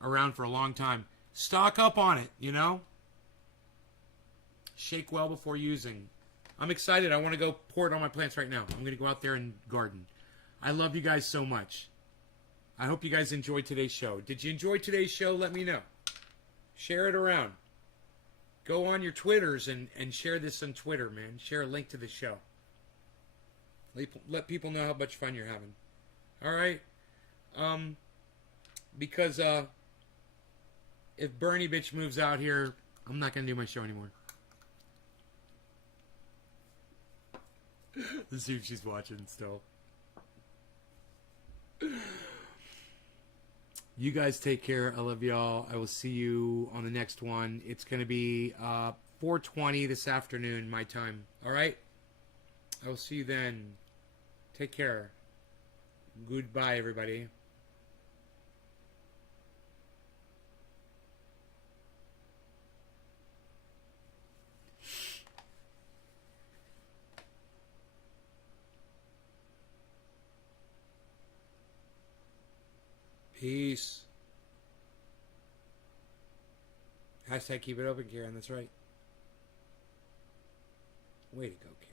around for a long time. Stock up on it, you know? Shake well before using. I'm excited. I want to go pour it on my plants right now. I'm going to go out there and garden. I love you guys so much. I hope you guys enjoyed today's show. Did you enjoy today's show? Let me know. Share it around. Go on your Twitters and share this on Twitter, man. Share a link to the show. Let people know how much fun you're having. All right? Because if Bernie bitch moves out here, I'm not going to do my show anymore. Let's see if she's watching still. You guys take care. I love y'all. I will see you on the next one. It's going to be 4:20 this afternoon, my time. All right? I will see you then. Take care. Goodbye, everybody. Peace. Hashtag keep it open, Karen. That's right. Way to go, Karen.